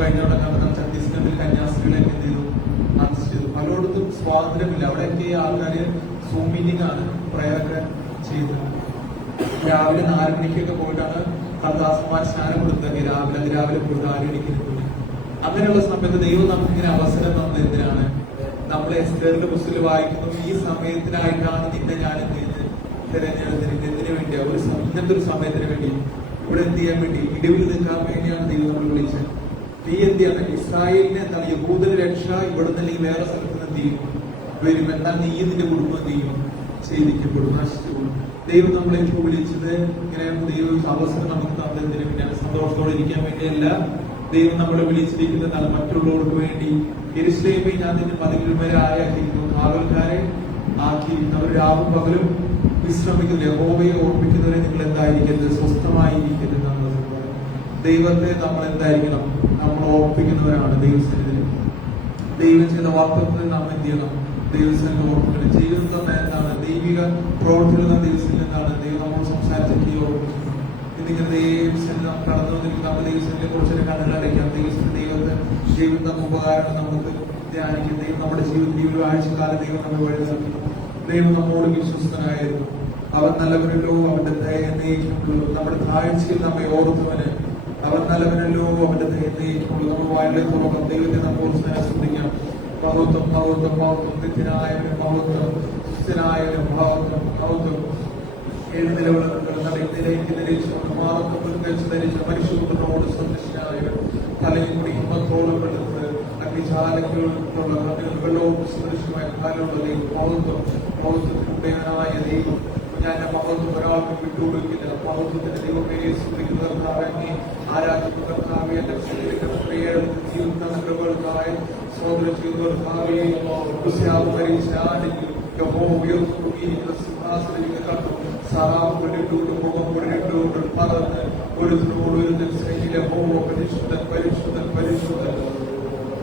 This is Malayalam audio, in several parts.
കഴിഞ്ഞവിടെ കണ്ട ഛത്തീസ്ഗഡിൽ കന്യാസ്ത്രീകളൊക്കെ എന്ത് ചെയ്തു, അറസ്റ്റ് ചെയ്തു. പലയിടത്തും സ്വാതന്ത്ര്യമില്ല. അവിടെയൊക്കെ ഈ ആൾക്കാര് സൂം മീറ്റിംഗ് ആണ്, പ്രയറൊക്കെ ചെയ്ത് രാവിലെ 4 മണിക്കൊക്കെ പോയിട്ടാണ് കർദാസന്മാർ സ്നാനം കൊടുത്തത്. രാവിലെ പോയിട്ട് 6 മണിക്ക് പോയി. അങ്ങനെയുള്ള സമയത്ത് ദൈവം നമുക്കിങ്ങനെ അവസരം തന്നത് എന്തിനാണ്? നമ്മൾ എസ്തേറിന്റെ പുസ്തകത്തിൽ വായിക്കുന്നു, ഈ സമയത്തിനായിട്ടാണ് നിന്നെ ഞാൻ തിരഞ്ഞെടുത്തിരിക്കുന്നത്. എന്തിനു വേണ്ടിയാ? ഇങ്ങനത്തെ ഒരു സമയത്തിന് വേണ്ടി, ഇവിടെ എന്ത് ചെയ്യാൻ വേണ്ടി, ഇടിവിൽ നിൽക്കാൻ വേണ്ടിയാണ് ദൈവം നമ്മൾ വിളിച്ചത്. നീ എന്ത് ചെയ്യണം? ഇസ്രായേലിനെ എന്താണ്, യഹൂദന് രക്ഷ ഇവിടുന്ന് അല്ലെങ്കിൽ വേറെ സ്ഥലത്ത് നിന്ന് എന്ത് ചെയ്യും വരും. എന്നാൽ നീ നിന്റെ കുടുംബം എന്ത് ചെയ്യും? ഛേദിക്കപ്പെടും, നശിച്ചുപോകും. ദൈവം നമ്മളെ ഇപ്പോൾ വിളിച്ചത് ഇങ്ങനെ ദൈവം അവസരം നമുക്ക് തന്നതിന് പിന്നെ സന്തോഷത്തോടെ ഇരിക്കാൻ വേണ്ടിയല്ല. ദൈവം നമ്മളെ വിളിച്ചിരിക്കുന്നത് മറ്റുള്ളവർക്ക് വേണ്ടി. യെരൂശലേമിൽ ഞാൻ നിന്നെ മതിലുവരെ ആക്കിയിരിക്കുന്നു, കാവൽക്കാരെ ആക്കിയിരിക്കുന്നു. അവർ രാവും പകലും വിശ്രമിക്കുന്നു. യഹോവയെ ഓർമ്മിക്കുന്നവരെ നിങ്ങൾ എന്തായിരിക്കരുത്? സ്വസ്ഥമായിരിക്കരുത് എന്നുള്ളത്. ദൈവത്തെ നമ്മൾ എന്തായിരിക്കണം? നമ്മൾ ഓർമ്മിക്കുന്നവരാണ് ദൈവസന്നിധിയിൽ. ദൈവം ചെയ്ത വാഗ്ദത്തത്തിൽ നാം എന്ത് ചെയ്യണം? ദൈവസന്നിധി ഓർമ്മിക്കണം. ജീവിതം തന്നെ എന്താണ്? ദൈവിക പ്രവർത്തികൾ ദൈവത്തിൽ എന്താണ്? ദൈവം നമ്മൾ സംസാരിച്ചൊക്കെ ഓർമ്മിക്കും. ഇതിങ്ങനെ ദൈവസന്നിധി നാം കടന്നു വന്നിരിക്കും. നമ്മുടെ ദൈവസന്നിധിയെ കുറിച്ച് കണ്ണുകളടയ്ക്കാം. ദൈവത്തെ ജീവിതം നമുക്ക് ഉപകാരം നമുക്ക് ധ്യാനിക്കും. ദൈവം നമ്മുടെ ജീവിതത്തിൽ ഒരു ആഴ്ചക്കാലം ദൈവം നമ്മൾ വഴി നടത്തുന്നു. ദൈവം നമ്മോട് വിശ്വസ്തനായിരുന്നു. അവൻ നല്ലവനല്ലോ, അവന്റെ ദയ എന്നേക്കുമുള്ളൂ. നമ്മുടെ താഴ്ചയിൽ നമ്മെ ഓർത്തവന് അവൻ നല്ലവനല്ലോ, അവന്റെ ദയ എന്നേക്കുമുള്ളൂ. നമ്മൾ വായിലെ തുറക്കാം. ദൈവത്തെ നമ്മൾ ശ്രദ്ധിക്കാം. മഹത്വം മഹത്വം മഹത്വം, നിത്യനായവനും മഹത്വം, സുസ്ഥനായവനും മഹത്വം മഹത്വം. എഴുന്നേൽപ്പിനോട് പരിശുദ്ധനോട് സന്ദർശനായവൻ, തലയിൽ കൂടി ഹിമത്തോളം എടുത്ത് അഗ്നിജാലകളുള്ള വെള്ളവും സുരക്ഷിതമായ കാലമുള്ള ദൈവം, മഹത്വം മഹത്വത്തിനുടയവനായ ദൈവം. ഞാൻ മഹത്വം ഒരാൾക്കും വിട്ടുകൊടുക്കില്ല. മഹത്വത്തിന്റെ ദൈവമേ സ്തുതിക്കുന്ന കർത്താവേ, ആരാധിക്കുന്ന കർത്താവേ, എന്റെ കൃപകൾക്കായി സ്തോത്രം ചെയ്യുന്ന കർത്താവേ, ഉയർത്തുന്ന സിംഹാസനം കണ്ടു. സാറാവ് കൊണ്ടിട്ടുണ്ട്, മുഖം കൊണ്ടിട്ടുണ്ട്, പറന്ന് ഒരുത്തിനോട് ഒരു സ്നേഹിലെ പരിശുദ്ധൻ പരിശുദ്ധൻ പരിശുദ്ധൻ.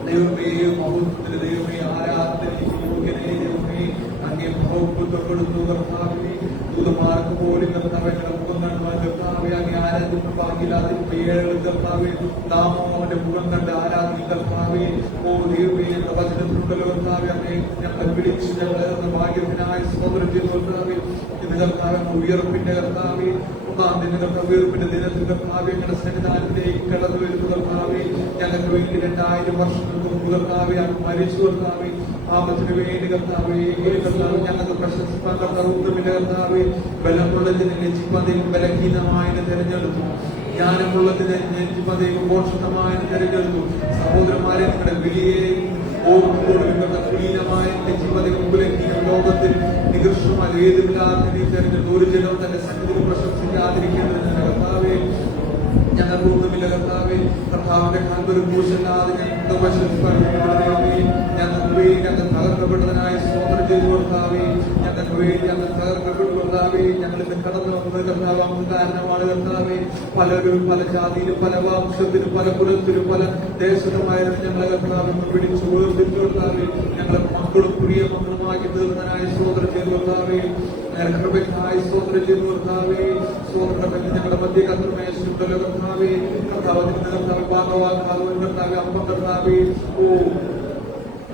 ദൈവമേ മഹത്വത്തിന് ദൈവമേ, ആരാധനയ്ക്ക് യോഗ്യനേ ദൈവമേ, അങ്ങേ മഹത്വപ്പെടുന്നു കർത്താവേ. ദൂതമാർക്ക് പോലും കർത്താവെ മുഖം കണ്ടുവാൻ കർത്താവെ അങ്ങേ ആരാധിക്കുന്ന ഭാഗ്യമില്ലാത്ത പേരുകൾ കർത്താവെ, നാമോ അവന്റെ മുഖം കണ്ട് ആരാധിക്കും കർത്താവെ. ഓ ദൈവമേ, എന്ന വചനത്തിലുണ്ടല്ലോ കർത്താവെ, അങ്ങേ ഞങ്ങളെ വിളിച്ച് ഞങ്ങളെ ഭാഗ്യത്തിനായി സ്തോത്രം ചെയ്യുന്നു കർത്താവെ. ഇന്ന് കർത്താവെ ഉയർപ്പിന്റെ കർത്താവെ, 1-ാം ദിന കർത്താവ് ഉയർപ്പിന്റെ ദിനത്തിൽ കർത്താവെ ഞങ്ങളുടെ സന്നിധാനത്തിലേക്ക് കടന്നു വരുന്നു കർത്താവെ. ഞങ്ങൾക്ക് വേണ്ടി 2000 വർഷങ്ങൾക്ക് മുമ്പ് കർത്താവെ അങ്ങ് മരിച്ചു കർത്താവെ. പാപത്തിന് വേണ്ടി കർത്താവെ കർത്താവ് ഞങ്ങൾക്ക് പ്രശസ്ത കർത്താവ് ഉത്തമിന്റെ കർത്താവെ. ബലമുള്ളതിനെ നെഞ്ചിപ്പതയും ബലഹീനമായതിനെ തെരഞ്ഞെടുത്തു. ജ്ഞാനമുള്ളതിനെ നെഞ്ചിപ്പതയും മോക്ഷതമായ തെരഞ്ഞെടുത്തു. സഹോദരന്മാരെ, നിങ്ങളുടെ വിളിയെയും ഓർമ്മയോട് നിങ്ങളുടെ കുലീനമായ നെഞ്ചിപ്പതയും ബലഹീന ലോകത്തിൽ നികൃഷ്ടമായ ഏതുമില്ലാത്തതിനെ തെരഞ്ഞെടുത്തു. ഒരു ജനം തന്റെ സന്നിധിയിൽ പ്രശംസിക്കാതിരിക്കേണ്ടതിന് കർത്താവെ ഞങ്ങൾക്ക് ഒന്നുമില്ല കർത്താവെ. കർത്താവിന്റെ കാൽവരി ക്രൂശല്ലാതെ ഞങ്ങൾക്ക് വേണ്ടി ഞങ്ങൾ തകർക്കപ്പെട്ടതിനായി സ്തോത്രം ചെയ്തു കർത്താവെ. ഞങ്ങൾക്ക് വേണ്ടി ഞങ്ങൾ തകർക്കപ്പെട്ടു കർത്താവെ. ഞങ്ങളിന്ന് കടന്നു വന്നത് കർത്താവ് അങ്ങ് കാരണമാണ് കർത്താവെ. പലരും പല ജാതിയിലും പല വംശത്തിലും പല കുലത്തിലും പല ദേശത്തുമായിരുന്നു ഞങ്ങളെ കർത്താവ് പിടിച്ചു വേർതിരിച്ചു കർത്താവെ. ഞങ്ങളെ മക്കളും പ്രിയ മക്കളുമാക്കി തീർന്നതിനായി സ്തോത്രം ചെയ്തു കർത്താവെ. കൃപയ്ക്കായി സ്തോത്രം ചെയ്തു കർത്താവെ. സ്തോത്രമെന്ന് ഞങ്ങളുടെ മധ്യ കർത്തമേശുണ്ടല്ലോ കർത്താവെ. കർത്താവ് കർത്താവ് ഭാഗവാക്കാവും കർത്താവെ. അപ്പം കർത്താവെ, ഓ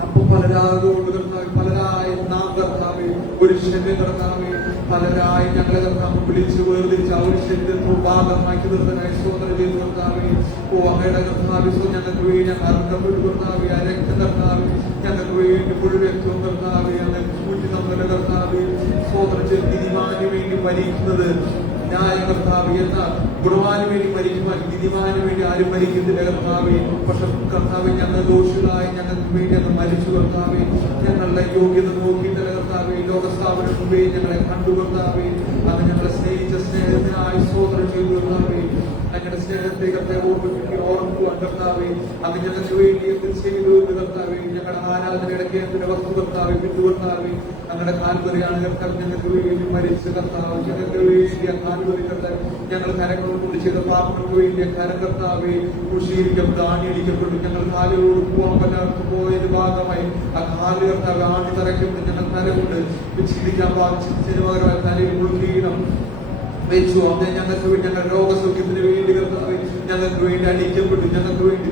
അപ്പം പലരാകുകൊണ്ട് കർത്താവ് പലരായി നാം കർത്താവെ ഒരു ശരീരം കർത്താവെ പലരായി ഞങ്ങളെ കർത്താവ് വിളിച്ച് വേർതിരിച്ച് ആ ഒരു ശരീരത്തിൽ ഭാഗമാക്കി നിർത്താനായി സ്തോത്രം ചെയ്തു കർത്താവെ. ഓ അങ്ങയുടെ കർത്താവ് ഞങ്ങൾക്ക് വേണ്ടി ഞങ്ങൾ അർക്കപ്പെട്ടു കർത്താവെ. ആ രക്തം കർത്താവെ ഞങ്ങൾക്ക് വേണ്ടി മുഴുവൻ കർത്താവെ അങ്ങനെ കൂട്ടി നമ്മുടെ കർത്താവെ സ്തോത്രം ചെയ്ത് നീതിമാന് വേണ്ടി മരിക്കുന്നത് ന്യായ കർത്താവ് എന്ന ഗുണവാന് വേണ്ടി മരിക്കുവാൻ നീതിമാന് വേണ്ടി ആരും മരിക്കുന്നില്ല കർത്താവെ. പക്ഷെ കർത്താവെ ഞങ്ങൾ ദോഷികളായി ഞങ്ങൾക്ക് വേണ്ടി അങ്ങ് മരിച്ചു കർത്താവെ. ഞങ്ങളുടെ യോഗ്യത നോക്കിയിട്ടല്ല കർത്താവെ, ലോകസ്ഥാപനം മുമ്പേ ഞങ്ങളെ കണ്ടു കർത്താവെ. അത് ഞങ്ങളെ സ്നേഹിച്ച സ്നേഹത്തിനായി സ്തോത്രം ചെയ്തു കർത്താവെ. ഞങ്ങളുടെ സ്നേഹത്തെ കർത്താവ് ഓർമ്മിക്കുവാൻ കർത്താവെ അത് ഞങ്ങൾക്ക് വേണ്ടി എന്ത് ചെയ്തു കർത്താവെ. ഞങ്ങളുടെ ആരാധനയുടെ കേന്ദ്ര വസ്തു കർത്താവെ വിട്ടു കർത്താവെ. ഞങ്ങളുടെ കാൽവരിയാണ് കർത്താവ് ഞങ്ങൾക്ക് വേണ്ടി മരിച്ച കർത്താവ്. ഞങ്ങൾക്ക് വേണ്ടി ആ കാൽവരി കർത്താവ് ഞങ്ങൾ കരങ്ങൾ കൊണ്ട് ചെയ്ത പാപങ്ങൾക്ക് വേണ്ടി ആ കരം കർത്താവെ കുശീലിക്കപ്പെട്ടു ആണിയടിക്കപ്പെട്ടു. ഞങ്ങൾ കാലുകളോട് പുറമ്പല്ലാത്ത പോയതിന്റെ ഭാഗമായി ആ കാല് കർത്താവ് ആണി തറയ്ക്കപ്പെട്ടു. ഞങ്ങൾ കരകൊണ്ട് ചിന്തിക്കാൻ ചിന്തിച്ചതിന് പകരമായി തലയിൽ മുഴുകീണം വെച്ചു. അന്നേ ഞങ്ങൾക്ക് വേണ്ടി ഞങ്ങളുടെ രോഗസൗഖ്യത്തിന് വേണ്ടി കർത്താവെ ഞങ്ങൾക്ക് വേണ്ടി അടിക്കപ്പെട്ടു. ഞങ്ങൾക്ക് വേണ്ടി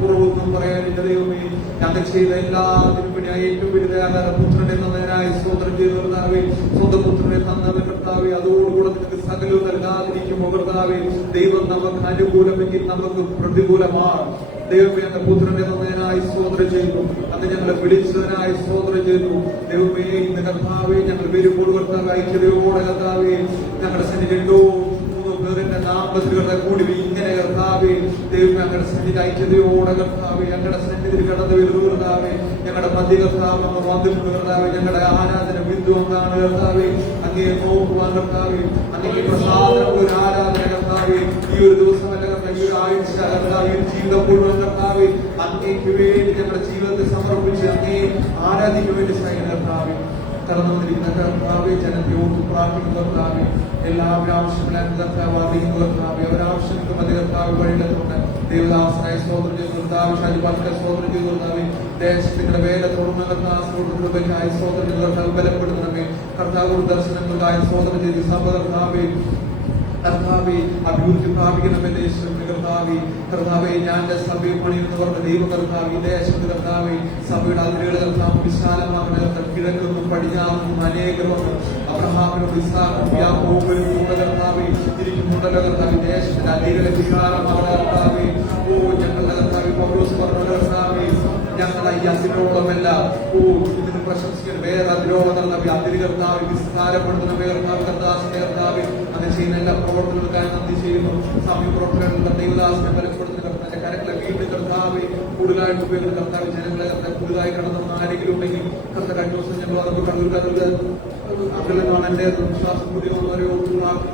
കുറവൊന്നും പറയാനില്ല ദൈവമേ. ഞങ്ങൾ ചെയ്ത എല്ലാത്തിനും വേണ്ടി ഏറ്റവും വലുത് ആധാരം പുത്രനെ തന്നതിനായി സ്തോത്രം ചെയ്തു കർത്താവേ. സ്വന്തം പുത്രനെ തന്നത് കർത്താവേ, അതോടുകൂടെ നിങ്ങൾക്ക് സകലവും നൽകാതിരിക്കുമോ കർത്താവേ? ദൈവം നമുക്ക് അനുകൂലമെങ്കിൽ നമുക്ക് പ്രതികൂലമാണ്. ദൈവമേ, എന്റെ പുത്രന്റെ തന്നതിനായി സ്തോത്രം ചെയ്തു. അത് ഞങ്ങളെ വിളിച്ചതിനായി സ്തോത്രം ചെയ്തു. ദൈവമേ, ഇന്ന് കർത്താവേ ഞങ്ങൾ വരുമ്പോൾ കർത്താവ് ഐക്യതയോടെ കർത്താവേ ഞങ്ങളുടെ സന്നിധി 2-3 പേരുടെ നാമത്തിലുകളെ കൂടി ഇങ്ങനെ കർത്താവേ ദൈവം ഞങ്ങളുടെ സന്നിധി ഐക്യതയോടെ കർത്താവേ ഞങ്ങളുടെ സന്നിധിയിൽ കടന്നു വരുന്നു കർത്താവേ. ഞങ്ങളുടെ മധ്യ കർത്താവ് നമ്മൾ വന്നിട്ടുണ്ട് കർത്താവേ. ഞങ്ങളുടെ ആരാധന ബിന്ദു എന്താണ് കർത്താവേ? അങ്ങേ നോക്കുവാൻ കർത്താവേ, അങ്ങേ പ്രസാദം ഒരു ആരാധന കർത്താവേ. ഈ ഒരു ദിവസമല്ല കർത്താവ്, ഈ ഒരു ആഴ്ച കർത്താവേ, ജീവിതം മുഴുവൻ കർത്താവേ അങ്ങേക്ക് വേണ്ടി ഞങ്ങളുടെ ജീവിതത്തെ സമർപ്പിച്ച് അങ്ങേ ആരാധിക്ക് വേണ്ടി സൈന കർത്താവേ. കടന്നു വന്നിരിക്കുന്ന കർത്താവേ, ജനത്തെ ഓർത്ത് പ്രാർത്ഥിക്കുന്ന കർത്താവേ, എല്ലാവരും ആവശ്യങ്ങളാണ് കർത്താവ് അറിയുന്ന കർത്താവേ. അവരാവശ്യങ്ങൾക്ക് മതി കർത്താവ് വഴിയിലെത്തുണ്ട്. ദേവദാസനായി സ്തോത്രം ചെയ്തു കർത്താവ്. ഷാജിപാലിനെ സ്തോത്രം ചെയ്തു കർത്താവേ. ദേശത്തിന്റെ വേല തുടർന്ന കർത്താവ് സ്തോത്രം ചെയ്തു കർത്താവ്. ബലപ്പെടുത്തണമേ കർത്താവ്. ദർശനങ്ങൾക്കായി സ്തോത്രം ചെയ്തു സഭ കർത്താവേ കർത്താവേ അഭിവൃദ്ധി പ്രാപിക്കണമെന്ന് യേശുവിന്റെ കർത്താവേ. കർത്താവേ, ഞാൻ സഭയെ പണിയെന്ന് പറഞ്ഞ ദൈവ കർത്താവ് ദേശത്ത് കർത്താവേ സഭയുടെ അതിരുകൾ കർത്താവ് വിശാലമാകുന്ന കിഴക്കൊന്നും പടിഞ്ഞാറൊന്നും അനേകരുണ്ട്. അബ്രഹാമിനോട് ഇസ്ഹാക്കും യാക്കോബിനും കൂടെ കർത്താവേ ഇരിക്കുന്നുണ്ടല്ലോ കർത്താവ്. ദേശത്തിന്റെ അതിരുകളെ വിശാലമാകുന്ന കർത്താവേ. ഓ ഞങ്ങളുടെ കർത്താവ് പൗലോസ് പറഞ്ഞ കർത്താവേ, ഞങ്ങൾ ഈ അതിരോളമല്ല ഇതിന് പ്രശംസിക്കുന്ന വേറെ അതിരോളം കർത്താവ്. അതിര് കർത്താവ് വിസ്താരപ്പെടുത്തുന്ന കർത്താവ് കർത്താസിന്റെ കർത്താവ് അങ്ങനെ ചെയ്യുന്ന എല്ലാ പ്രവർത്തനങ്ങൾക്കായി നന്ദി ചെയ്യുന്നു. സമയപ്രവർത്തനങ്ങളുടെ ദൈവദാസനെ ബലപ്പെടുത്തുന്ന കർത്താവിന്റെ കരങ്ങളെ വീണ്ടും കർത്താവ് കൂടുതലായിട്ട് ഉപയോഗിക്കുന്ന കർത്താവ്. ജനങ്ങളെ കർത്താവ് കൂടുതലായി കടന്നു ആരെങ്കിലും ഉണ്ടെങ്കിൽ കർത്താവ് കഴിഞ്ഞ ദിവസം ഞങ്ങൾ അതൊക്കെ കണ്ടുകൊടുക്കാറുണ്ട്. അകലെന്നാണ് എന്റെ വിശ്വാസം കൂടി വന്നവരെ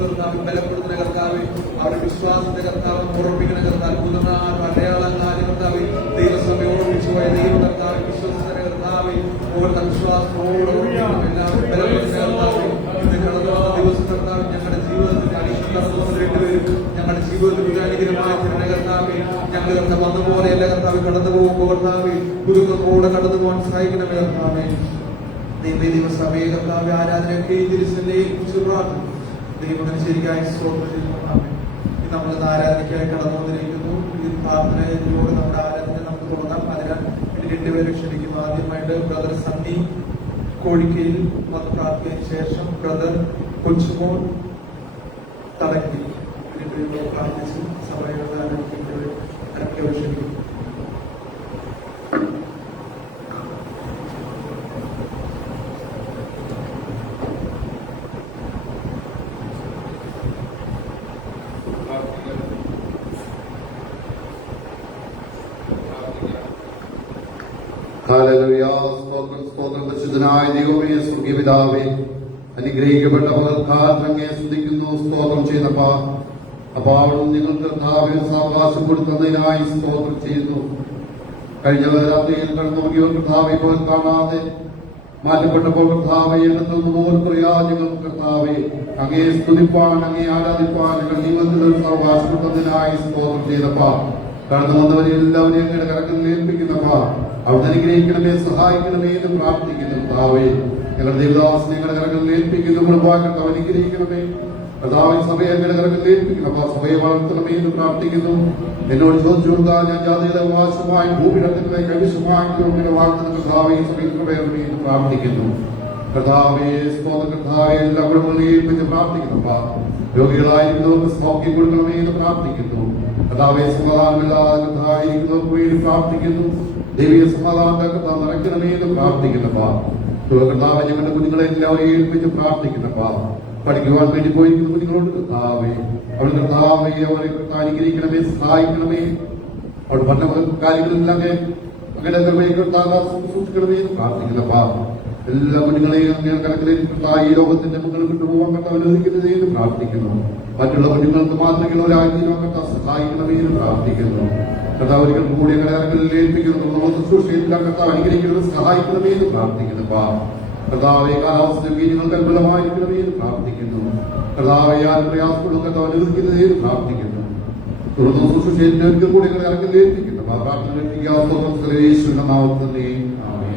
കർത്താവ് ബലപ്പെടുത്തുന്ന കർത്താവ്. അവരുടെ വിശ്വാസത്തിന്റെ കർത്താവ് ഉറപ്പിക്കുന്ന കർത്താവ്. പുതുന്ന അടയാളങ്ങളായ കർത്താവ് ദൈവസഭയോട് വിളിച്ചു പോയ ദൈവ കർത്താവ് വിശ്വസിക്കുന്ന കർത്താവ്. ഓരോ വിശ്വാസത്തോടെ എല്ലാവരും ബലപ്പെടുത്തുന്ന കർത്താവ്. ഇന്ന് കടന്നു വന്ന ദിവസം കർത്താവ് ഞങ്ങളുടെ ജീവിതത്തിൽ അടിക്കം കടന്നു വന്ന രണ്ടുപേരും ഞങ്ങളുടെ ജീവിതത്തിൽ അനുഗ്രഹമായ തിരുന്ന കർത്താവ്. ഞങ്ങൾ കർത്താവ് വന്നുപോലെയല്ല കർത്താവ് കടന്നു പോകുമ്പോൾ കർത്താവ് ഗുരുക്കോടെ കടന്നു പോകാൻ സഹായിക്കണമേ കർത്താവേ. ദൈവസഭയെ കർത്താവ് ആരാധനയൊക്കെ കുറിച്ച് പ്രാർത്ഥന ദൈവത്തിന് ശരിയായി സ്തോത്രം ചെയ്യുന്നു. നമ്മൾ ആരാധനയ്ക്കായി കടന്നു വന്നിരിക്കുന്നു. ഈ പ്രാർത്ഥനയിലൂടെ നമ്മുടെ ആരാധന നമുക്ക് തുടങ്ങാം. അതിനാൽ രണ്ടുപേരെ ക്ഷണിക്കുന്നു. ആദ്യമായിട്ട് ബ്രദർ സണ്ണി കോഴിക്കയിൽ വന്ന് പ്രാർത്ഥിച്ചതിന് ശേഷം ബ്രദർ കൊച്ചുമോൻ തടക്കി രണ്ടുപേരും പ്രാർത്ഥിച്ച് സഭയുടെ ആരാധനയ്ക്ക് ക്ഷണിക്കുന്നു. പരിശുദ്ധനായ ദൈവമേ, സ്വർഗീയപിതാവേ, അനുഗ്രഹിക്കപ്പെട്ട പകൽക്കാലം അങ്ങേ സ്തുതിക്കുന്നു, സ്തോത്രം ചെയ്യുന്നപ്പാ. അപ്പൊ അവിടെ നിങ്ങൾക്ക് കർത്താവിന് സാവകാശം കൊടുക്കുന്നതിനായി സ്തോത്രം ചെയ്യുന്നു. കഴിഞ്ഞ രാത്രിയിൽ കടന്നുപോകിയ കർത്താവെ ഇപ്പോൾ കാണാതെ മാറ്റപ്പെട്ടപ്പോൾ കർത്താവെ എന്നൊന്നും ഓർക്കറിയാ ഞങ്ങൾക്ക് കർത്താവെ അങ്ങേ സ്തുതിപ്പാൻ അങ്ങേ ആരാധിപ്പാൻ ഞങ്ങൾ ജീവിതത്തിൽ ഒരു സാവകാശം കൊടുക്കുന്നതിനായി സ്തോത്രം ചെയ്തപ്പാ. കടന്നു വന്നവരെ എല്ലാവരെയും ഞങ്ങളുടെ കരങ്ങളിൽ ഏൽപ്പിക്കുന്നപ്പാ. അവിടെ അനുഗ്രഹിക്കണമേ, സഹായിക്കണമേ എന്ന് പ്രാർത്ഥിക്കുന്നു കർത്താവേ. ഞങ്ങളുടെ ദേവദാസനെ ഞങ്ങളുടെ കരങ്ങളിൽ ഏൽപ്പിക്കുന്നു. കർത്താവ് അനുഗ്രഹിക്കണമേ. കർത്താവിൻ സഭയെ ഞങ്ങളുടെ കരങ്ങളിൽ ഏൽപ്പിക്കണം. അപ്പൊ സഭയെ വളർത്തണമേ എന്ന് പ്രാർത്ഥിക്കുന്നു. എന്നോട് ചോദിച്ചു കൊടുത്താൽ ഞാൻ ജാതിയുടെ അവകാശമായി ഭൂമിടത്തിന്റെ കൈവശമായി വാഗ്ദാനം കർത്താവെ സഭയിൽ കൃപയണമേ എന്ന് പ്രാർത്ഥിക്കുന്നു. കർത്താവെ കർത്താവെ എല്ലാ കുടുംബങ്ങളെ ഏൽപ്പിച്ച് പ്രാർത്ഥിക്കുന്നു. രോഗികളായിരിക്കുന്നവർക്ക് സൗഖ്യം കൊടുക്കണമേ എന്ന് പ്രാർത്ഥിക്കുന്നു. കർത്താവെ സമാധാനമില്ലാതെ കർത്താവായിരിക്കുന്നവർക്ക് വേണ്ടി പ്രാർത്ഥിക്കുന്നു. ദൈവീയ സമാധാനത്തെ കർത്താവ് നിറയ്ക്കണമേ എന്ന് പ്രാർത്ഥിക്കുന്നപ്പാ. കർത്താവ് ഞങ്ങളുടെ കുഞ്ഞുങ്ങളെ എല്ലാവരെയും ഏൽപ്പിച്ച് പ്രാർത്ഥിക്കുന്നപ്പാ. പഠിക്കുവാൻ വേണ്ടി പോയിരിക്കുന്ന കുഞ്ഞുങ്ങളോട് കർത്താവേ അവിടെ കർത്താവെ അവരെ അനുഗ്രഹിക്കണമേ, സഹായിക്കണമേ. അവിടെ പറഞ്ഞ കാര്യങ്ങളെല്ലാം അങ്ങനെ സൂക്ഷിക്കണമേ എന്ന് പ്രാർത്ഥിക്കുന്നപ്പാ. എല്ലാ കുഞ്ഞുങ്ങളെയും അങ്ങനെ കണക്കിലേക്ക് ഈ ലോകത്തിന്റെ മുകളിൽ കൊണ്ടുപോകാൻ കർത്താവ് അനുവദിക്കുന്നത് എന്ന് പ്രാർത്ഥിക്കുന്നു. മറ്റുള്ള കുഞ്ഞുങ്ങൾക്ക് മാത്രമേ ഒരാഴ്ചയിലോ കർത്താവ് സഹായിക്കണമേ എന്ന് പ്രാർത്ഥിക്കുന്നു. കർത്താവ് ഒരിക്കൽ കൂടി കരങ്ങളിൽ ഏൽപ്പിക്കുന്നു. ശുശ്രൂഷയെല്ലാം കർത്താവ് അനുഗ്രഹിക്കുന്നത് സഹായിക്കണമേ എന്ന് പ്രാർത്ഥിക്കുന്നു. കർത്താവെ കാലാവസ്ഥ വീഞ്ഞുങ്ങൾക്ക് അനുകൂലമായിരിക്കണമേ എന്ന് പ്രാർത്ഥിക്കുന്നു. കർത്താവെ ആരും പ്രയാസങ്ങളും കർത്താവ് അനുവദിക്കുന്നതേ എന്ന് പ്രാർത്ഥിക്കുന്നു. തുടർന്ന് ശുശ്രൂഷയിൽ ഒരിക്കൽ കൂടി കരങ്ങളിൽ ഏൽപ്പിക്കുന്നു. പ്രാർത്ഥന യേശുവിന്റെ നാമത്തിൽ തന്നെ ആമേൻ.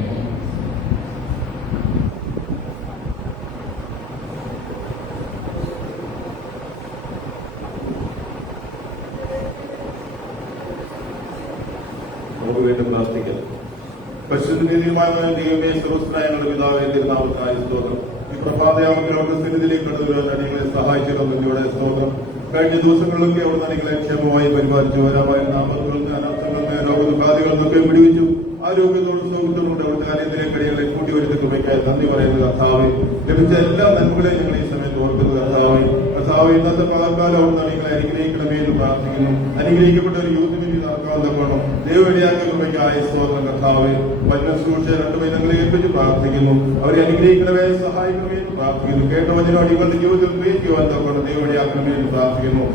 നമുക്ക് വേണ്ടി പ്രാർത്ഥിക്കാം. പരിശുദ്ധമായ ദൈവമേ, സർവ്വസ്വനായ ഞങ്ങളുടെ പിതാവേ, തിരുനാമത്തിനായി സ്തോത്രം. ഈ പ്രഭാതയാമത്തിൽ ലോകസ്ഥിതിയിലേക്ക് കടന്നു വരുന്ന നിങ്ങളെ സഹായിച്ചിരുന്നതിലൂടെ സ്തോത്രം. കഴിഞ്ഞ ദിവസങ്ങളിലൊക്കെ അവിടുന്ന് നിങ്ങളെ ക്ഷേമമായി പരിപാലിച്ചു. വരാമായ നാമങ്ങളിൽ നിന്ന് അനർത്ഥങ്ങളിൽ നിന്ന് രോഗദുഃഖാദികളിൽ നിന്നൊക്കെ പിടിവിച്ചു. ആരോഗ്യത്തോടും സൗഖ്യത്തോടും അവിടുത്തെ കാര്യത്തിലെ കഴികളെ കൂട്ടി ഒരുക്കി കൃപയ്ക്കായി നന്ദി പറയുന്ന കർത്താവേ, ലഭിച്ച എല്ലാ നന്മകളെയും ഞങ്ങൾ ഈ സമയത്ത് ഓർക്കുന്ന കർത്താവേ, ഇന്നത്തെ പകൽക്കാലം അവിടുന്ന് നിങ്ങളെ അനുഗ്രഹിക്കണമേ എന്ന് പ്രാർത്ഥിക്കുന്നു. അനുഗ്രഹിക്കപ്പെട്ട ഒരു യൂത്ത് മീറ്റിംഗ് നടക്കാവുന്നതാണ്. ദൈവവഴിയാക്കി കൃപയ്ക്കായ സ്തോത്രം കർത്താവേ. വചന ശുശ്രൂഷ രണ്ടുപേരും ഞങ്ങളെ ഏൽപ്പിച്ച് പ്രാർത്ഥിക്കുന്നു. അവരെ അനുഗ്രഹിക്കണമേ, സഹായിക്കണമേ എന്ന് പ്രാർത്ഥിക്കുന്നു. കേട്ട വചനം അടിമകളുടെ ജീവിതത്തിൽ ഉപയോഗിക്കുവാൻ തക്കണം ദൈവവഴിയാക്കണമേ എന്ന് പ്രാർത്ഥിക്കുന്നു.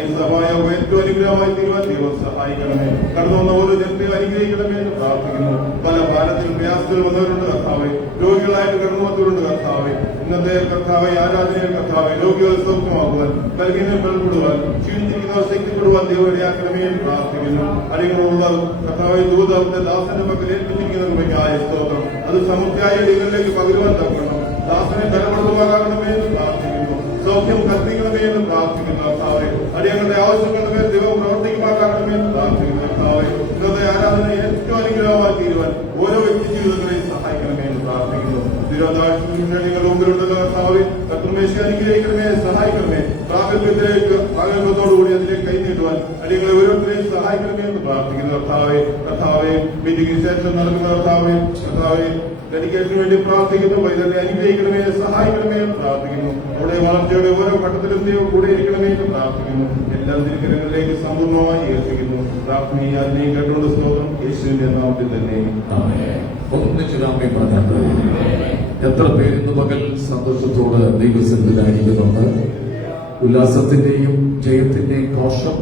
ഈ സഭായ ഏറ്റവും അനുഗ്രഹമായി തീരുവാൻ ദൈവം സഹായിക്കണമേ. കടന്നു വന്ന ഓരോ ജനത്തെയും അനുഗ്രഹിക്കണമേ എന്ന് പ്രാർത്ഥിക്കുന്നു. പല ഭാരത്തിൽ പ്രയാസത്തിൽ വന്നവരുണ്ട് കർത്താവേ, രോഗികളായിട്ട് കടന്നു വന്നവരുണ്ട് കർത്താവേ. ഇന്നത്തെ കർത്താവെ ആരാധനയിൽ കർത്താവെ രോഗികളെ സൗഖ്യമാക്കുവാൻ, ബലഹീനരെ ബലപ്പെടുവാൻ, ക്ഷീണിച്ചിരിക്കുന്നവർ ശക്തിപ്പെടുവാൻ ദൈവവഴിയാക്കണമേ എന്ന് പ്രാർത്ഥിക്കുന്നു. അടികളുള്ള കർത്താവെ ദൂതന്റെ ദാസന്റെ പക്കൽ ഏൽപ്പിച്ചിരിക്കുന്ന കൃപയ്ക്കായ സ്തോത്രം. അത് സമൃദ്ധിയായ ഇടങ്ങളിലേക്ക് പകരുവാൻ തക്കണം. ദാസനെ ബലപ്പെടുത്തുവാനാകണമേ എന്ന് പ്രാർത്ഥിക്കുന്നു. സൗഖ്യം കത്തിക്കണമേ എന്ന് പ്രാർത്ഥിക്കുന്നു കർത്താവെ. അടിയങ്ങളുടെ ആവശ്യങ്ങളുടെ പേര് ദൈവം പ്രവർത്തിക്കുമാക്കണമേ എന്ന് പ്രാർത്ഥിക്കുന്നു കർത്താവെ. ഇന്നത്തെ ആരാധന ഏറ്റവും അനുഗ്രഹമായി തീരുവാൻ ഓരോ വ്യക്തി ജീവിതങ്ങളെയും സഹായിക്കണമേ എന്ന് പ്രാർത്ഥിക്കുന്നു. നിങ്ങൾ മുമ്പിലുണ്ടല്ലോ കർത്താവെ, കർത്തൃമേശ അനുഗ്രഹിക്കണമേ, സഹായിക്കണമേ. പ്രാഗൽഭ്യത്തോടുകൂടി അതിലേക്ക് കൈനീട്ടുവാൻ അടിയങ്ങളെ ഓരോരുത്തരെയും സഹായിക്കണമേ എന്ന് പ്രാർത്ഥിക്കുന്നു കർത്താവെ. മീറ്റിംഗിന് ശേഷം നടക്കുന്ന കർത്താവെ ഡെഡിക്കേഷന് വേണ്ടി പ്രാർത്ഥിക്കുന്നു. വൈദ്യുതി അനുഗ്രഹിക്കണമേ, സഹായിക്കണമേ എന്ന് പ്രാർത്ഥിക്കുന്നു. അവിടെ വളർച്ചയുടെ ഓരോ ഘട്ടത്തിലും ദൈവം കൂടെ ഇരിക്കണമേ എന്ന് പ്രാർത്ഥിക്കുന്നു. എല്ലാ തിരുക്കരങ്ങളിലേക്ക് സമ്പൂർണ്ണമായി ഏൽപ്പിക്കുന്നു. പ്രാർത്ഥനയെ അതിനെയും കേട്ടുകൊണ്ട് സ്തോത്രം യേശുവിന്റെ നാമത്തിൽ തന്നെ. ഒന്നിച്ച് നാമേ പറഞ്ഞത് എത്ര പേരിന്ന് പകൽ സന്തോഷത്തോട് ദൈവസന്നിധിയിലായിരിക്കുന്നുണ്ട്. ഉല്ലാസത്തിന്റെയും ജയത്തിന്റെയും കോശം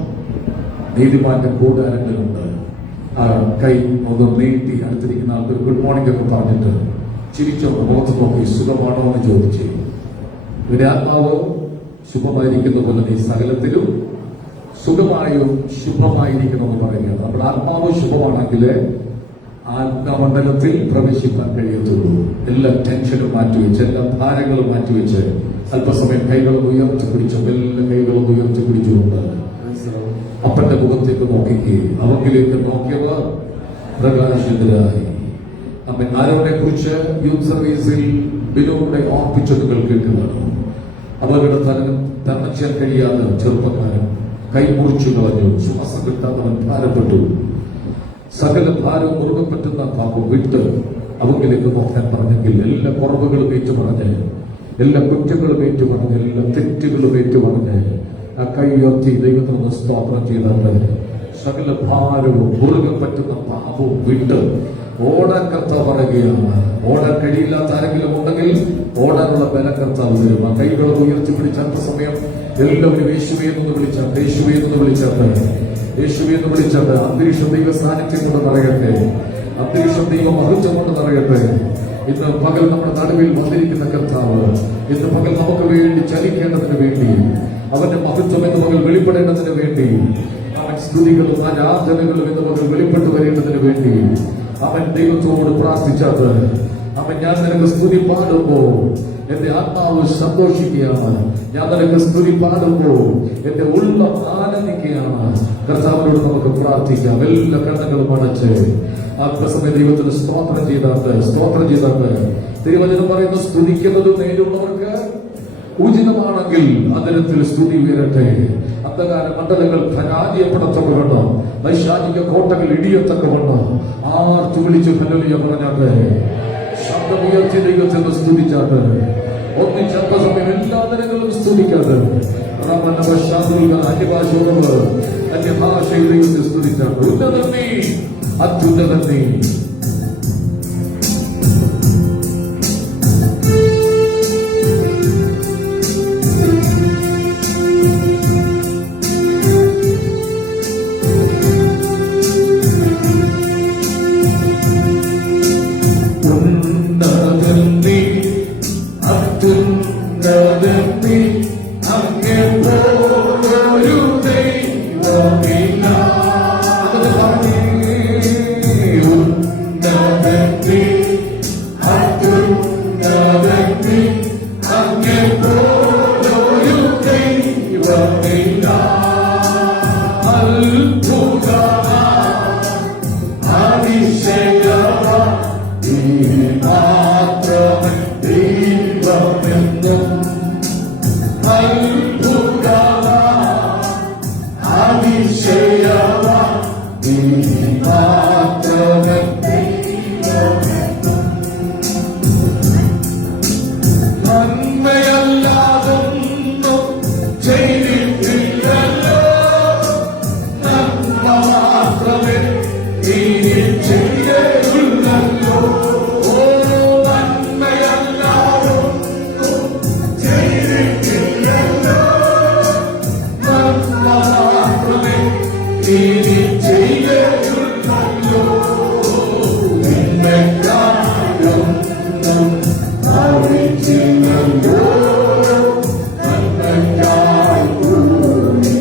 നീതിമാന്റെ കൂടാരങ്ങളുണ്ട്. ആ കൈ ഒന്ന് നീട്ടി അടുത്തിരിക്കുന്ന ആൾക്ക് ഗുഡ് മോർണിംഗ് ഒക്കെ പറഞ്ഞിട്ട് ചിരിച്ചോണ്ട് മുഖത്ത് നോക്കി സുഖമാണോ എന്ന് ചോദിച്ചു. ഇവരുടെ ആത്മാവ് ശുഭമായിരിക്കുന്ന പോലെ നീ സകലത്തിലും സുഖമായും ശുഭമായിരിക്കണമെന്ന് പറയുകയാണ്. നമ്മുടെ ആത്മാവ് ശുഭമാണെങ്കിൽ ആത്മമണ്ഡലത്തിൽ പ്രവേശിക്കാൻ കഴിയത്തുള്ളൂ. എല്ലാ ടെൻഷനും മാറ്റിവെച്ച്, എല്ലാ ഭാരങ്ങളും മാറ്റിവെച്ച് അല്പസമയം കൈകളും ഉയർത്തി പിടിച്ചു, എല്ലാ കൈകളും ഉയർത്തി പിടിച്ചുകൊണ്ട് അപ്പന്റെ മുഖത്തേക്ക് നോക്കുകയും അവങ്കിലേക്ക് നോക്കിയവർ പ്രകാശിതരായി. അമ്മ ആരോടെ കുറിച്ച് യൂത്ത് സർവീസിൽ ബിനോടെ ഓർപ്പിച്ചതുകൾ കേൾക്കുകയാണ്. അവരുടെ തരണം ചെയ്യാൻ കഴിയാതെ ചെറുപ്പക്കാരൻ കൈ മുറിച്ചു കളഞ്ഞു. ശ്വാസം കിട്ടാത്തവൻ ഭാരപ്പെട്ടു. സകല ഭാരവും മുറുകെ പറ്റുന്ന പാപം വിട്ട് അവങ്കിലേക്ക് നോക്കാൻ പറഞ്ഞെങ്കിൽ എല്ലാ കുറവുകളും ഏറ്റുപറഞ്ഞ്, എല്ലാ കുറ്റങ്ങളും ഏറ്റുപറഞ്ഞ്, എല്ലാ തെറ്റുകളും ഏറ്റുപറഞ്ഞ് ആ കൈ ഉയർത്തി ദൈവത്തിന് സ്തോത്രം ചെയ്താൽ സകല ഭാരവും മുറുകെ പറ്റുന്ന പാപവും വിട്ട് ഓടാൻ കർത്താവ് പറയുകയാണ്. ഓടാൻ കഴിയില്ലാത്ത ആരെങ്കിലും ഉണ്ടെങ്കിൽ ഓടാനുള്ള ബലം കർത്താവ് തരും. ആ കൈകളും ഉയർത്തി പിടിച്ച അല്പസമയം എല്ലാവരും യേശുവേ എന്ന് വിളിച്ചാട്ടെ, യേശുവേ എന്ന് വിളിച്ചാട്ടെ, യേശുവേ എന്ന് വിളിച്ചാട്ടെ. അന്തരീക്ഷം ദൈവ സാന്നിധ്യം കൊണ്ട് നിറയട്ടെ, അന്തരീക്ഷം ദൈവ മഹത്വം കൊണ്ട് നിറയട്ടെ. ഇന്ന് പകൽ നമ്മുടെ നടുവിൽ വന്നിരിക്കുന്ന കർത്താവ് ഇന്ന് പകൽ നമുക്ക് വേണ്ടി ചലിക്കേണ്ടതിന് വേണ്ടി, അവന്റെ മഹത്വം ഇന്ന് പകൽ വെളിപ്പെടേണ്ടതിന് വേണ്ടി, അവൻ സ്തുതികളും ആരാധനകളും ഇന്ന് പകൽ വെളിപ്പെട്ടു വരേണ്ടതിന് വേണ്ടി അവൻ ദൈവത്തോട് പ്രാർത്ഥിച്ചത്. അവൻ ഞാൻ നിനക്ക് സ്തുതി പാടുമ്പോ എന്റെ ആത്മാവ് സന്തോഷിക്കുകയാണ്, ഞാൻ നിനക്ക് സ്തുതി പാടുമ്പോ എന്റെ ഉള്ളം ആനന്ദിക്കുകയാണ്. കർത്താവിനോട് നമുക്ക് പ്രാർത്ഥിക്കാം. എല്ലാ കണ്ണുകളും അടച്ച് അല്പസമയം ദൈവത്തിന് സ്തോത്രം ചെയ്താട്ട് തിരുവചനം പറയുന്ന സ്തുതിക്കുന്നത് നേരുള്ളവർക്ക് ഉചിതമാണെങ്കിൽ അതിരത്തിൽ സ്തുതി ഉയരട്ടെ. അന്ധകാര മണ്ഡലങ്ങൾ പരാജയപ്പെടത്തക്കവണ്ണം, വൈശാചിക കോട്ടകൾ ഇടിയത്തക്കവണ്ണം ആർത്തു വിളിച്ച് ഹല്ലേലൂയ പറഞ്ഞാട്ടെ. ശബ്ദമുയർത്തി ദൈവത്തെ സ്തുതിച്ചാട്ട് ഒന്നിച്ച് അല്പസമയം എല്ലാ നിരകളും സ്തുതിക്കാതെ അന്യഭാഷ അന്യഭാഷയിൽ ദൈവത്തെ സ്തുതിച്ചാട്ട്. ഉന്നതൻ നീ, അത്യുന്നതൻ നീ. ഇനി ചെയ്യുകയുള്ളല്ലോ. നിന്നെക്കാരൊന്നും ഭാവിച്ചില്ലല്ലോ. നന്മയ്ക്കായി ഭൂമി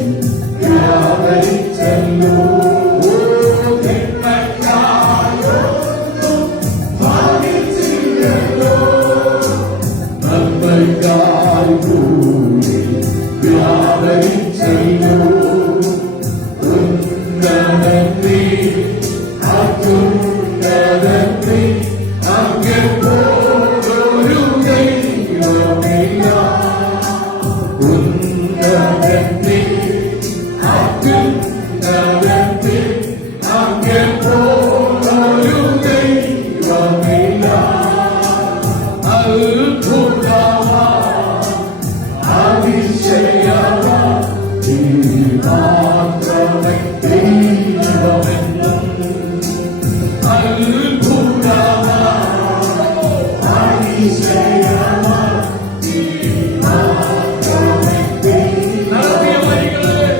വ്യാപരിച്ചല്ലോ. നിന്നെക്കാരൊന്നും ഭാവിച്ചില്ലല്ലോ. നന്മയ്ക്കായി ഭൂമി വ്യാപരിച്ചല്ലോ. ഉന്നതത്തി അത്യുന്നതത്തി അങ്ങേ പോലൊരു ദൈവമില്ല. ഉന്നതത്തി അത്യുന്നതത്തി അങ്ങേ പോലൊരു ദൈവമില്ല. അത്ഭുതമാ അതിശയമാ നീ മാത്രമേ ദൈവമെന്നും. അത്ഭുതമാ അതിശയമാ നീ മാത്രമേ ദൈവമെന്നും.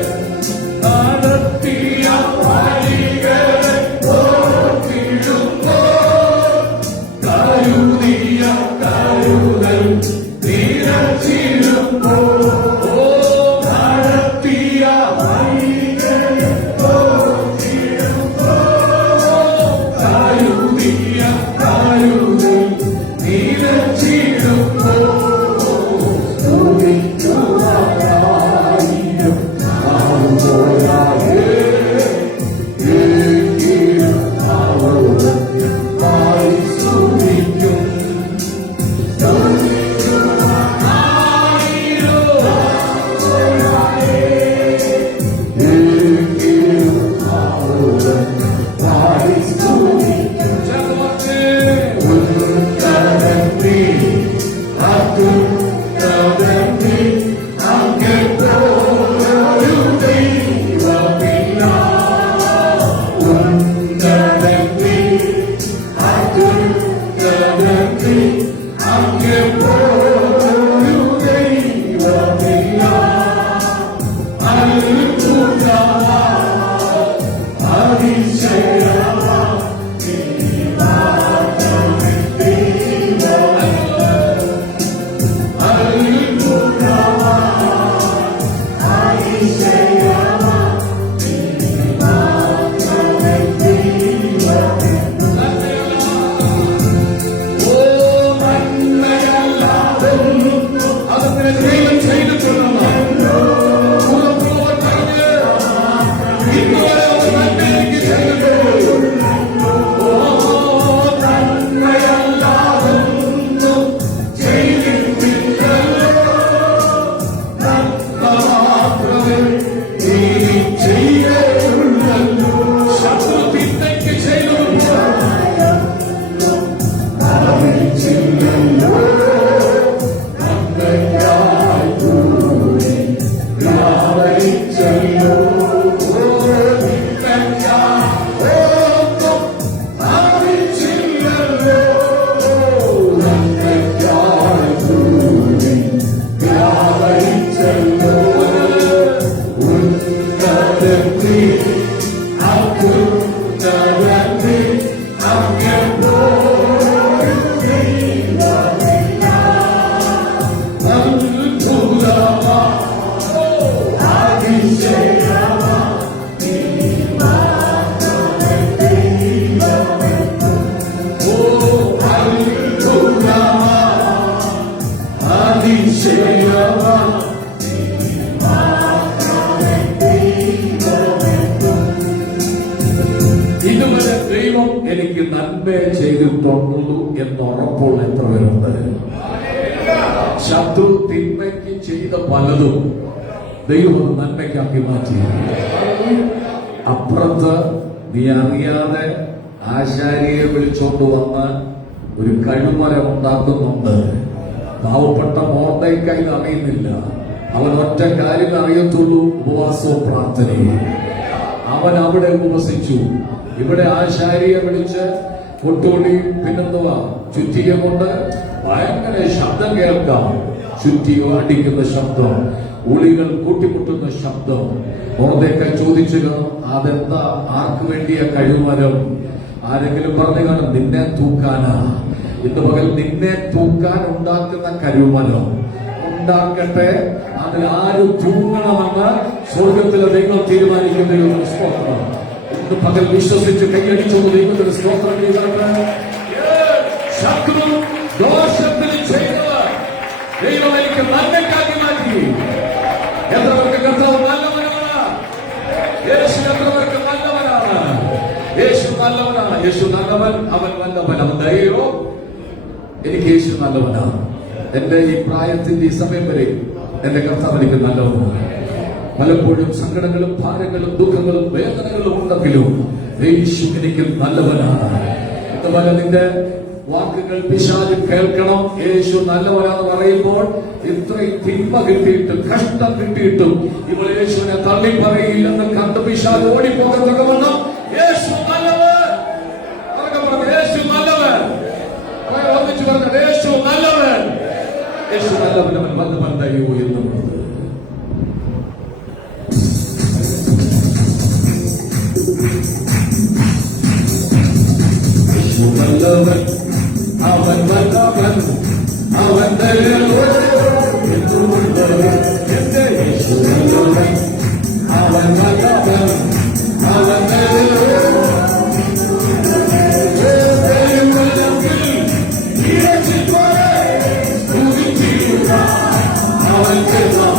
നടത്തിയ വഴികളെ ഓർത്തിടുമ്പോൾ കരുതിയ കരുതൽ നിരച്ചിടുമ്പോൾ നടത്തിയ വഴികളെ ഓർത്തിടുമ്പോൾ കരുതിയ കരുതൽ നിരച്ചിടുമ്പോൾ സ്തുതിക്കുവാനായിരം ആളുകളായേ എങ്കിലും അവളുടെ ആയി സ്തുതിക്കും. ഇതുവരെ ദൈവം എനിക്ക് നന്മ ചെയ്തിട്ടുള്ളൂ എന്ന് ഉറപ്പുള്ള എത്ര പേരുണ്ട്? ശത്രു തിന്മയ്ക്ക് ചെയ്ത പലതും ദൈവം നന്മയ്ക്കാക്കി മാറ്റി. അപ്പുറത്ത് നീ അറിയാതെ ആശാരിയെ വിളിച്ചോണ്ട് വന്ന് ഒരു കഴിമരം ഉണ്ടാക്കുന്നുണ്ട്. പാവപ്പെട്ട മോർദെഖായി ഇത് അറിയുന്നില്ല. അവൻ ഒറ്റ കാര്യം അറിയത്തുള്ളൂ, ഉപവാസവും പ്രാർത്ഥനയും. അവൻ അവിടെ ഉപവസിച്ചു. ഇവിടെ ആശാരിയെ വിളിച്ച് കൊട്ടുകൊടി പിന്നെന്തുവാ ചുറ്റിക കൊണ്ട് ഭയങ്കര ശബ്ദം കേൾക്കാം. ചുറ്റിക അടിക്കുന്ന ശബ്ദം. ഉളികൾ കൂട്ടിമുട്ടുന്ന ശബ്ദം. മൊർദെഖായി ചോദിച്ചത് അതെന്താ, ആർക്ക് വേണ്ടിയ കഴിവുമരം? ആരെങ്കിലും പറഞ്ഞു കാണും നിന്നെ തൂക്കാനാ. ഇന്ന് പകൽ നിന്നെ തൂക്കാൻ ഉണ്ടാക്കുന്ന കഴിവുമരം ഉണ്ടാക്കട്ടെ. അതിൽ ആര് തൂങ്ങണമെന്ന് സ്വർഗത്തിലെ ദൈവം തീരുമാനിക്കുന്ന സ്തോത്രം. ഇന്ന് പകൽ വിശ്വസിച്ച് കൈയടിച്ചു ദൈവത്തിന് സ്തോത്രം ചെയ്തത്. ശത്രു ദോഷത്തിൽ ചെയ്തത് ദൈവം എനിക്ക് നന്മയ്ക്കാക്കി മാറ്റി. എത്രവർക്ക് കർത്താവ് നല്ലവനാണ്. യേശു എത്രവർക്ക് നല്ലവനാണ്. യേശു നല്ലവനാണ്. യേശു നല്ലവൻ, അവൻ നല്ലവൻ. അവൻ ദൈവോ എനിക്ക് യേശു നല്ലവനാണ്. എന്റെ ഈ പ്രായത്തിന്റെ ഈ സമയം വരെ എന്റെ കർത്താവ് എനിക്ക് നല്ലവനാണ്. പലപ്പോഴും സങ്കടങ്ങളും ഭാരങ്ങളും ദുഃഖങ്ങളും വേദനകളും ഉണ്ടെങ്കിലും യേശു എനിക്ക് നല്ലവനാണ്. അതുപോലെ നിന്റെ വാക്കുകൾ പിശാച് കേൾക്കണം. യേശു നല്ലവനാന്ന് പറയുമ്പോൾ ഇത്രയും തിന്മ കിട്ടിയിട്ടും കഷ്ടം കിട്ടിയിട്ടും ഇവൾ യേശുവിനെ തള്ളി പറയില്ലെന്ന് കണ്ട് പിശാച് ഓടിപ്പോകത്തക്കവണ്ണം യേശു നല്ലവൻ. യേശു നല്ലവൻ. ഒന്നിച്ചു പറഞ്ഞത് യേശു നല്ലവൻ. യേശു നല്ലവൻ, അവൻ വല്ലവൻ ദൈവം എന്നും. യേശു നല്ലവൻ, അവൻ വല്ലവൻ, അവൻ ദൈവം എന്നുമുള്ളവൻ. എന്റെ യേശു നല്ലവൻ, അവൻ വല്ലവൻ, അവൻ ദൈവം. അവൻ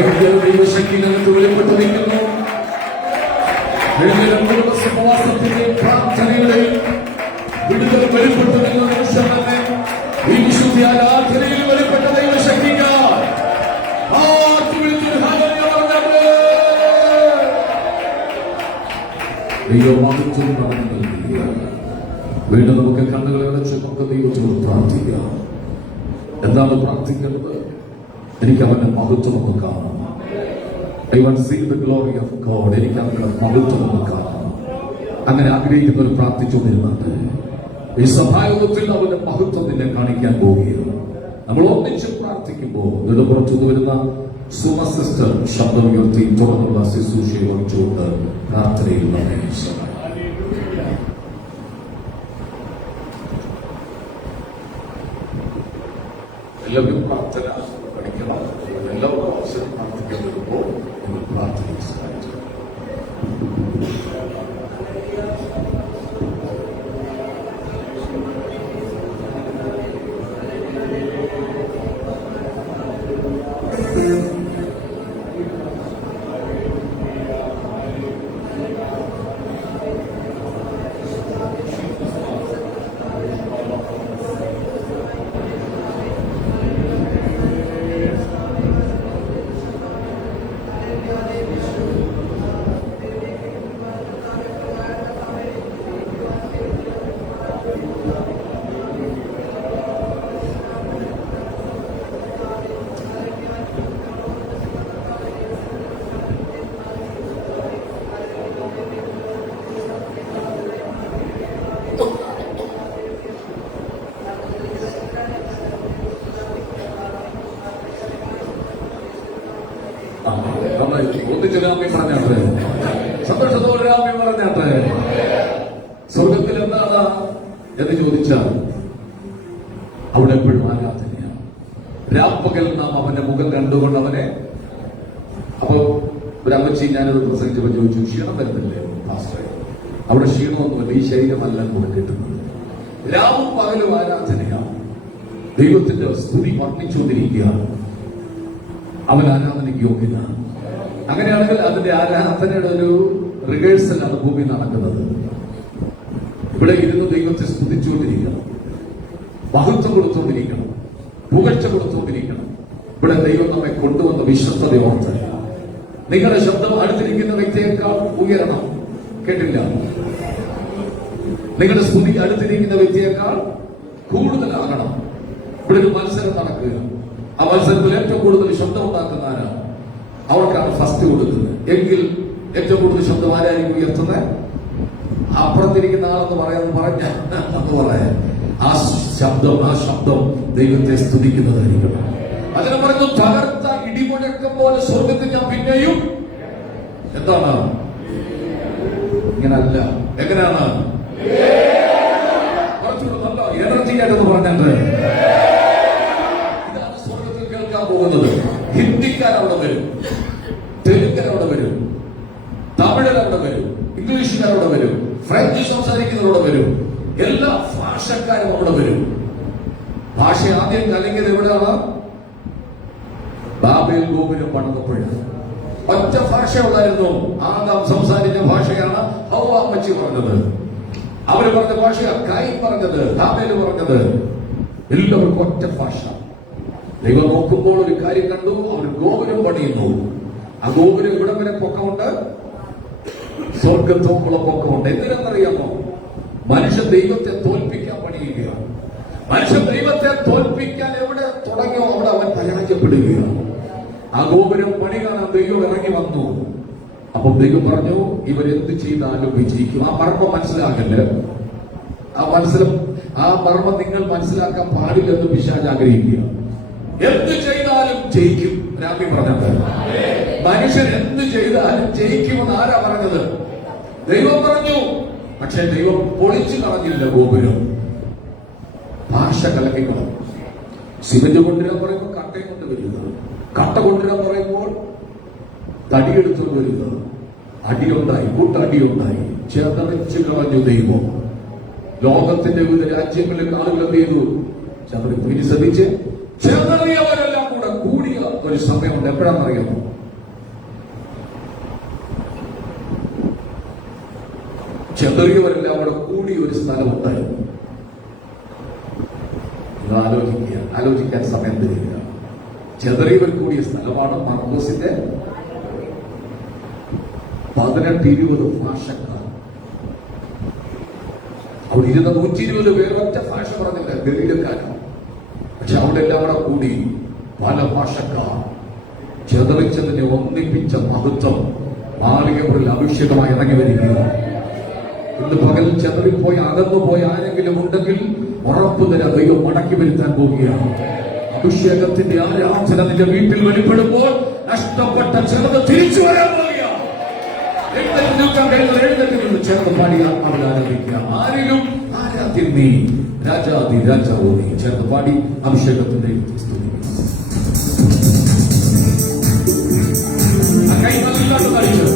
ഭയങ്കര ദൈവശക്തി ഞങ്ങൾക്ക് വെളിപ്പെട്ടു നിൽക്കുന്നു. കഴിഞ്ഞ 2 ദിവസ ഉപവാസത്തിന്റെയും പ്രാർത്ഥനയുടെയും വിടുതൽ വെളിപ്പെട്ടു നിന്ന നിമിഷം തന്നെ ഈ വിശുദ്ധ ആരാധനയിൽ വെളിപ്പെട്ട ദൈവശക്തിക്ക് ദൈവമാകും പറഞ്ഞു നൽകുകയാണ്. വീണ്ടും നമുക്ക് കണ്ണുകളെ അടച്ച് നമുക്ക് ദൈവത്തോട് പ്രാർത്ഥിക്കാം. എന്താണ് പ്രാർത്ഥിക്കുന്നത്? എനിക്ക് അവന്റെ മഹത്വം ഒന്ന് കാണണം. I want to see the glory of God. എനിക്ക് അവന്റെ മഹത്വം ഒന്ന് കാണണം. അങ്ങനെ ആഗ്രഹിക്കുന്നവർ പ്രാർത്ഥിച്ചുകൊണ്ടിരുന്നുണ്ട്. ഈ സഭായോഗത്തിൽ അവന്റെ മഹത്വം നിന്നെ കാണിക്കാൻ പോവുകയാണ്. നമ്മൾ ഒന്നിച്ച് പ്രാർത്ഥിക്കുമ്പോൾ നെടുപുറത്തുനിന്ന് വരുന്ന സുമ സിസ്റ്റർ ശബ്ദം ഉയർത്തി തുടർന്നുള്ള ശുശ്രൂഷയെ വഹിച്ചുകൊണ്ട് പ്രാർത്ഥനയിൽ നമ്മെ എല്ലാവരും പ്രാർത്ഥന പഠിക്കണം. എല്ലാവർക്കും അവസരം പ്രാർത്ഥിക്കാൻ വരുമ്പോൾ നിങ്ങൾ പ്രാർത്ഥനയിൽ സഹായിച്ചു. ഒന്നിച്ചൊരാമി പറഞ്ഞാട്ടെ, സന്തോഷത്തോടൊരാമി പറഞ്ഞാട്ടെ. സ്വർഗത്തിൽ എന്താണ് എന്ന് ചോദിച്ചാൽ അവിടെ എപ്പോഴും ആരാധനയാണ്. രാപ്പകൽ നാം അവന്റെ മുഖം കണ്ടുകൊണ്ട് അവനെ. അപ്പൊ ഒരു അമ്മച്ചി ഞാനത് പ്രസംഗിച്ചപ്പോൾ ചോദിച്ചു, ക്ഷീണം വരുന്നില്ലേ പാസ്റ്ററെ? അവിടെ ക്ഷീണമൊന്നുമില്ല, ഈ ശരീരമല്ല കൂടെ കിട്ടുന്നത്. രാവും പകലും ആരാധനയാണ്. ദൈവത്തിന്റെ സ്തുതി വർണ്ണിച്ചുകൊണ്ടിരിക്കുകയാണ്. അവൻ ആരാധനയ്ക്ക് യോഗ്യനാണ്. അങ്ങനെയാണെങ്കിൽ അതിന്റെ ആരാധനയുടെ ഒരു റിഹേഴ്സലാണ് ഭൂമി നടക്കുന്നത്. ഇവിടെ ഇരുന്ന് ദൈവത്തെ സ്തുതിച്ചുകൊണ്ടിരിക്കണം, മഹത്വം കൊടുത്തുകൊണ്ടിരിക്കണം, പുകഴ്ച കൊടുത്തുകൊണ്ടിരിക്കണം. ഇവിടെ ദൈവം നമ്മെ കൊണ്ടുവന്ന വിശ്വസ്തത ഓർത്ത് നിങ്ങളുടെ ശബ്ദം അടുത്തിരിക്കുന്ന വ്യക്തിയേക്കാൾ ഉയരണം. കേട്ടില്ല? നിങ്ങളുടെ സ്തുതി അടുത്തിരിക്കുന്ന വ്യക്തിയേക്കാൾ കൂടുതലാകണം. ഇവിടെ ഒരു മത്സരം നടക്കുക. ആ മത്സരത്തിൽ ഏറ്റവും കൂടുതൽ ശബ്ദം ഉണ്ടാക്കുന്ന ആരാണ്? അവർക്കാണ് ഫസ്റ്റ് കൊടുക്കുന്നത്. എങ്കിൽ ഏറ്റവും കൂടുതൽ ശബ്ദം ആരായിരിക്കും ഉയർത്തുന്നത്? അപ്പുറത്തിരിക്കുന്ന ആളെന്ന് പറയാൻ ആ ശബ്ദം ദൈവത്തെ സ്തുതിക്കുന്നതായിരിക്കണം. അതിന് പറയുന്നു, തകർത്ത ഇടിമുഴക്കം പോലെ സ്വർഗത്തിൽ ഞാൻ പിന്നെയും. എന്താണ്? ഇങ്ങനല്ല. എങ്ങനെയാണ്? കുറച്ചുകൂടെ നല്ല എനർജിയായിട്ടെന്ന് പറഞ്ഞിട്ട് ഇതാണ് സ്വർഗത്തിൽ കേൾക്കാൻ പോകുന്നത്. ഹിന്ദിക്കാരവിടെ വരും, തെലുങ്കരവിടെ വരും, തമിഴരവിടെ വരും, ഇംഗ്ലീഷുകാരവിടെ വരും, ഫ്രഞ്ച് സംസാരിക്കുന്നവരുടെ വരും, എല്ലാ ഭാഷക്കാരും അവിടെ വരും. ഭാഷ ആദ്യം കലങ്ങിയത് എവിടെയാണ്? ബാബേൽ ഗോപുരം പണിതപ്പോഴാണ്. ഒറ്റ ഭാഷയുള്ളായിരുന്നു. ആദാം സംസാരിച്ച ഭാഷയാണ് ഹവ്വ അമ്മച്ചി പറഞ്ഞത്. അവര് പറഞ്ഞ ഭാഷയാണ് കൈൻ പറഞ്ഞത്, ഹാബേൽ പറഞ്ഞത്. എല്ലാവർക്കും ഒറ്റ ഭാഷ. ദൈവം നോക്കുമ്പോൾ ഒരു കാര്യം കണ്ടു. അവർ ഗോപുരം പണിയുന്നു. ആ ഗോപുരം ഇവിടെ വരെ പൊക്കമുണ്ട്, സ്വർഗത്തോക്കുള്ള പൊക്കമുണ്ട്. എന്തിനെന്നറിയാമോ? മനുഷ്യൻ ദൈവത്തെ തോൽപ്പിക്കാൻ പണിയുകയാണ്. മനുഷ്യൻ ദൈവത്തെ തോൽപ്പിക്കാൻ എവിടെ തുടങ്ങിയോ അവിടെ അവൻ പരാജയപ്പെടുകയാണ്. ആ ഗോപുരം പണി കാണാൻ ദൈവം ഇറങ്ങി വന്നു. അപ്പം ദൈവം പറഞ്ഞു, ഇവരെന്ത് ചെയ്താലും വിജയിക്കും. ആ മർമ്മം മനസ്സിലാക്കല്ല. ആ മർമ്മം നിങ്ങൾ മനസ്സിലാക്കാൻ പാടില്ലെന്ന് പിശാച് ആഗ്രഹിക്കുക. എന്ത് ചെയ്താലും ജയിക്കും. രാമി പറഞ്ഞത് മനുഷ്യൻ എന്ത് ചെയ്താലും ജയിക്കുമെന്ന് ആരാ പറഞ്ഞത്? ദൈവം പറഞ്ഞു. പക്ഷെ ദൈവം പൊളിച്ചു കളഞ്ഞില്ല ഗോപുരം. ഭാഷ കലക്കിക്കണം. സിമന്റ് കൊണ്ടുവരാൻ പറയുമ്പോൾ കട്ടയും കൊണ്ട് വരിക, കട്ട കൊണ്ടുവരാൻ പറയുമ്പോൾ തടിയെടുത്തുകൊണ്ട് വരിക. അടിയുണ്ടായി, കൂട്ടടിയുണ്ടായി, ചെതറിച്ചു കളഞ്ഞു ദൈവം. ലോകത്തിന്റെ വിവിധ രാജ്യങ്ങളിൽ ആളുകൾ എന്ത് ചെയ്തു? ചതറി. ശ്രദ്ധിച്ച് ചെതറിയവരെല്ലാം കൂടെ കൂടിയ ഒരു സമയമുണ്ട്. എപ്പോഴാണെന്നറിയാമോ? ചെറിയവരെല്ലാം അവിടെ കൂടി ഒരു സ്ഥലമുണ്ടായിരുന്നു. നിങ്ങൾ ആലോചിക്കാൻ സമയം തരിക. ചെറിയവർ കൂടിയ സ്ഥലമാണ് മർക്കോസിന്റെ 18-20 ഭാഷക്കാർ. അവിടെ ഇരുന്ന 120 പേർ ഒറ്റ ഭാഷ പറഞ്ഞില്ല, ഗലീലക്കാരാണ്. പക്ഷെ അവിടെ എല്ലാം അവിടെ കൂടി പല ഭാഷക്കാർ. ചെതറിച്ചതിനെ ഒന്നിപ്പിച്ച മഹത്വം മാളികപ്പുറയിൽ അഭിഷേകമായി ഇറങ്ങി വരികയാണ്. ഇന്ന് പകൽ ചെതറിപ്പോയി അകന്നുപോയി ആരെങ്കിലും ഉണ്ടെങ്കിൽ ഉറപ്പു തരാൻ ദൈവം മടക്കി വരുത്താൻ പോവുകയാണ്. അഭിഷേകത്തിന്റെ ആരാധന നിന്റെ വീട്ടിൽ വെളിപ്പെടുമ്പോൾ നഷ്ടപ്പെട്ട ചെറുത് തിരിച്ചു വരാൻ പോവുകയാണ്. എഴുന്നേറ്റ് ചേർന്ന് പാടിയ അവൾ ആരാധിക്കുക. ആരിലും ആരാധ്യൻ നീ, രാജാതി രാജാവോ നീ. ചേർന്ന് പാടി അഭിഷേകത്തിന്റെ സ്തുതി. കൈ നല്ലോട്ട് കളിച്ചു.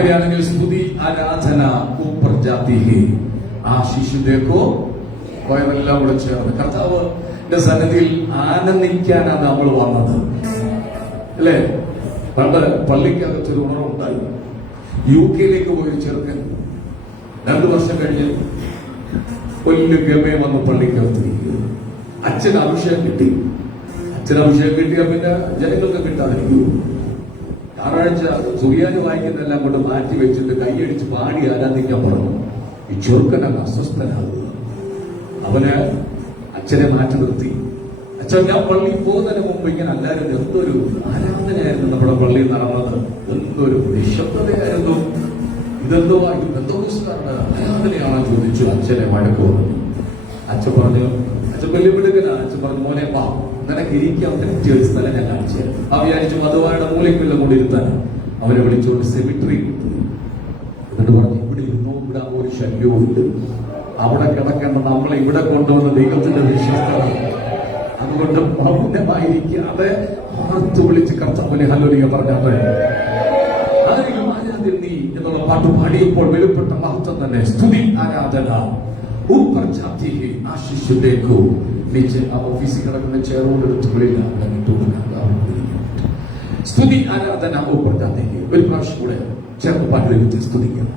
അങ്ങനെയാണെങ്കിൽ സ്തുതി ആരാധന ഊപ്പർ ജാതി ഹേ. ആ ശിശുദേക്കോ വയറെല്ലാം കൂടെ ചേർന്ന് കർത്താവിന്റെ സന്നിധിയിൽ ആനന്ദിക്കാനാണ് നമ്മൾ വന്നത്, അല്ലേ? പണ്ട് പള്ളിക്കകത്തൊരു ഉണർവുണ്ടായി. UK പോയി ചെറുക്കൻ 2 വർഷം കഴിഞ്ഞ് വലിയ ഗമയെ വന്ന് പള്ളിക്കകത്തിരിക്കുക. അച്ഛന് അഭിഷേകം കിട്ടി. കിട്ടിയാൽ പിന്നെ ജനങ്ങൾക്ക് കിട്ടാതിരിക്കൂ. ഞായറാഴ്ച സുറിയാനി വായിക്കുന്നതെല്ലാം കൊണ്ട് മാറ്റി വെച്ചിട്ട് കൈയടിച്ച് പാടി ആരാധിക്കാൻ പറഞ്ഞു. ഈ ചെറുക്കനങ്ങ് അസ്വസ്ഥനാകുക. അവന് അച്ഛനെ മാറ്റി നിർത്തി. അച്ഛൻ, ഞാൻ പള്ളിയിൽ പോകുന്നതിന് മുമ്പ് ഇങ്ങനെ അല്ലായിരുന്നു, എന്തൊരു ആരാധനയായിരുന്നു നമ്മുടെ പള്ളിയിൽ നടന്നത്, എന്തൊരു നിശബ്ദതയായിരുന്നു, ഇതെന്തോ ബന്ധുക്കാരുടെ ആരാധനയാണെന്ന് ചോദിച്ചു. അച്ഛനെ വഴക്ക് പറഞ്ഞു. അച്ഛൻ പറഞ്ഞു, അച്ഛൻ വെല്ലുവിളിക്കലാ. അച്ഛൻ പറഞ്ഞു, മോനെ വാ, നിനക്ക് ഇരിക്കാൻ പറ്റിയ ഒരു സ്ഥലം ഞാൻ കാണിച്ചു. ആ വിചാരിച്ചു മധുവായുടെ മൂലയ്ക്കുള്ള കൂടി ഇരുത്താൻ അവരെ വിളിച്ചുകൊണ്ട് സെമിട്രി എന്നിട്ട് പറഞ്ഞു, ഇവിടെ ഇരുന്നോ, ഇവിടെ ഒരു ശല്യവും ഇല്ല, അവിടെ കിടക്കേണ്ട നമ്മളെ ഇവിടെ കൊണ്ടുവന്ന ദൈവത്തിന്റെ വിശ്വസ്തത, അതുകൊണ്ട് മൗനമായിരിക്കാതെ ആർത്ത് വിളിച്ച് കർത്താവിനെ ഹല്ലേലൂയ പറഞ്ഞാട്ടെ. ആരെയും ആരാധന നീ എന്നുള്ള പാട്ട് പാടിയപ്പോൾ വെളിപ്പെട്ട മഹത്വം തന്നെ. സ്തുതി ആരാധന ഊപ്പർ ജാതി ഹേ. ആ ശിശുദേക്കോ നീച്ച് ആ ഓഫീസിൽ കിടക്കുന്ന ചെയറോട് എടുത്ത് വിളില്ല, സ്തുതി ആരാധന ഊപ്പർ ജാതി ഹേ. ഒരു പ്രാവശ്യം കൂടെ ചേർന്ന് പാട്ട് വെച്ച് സ്തുതിക്കണം.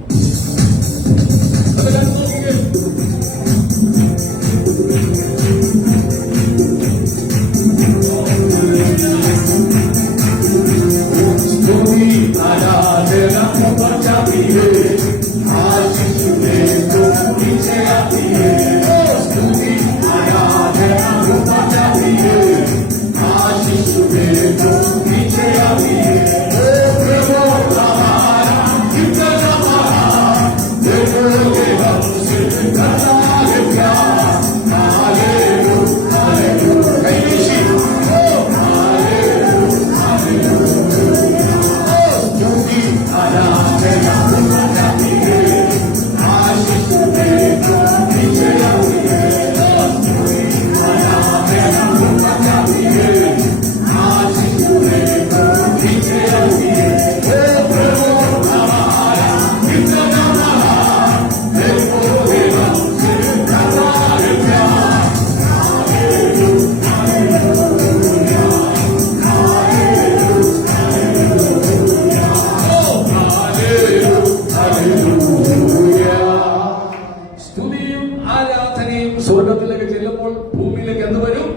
സ്വർഗത്തിലേക്ക് ചെല്ലുമ്പോൾ ഭൂമിയിലേക്ക് എന്ത് വരും?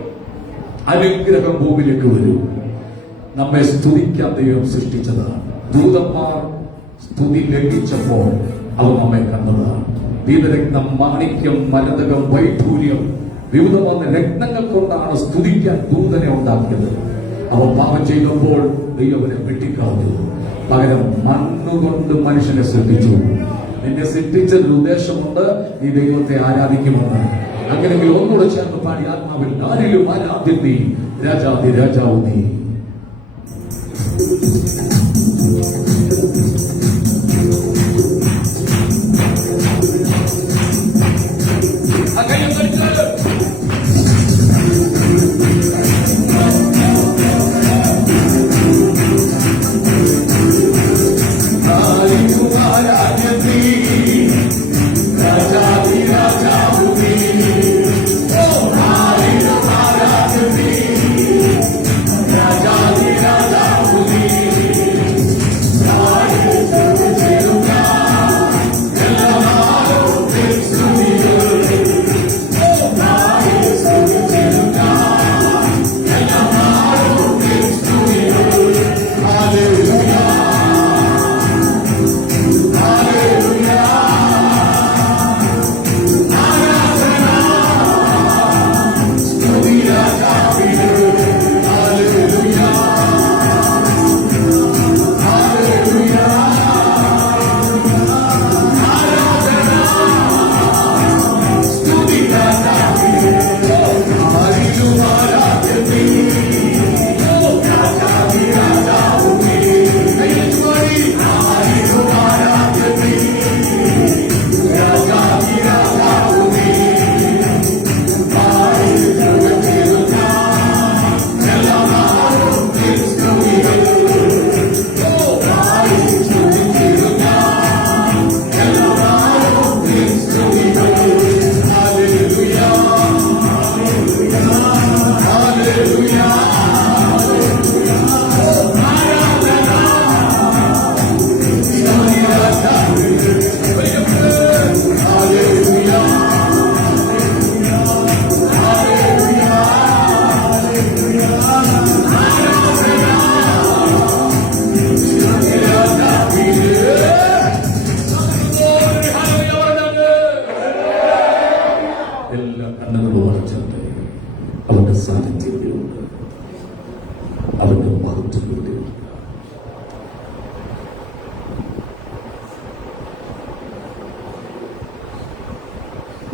അനുഗ്രഹം ഭൂമിയിലേക്ക് വരും. നമ്മെ സ്തുതിക്കാൻ ദൈവം സൃഷ്ടിച്ചതാണ്. ദൂതന്മാർ സ്തുതി ലംഘിച്ചപ്പോൾ അവർ നമ്മെ കണ്ടതാണ്. ദീപരത്നം, മാണിക്യം, മരതകം, വൈഢൂര്യം, വിവിധമായ രത്നങ്ങൾ കൊണ്ടാണ് സ്തുതിക്കാൻ ദൂതനെ ഉണ്ടാക്കിയത്. അവർ പാപം ചെയ്തപ്പോൾ ദൈവനെ വെട്ടിക്കളഞ്ഞു. പകരം മണ്ണുകൊണ്ട് മനുഷ്യനെ സൃഷ്ടിച്ചു. നിന്നെ സൃഷ്ടിച്ചൊരു ഉദ്ദേശമുണ്ട്, നീ ദൈവത്തെ ആരാധിക്കുമെന്ന്. അങ്ങനെങ്കിൽ ഒന്നുകൂടെ ചേർന്ന് പാടി ആത്മാവിൽ ആരിലും ആരാധ്യം നീ, രാജാതി രാജാവ് നീ.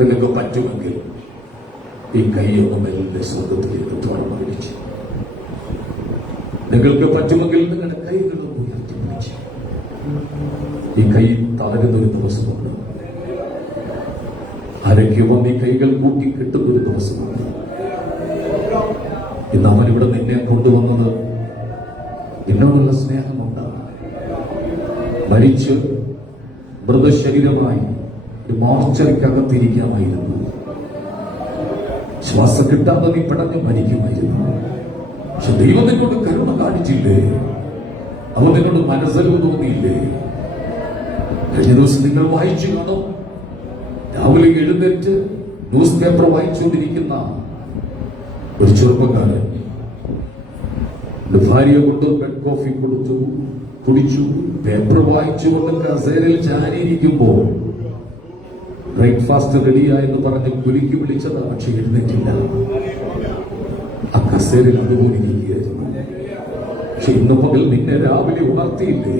നിങ്ങൾക്ക് പറ്റുമെങ്കിൽ ഈ കൈയൊന്നും എന്റെ സ്വർഗത്തിലേക്ക് തുറന്നു പിടിച്ച്, നിങ്ങൾക്ക് പറ്റുമെങ്കിൽ നിങ്ങളുടെ കൈകളും ഉയർത്തിപ്പിടിച്ച്, ഈ കൈ തളരുന്നൊരു ദിവസമുണ്ട്. ആരൊക്കെ വന്ന് ഈ കൈകൾ കൂട്ടി കെട്ടുന്നൊരു ദിവസമുണ്ട്. ഇന്ന് അവൻ ഇവിടെ നിന്നെ കൊണ്ടുവന്നത് എന്നോടുള്ള സ്നേഹമുണ്ട്. മരിച്ച് മൃതശരീരമായി ഒരു മോർച്ചറിക്കകത്തിരിക്കാമായിരുന്നു. ശ്വാസം കിട്ടാതെ നീ പിടഞ്ഞ് മരിക്കുമായിരുന്നു. പക്ഷെ ദൈവം നിന്നോട് കരുണ കാണിച്ചില്ലേ? അവൻ നിന്നോട് മനസ്സലിവ് തോന്നിയില്ലേ? കഴിഞ്ഞ ദിവസം നിങ്ങൾ വായിച്ചു കാണും, രാവിലെ എഴുന്നേറ്റ് ന്യൂസ് പേപ്പർ വായിച്ചുകൊണ്ടിരിക്കുന്ന ഒരു ചെറുപ്പക്കാരൻ ഭാര്യയെ കൊണ്ട് ബെഡ് കോഫി കൊടുത്തു, കുടിച്ചു, പേപ്പർ വായിച്ചുകൊണ്ട് കസേരയിൽ ചാരിയിരിക്കുമ്പോൾ ബ്രേക്ക്ഫാസ്റ്റ് റെഡിയായെന്ന് പറഞ്ഞ് കുലുക്കി വിളിച്ചതാ. പക്ഷെ എഴുന്നേറ്റില്ല. ആ കസേരയിൽ അതുപോലെ ഇരിക്കുകയായിരുന്നു. പക്ഷെ ഇന്ന് പകൽ നിന്നെ രാവിലെ ഉണർത്തിയില്ലേ?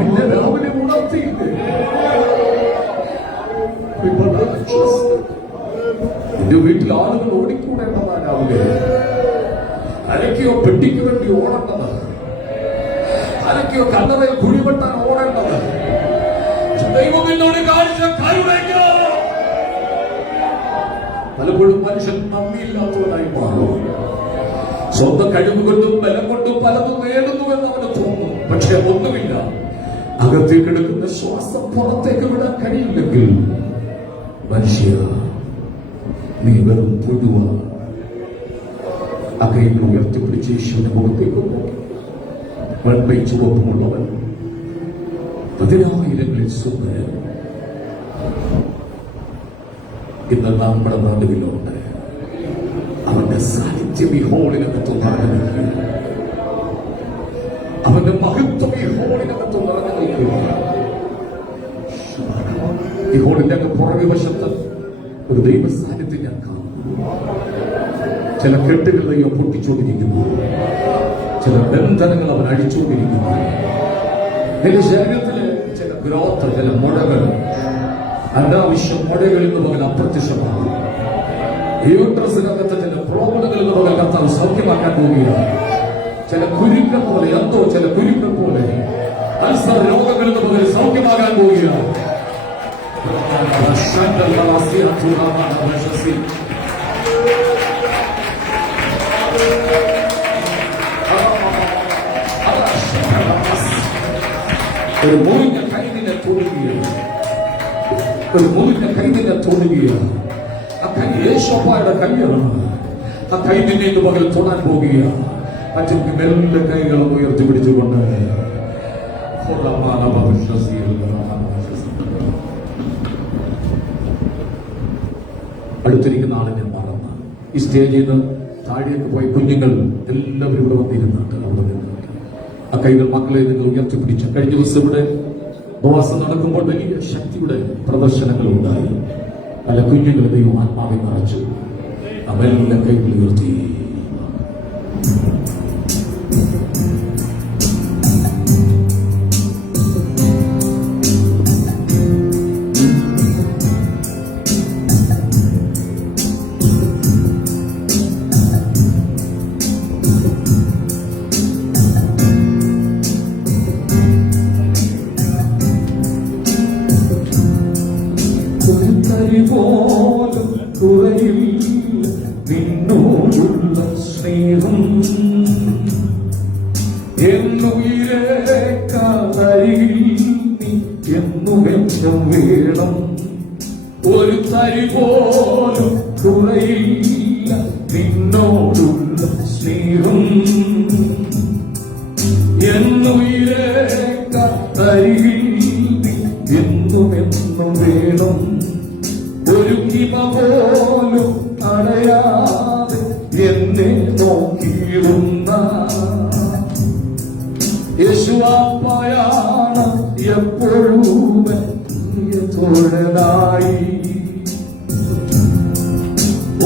നിന്നെ രാവിലെ ഉണർത്തിയില്ലേ? നിന്റെ വീട്ടിൽ ആളുകൾ ഓടിക്കൂടേണ്ടതാ. രാവിലെ ആരൊക്കെയോ പെട്ടിക്ക് വേണ്ടി ഓടേണ്ടത്, ആരൊക്കെയോ കല്ലറയിൽ കുഴിവെട്ടാൻ ഓടേണ്ടത്. ദൈവം എന്നോട് കാണിച്ച കരുണയ്ക്ക് പലപ്പോഴും മനുഷ്യൻ നന്ദിയില്ലാത്തവനായി മാറും. സ്വന്തം കഴിവുകൊണ്ടും ബലം കൊണ്ടും പലതും നേടുന്നുവെന്ന് അവന് തോന്നും. പക്ഷെ ഒന്നുമില്ല. അകത്തേക്ക് എടുക്കുന്ന ശ്വാസം പുറത്തേക്ക് വിടാൻ കഴിയില്ലെങ്കിൽ മനുഷ്യ നീ വെറും പുഴുവ. ആ കൈകൾ ഉയർത്തിപ്പിടിച്ച് യേശുവിന്റെ മുഖത്തേക്ക് നോക്കി. വെൺപൈ ചുവപ്പുമുള്ളവൻ, 10,000 സുന്ദരൻ ഇന്ന് നമ്മുടെ നടുവിലുണ്ട്. അവന്റെ സാന്നിധ്യം ഈ ഹോളിനകത്ത് നിറഞ്ഞു നിൽക്കുക. അവന്റെ മഹത്വം ഈ ഹോളിനകത്ത് നിറഞ്ഞു നിൽക്കുക. ഈ ഹോളിന്റെ പുറകെ വശത്ത് ഒരു ദൈവ സാന്നിധ്യം ഞാൻ കാണുന്നു. ചില കെട്ടുകൾ ദൈവം പൊട്ടിച്ചുകൊണ്ടിരിക്കുന്നു. ചില ബന്ധനങ്ങൾ അവൻ അടിച്ചുകൊണ്ടിരിക്കുന്നു. നിന്റെ ശരീരത്തില് ചില ഗ്രോത്ത്, ചില മുഴകൾ, അനാവശ്യ മുഴകളിൽ നിന്ന് പകൽ അപ്രത്യക്ഷമാകും. യൂട്രസിനകത്ത് ചില പ്രോബ്ലങ്ങളിൽ നിന്ന് പകൽ കർത്താവ് സൗഖ്യമാക്കാൻ പോവുകയാണ്. ചില കുരുക്കൾ പോലെ, എന്തോ ചില കുരുക്കൾ പോലെ അൾസർ രോഗങ്ങളിൽ നിന്ന് പകൽ സൗഖ്യമാകാൻ പോവുകയാണ്. ഒരു മുറിഞ്ഞ കൈ നിന്നെ തൊടുകയാണ്. ഒരു മുറിഞ്ഞ കൈ നിന്നെ തൊടുകയാണ്. ആ കൈ യേശോപ്പായുടെ കൈയാണ്. ആ കൈ നിന്നെ ഇന്ന് പകൽ തൊടാൻ പോവുകയാണ്. അച്ഛൻ മെല്ലെ കൈകളും ഉയർത്തി പിടിച്ചുകൊണ്ട് അടുത്തിരിക്കുന്ന ആളിനെ മറന്ന് ഈ സ്റ്റേജിൽ നിന്ന് താഴേക്ക് പോയി കുഞ്ഞുങ്ങൾ എല്ലാവരും ഇവിടെ വന്നിരുന്നിട്ട് അവിടെ നിന്ന് ആ കൈകൾ മക്കളെ നിങ്ങൾ ഉയർത്തിപ്പിടിച്ചു. കഴിഞ്ഞ ദിവസം ഇവിടെ ഉപവാസം നടക്കുമ്പോൾ വലിയ ശക്തിയുടെ പ്രദർശനങ്ങൾ ഉണ്ടായി. പല കുഞ്ഞുങ്ങൾ ദൈവം ആത്മാവിൽ നിറച്ചു. അവരെല്ലാം കൈകൾ ഉയർത്തി. പോലും കുറയില്ല നിന്നോടുള്ള സ്നേഹം. എന്നുയിരേക്കാതരികിൽ നീ എന്നു മെച്ചം വേണം. ഒരു തരി പോലും കുറയില്ല നിന്നോടുള്ള സ്നേഹം. എന്നുയിരേക്കാതരികിൽ നീ എന്നുമെന്നും വേണം. ഒരു കിമ പോലും അടയാതെ എന്നെ നോക്കിയിടുന്ന യേശുവാപ്പയാണ് എപ്പോഴും തോഴനായി.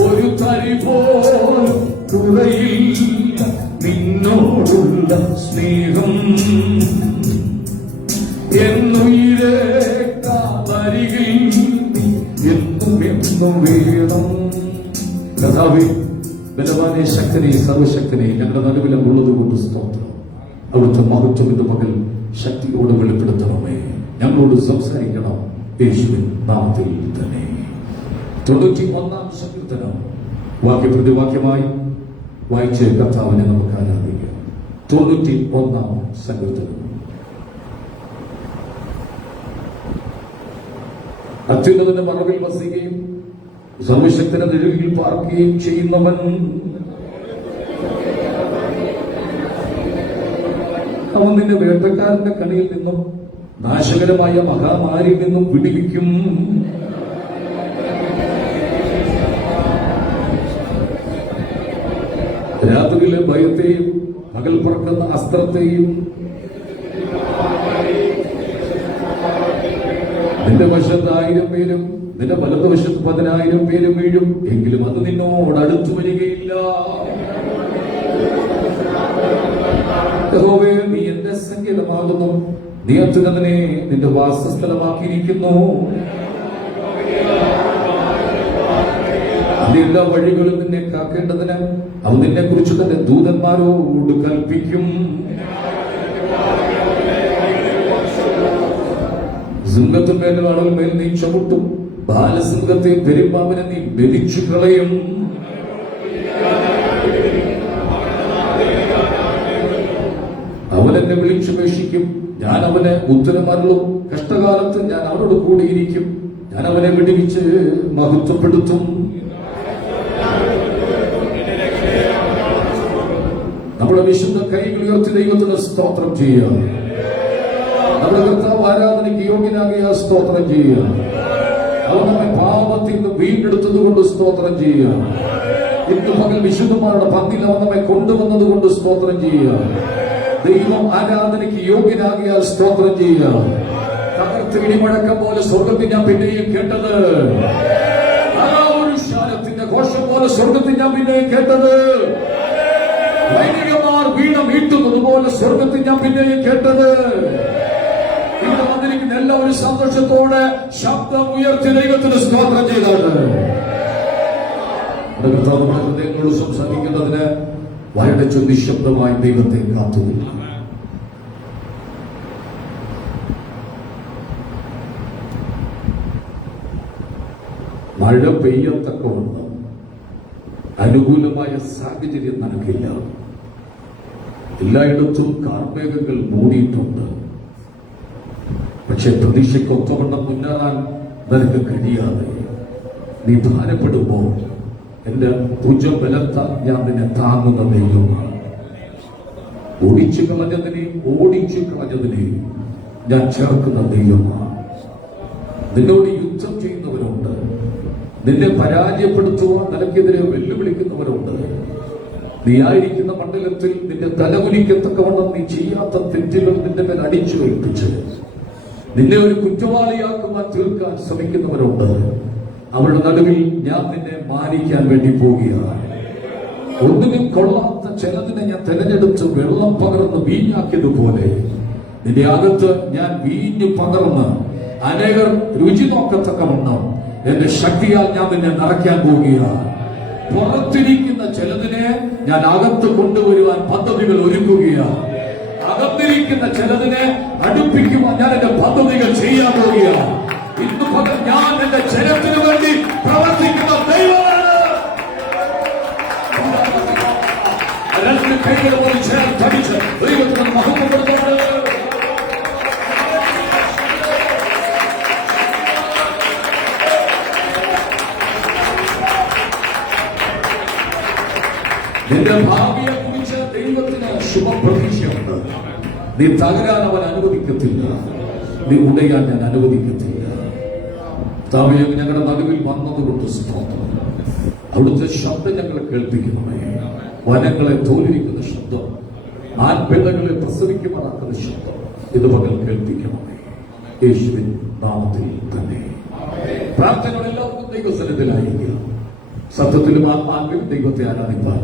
ഒരു തരി പോലും കുറയില്ല നിന്നോടുള്ള സ്നേഹം. എന്നുയിരേക്കാതരികിൽ വിഷ്ണു വേണം. കർത്താവേ, ബലവാനെ, ശക്തനെ, സർവശക്തനെ ഞങ്ങളുടെ നടുവിലും ഉള്ളതുകൊണ്ട് സ്തോത്രം. അവിടുത്തെ മഹത്വത്തിന്റെ പകൽ ശക്തിയോട് വെളിപ്പെടുത്തണമേ. ഞങ്ങളോട് സംസാരിക്കണം യേശുവിൻ നാമത്തിൽ തന്നെ. 91-ാം സങ്കീർത്തനം വാക്യപ്രതിവാക്യമായി വായിച്ച് കർത്താവിനെ നമുക്ക് ആരാധിക്കാം. 91-ാം സങ്കീർത്തനം. അത്യുന്നതന്റെ മറവിൽ വസിക്കുകയും സർവശക്തന്റെ നിഴലിൽ പാർക്കുകയും ചെയ്യുന്നവൻ അവൻ നിന്റെ വേട്ടക്കാരന്റെ കണിയിൽ നിന്നും നാശകരമായ മഹാമാരിയിൽ നിന്നും വിടുവിക്കും. രാത്രിയിലെ ഭയത്തെയും പകൽ പറക്കുന്ന അസ്ത്രത്തെയും നിന്റെ വശത്ത് 1000 പേരും നിന്റെ വലതുവശത്ത് 10,000 പേരും വീഴും, എങ്കിലും അത് നിന്നോട് അടുത്തു വരികയില്ല. യഹോവേ, നീ എന്റെ സങ്കേതമാകുന്നു, നീ അത്യുന്നതനെ നിന്റെ വാസസ്ഥലമാക്കിയിരിക്കുന്നു. നിന്റെ എല്ലാ വഴികളും നിന്നെ കാക്കേണ്ടതിന് അവൻ നിന്നെ കുറിച്ച് തന്റെ ദൂതന്മാരോട് കൽപ്പിക്കും. സിംഹത്തിന്മേൽ ആളുകൾമേൽ നീ ചവിട്ടും, ബാലസിംഹത്തെ പെരുമ്പാവിനെ നീ മെതിച്ചു കളയും. അവൻ എന്നെ വിളിച്ചപേക്ഷിക്കും, ഞാൻ അവന് ഉത്തരമരുളും. കഷ്ടകാലത്ത് ഞാൻ അവനോട് കൂടിയിരിക്കും, ഞാൻ അവനെ വിടുവിച്ച് മഹത്വപ്പെടുത്തും. നമ്മുടെ വിശുദ്ധ കൈകൾ ഉയർത്തി ദൈവത്തിന് സ്തോത്രം ചെയ്യുക. നമ്മുടെ കർത്താവ് ആരാധനയ്ക്ക് യോഗ്യനാകിയ സ്തോത്രം ചെയ്യുക. അവൻ നമ്മെ പാപത്തിൽ നിന്ന് വീണ്ടെടുത്തത് കൊണ്ട് സ്തോത്രം ചെയ്യുക. ഇന്ന് പകൽ വിശുദ്ധന്മാരുടെ പന്തിൽ അവൻ നമ്മെ കൊണ്ടുവന്നത് കൊണ്ട് സ്തോത്രം ചെയ്യുക. ദൈവം ആരാധനയ്ക്ക് യോഗ്യനാകിയ സ്തോത്രം ചെയ്യുക. തകർത്ത് ഇടിമുഴക്കം പോലെ സ്വർഗത്തിൽ ഞാൻ പിന്നെയും കേട്ടത്, ആ ഒരു ശാലത്തിന്റെ ഘോഷം പോലെ സ്വർഗത്തിൽ ഞാൻ പിന്നെയും കേട്ടത്, സൈനികന്മാർ വീണ മീട്ടുന്നത് പോലെ സ്വർഗത്തിൽ ഞാൻ പിന്നെയും കേട്ടത്. ഇവിടെ വന്നിരിക്കുന്ന എല്ലാവരും സന്തോഷത്തോടെ ശബ്ദം ഉയർത്തി ദൈവത്തിന് സ്തോത്രം ചെയ്താണ്. നമ്മുടെ ഹൃദയങ്ങളോട് സംസാരിക്കുന്നതിന് വായടച്ചു നിശബ്ദമായി ദൈവത്തെ കാത്തുകൊള്ളുക. മഴ പെയ്യത്തക്കവണ്ണം അനുകൂലമായ സാഹചര്യം നടക്കില്ല. എല്ലായിടത്തും കാർമേഘങ്ങൾ മൂടിയിട്ടുണ്ട്. പക്ഷെ പ്രതീക്ഷയ്ക്കൊത്തവണ്ണം മുന്നേറാൻ നിനക്ക് കഴിയാതെ നീ ഭാരപ്പെടുമ്പോ എന്റെ ഭുജം ബലത്താൽ ഞാൻ നിന്നെ താങ്ങുന്ന ദൈവമാണ്. ഓടിച്ചു കളഞ്ഞതിനെ ഞാൻ ചേർക്കുന്ന ദൈവമാണ്. നിന്നോട് യുദ്ധം ചെയ്യുന്നവരുണ്ട്, നിന്നെ പരാജയപ്പെടുത്തുവാൻ നിനക്കെതിരെ വെല്ലുവിളിക്കുന്നവരുണ്ട്. നീ ആയിരിക്കുന്ന മണ്ഡലത്തിൽ നിന്റെ തലകുലിക്കത്തക്കവണ്ണം നീ ചെയ്യാത്ത തെറ്റുകൾ നിന്റെ മേൽ അടിച്ചു ഏൽപ്പിച്ച് നിന്നെ ഒരു കുറ്റവാളിയാക്കുവാൻ തീർക്കാൻ ശ്രമിക്കുന്നവരുണ്ട്. അവരുടെ നടുവിൽ ഞാൻ നിന്നെ മാനിക്കാൻ വേണ്ടി പോവുകയാണ്. ഒന്നിനും കൊള്ളാത്ത ചിലതിനെ ഞാൻ തെരഞ്ഞെടുത്ത് വെള്ളം പകർന്ന് വീഞ്ഞാക്കിയതുപോലെ നിന്റെ അകത്ത് ഞാൻ വീഞ്ഞു പകർന്ന് അനേകർ രുചി നോക്കത്തക്കവണ്ണം എന്റെ ശക്തിയാൽ ഞാൻ നിന്നെ നിറയ്ക്കാൻ പോവുകയാണ്. പുറത്തിരിക്കുന്ന ചിലതിനെ ഞാൻ അകത്ത് കൊണ്ടുവരുവാൻ പദ്ധതികൾ ഒരുക്കുകയാണ്. അകത്തിരിക്കുന്ന ചിലതിനെ അടുപ്പിക്കുവാൻ ഞാൻ എന്റെ പദ്ധതികൾ ചെയ്യാൻ പോവുകയാണ്. ഇന്ന് പകൽ ഞാൻ എന്റെ ജനത്തിനു വേണ്ടി പ്രവർത്തിക്കുന്ന ദൈവമാണ്. രണ്ട് കൈകളോട് ചേർത്തടിച്ച് ദൈവത്തിന് മഹത്വപ്പെടുത്തുന്നത്. നിന്റെ ഭാവിയെ കുറിച്ച് ദൈവത്തിന് ശുഭപ്രതീക്ഷയുണ്ട്. നീ തകരാൻ അവൻ അനുവദിക്കത്തില്ല, നീ ഉടയാൻ ഞാൻ അനുവദിക്കത്തില്ല. താമയം ഞങ്ങളുടെ നടുവിൽ വന്നതുകൊണ്ട് സ്തോത്രം. അവിടുത്തെ ശബ്ദം ഞങ്ങളെ കേൾപ്പിക്കണമേ. വനങ്ങളെ തോലിരിക്കുന്ന ശബ്ദം, ആൺപിള്ളകളെ പ്രസവിക്കുമാറാക്കുന്ന ശബ്ദം ഇത് പകൽ കേൾപ്പിക്കണമേ. യേശുവിൻ നാമത്തിൽ തന്നെ പ്രാർത്ഥനകൾ എല്ലാവർക്കും ദൈവസന്നിധിയിലായിരിക്കുക. സത്യത്തിലും ആത്മാവിലും ദൈവത്തെ ആരാധിപ്പാൻ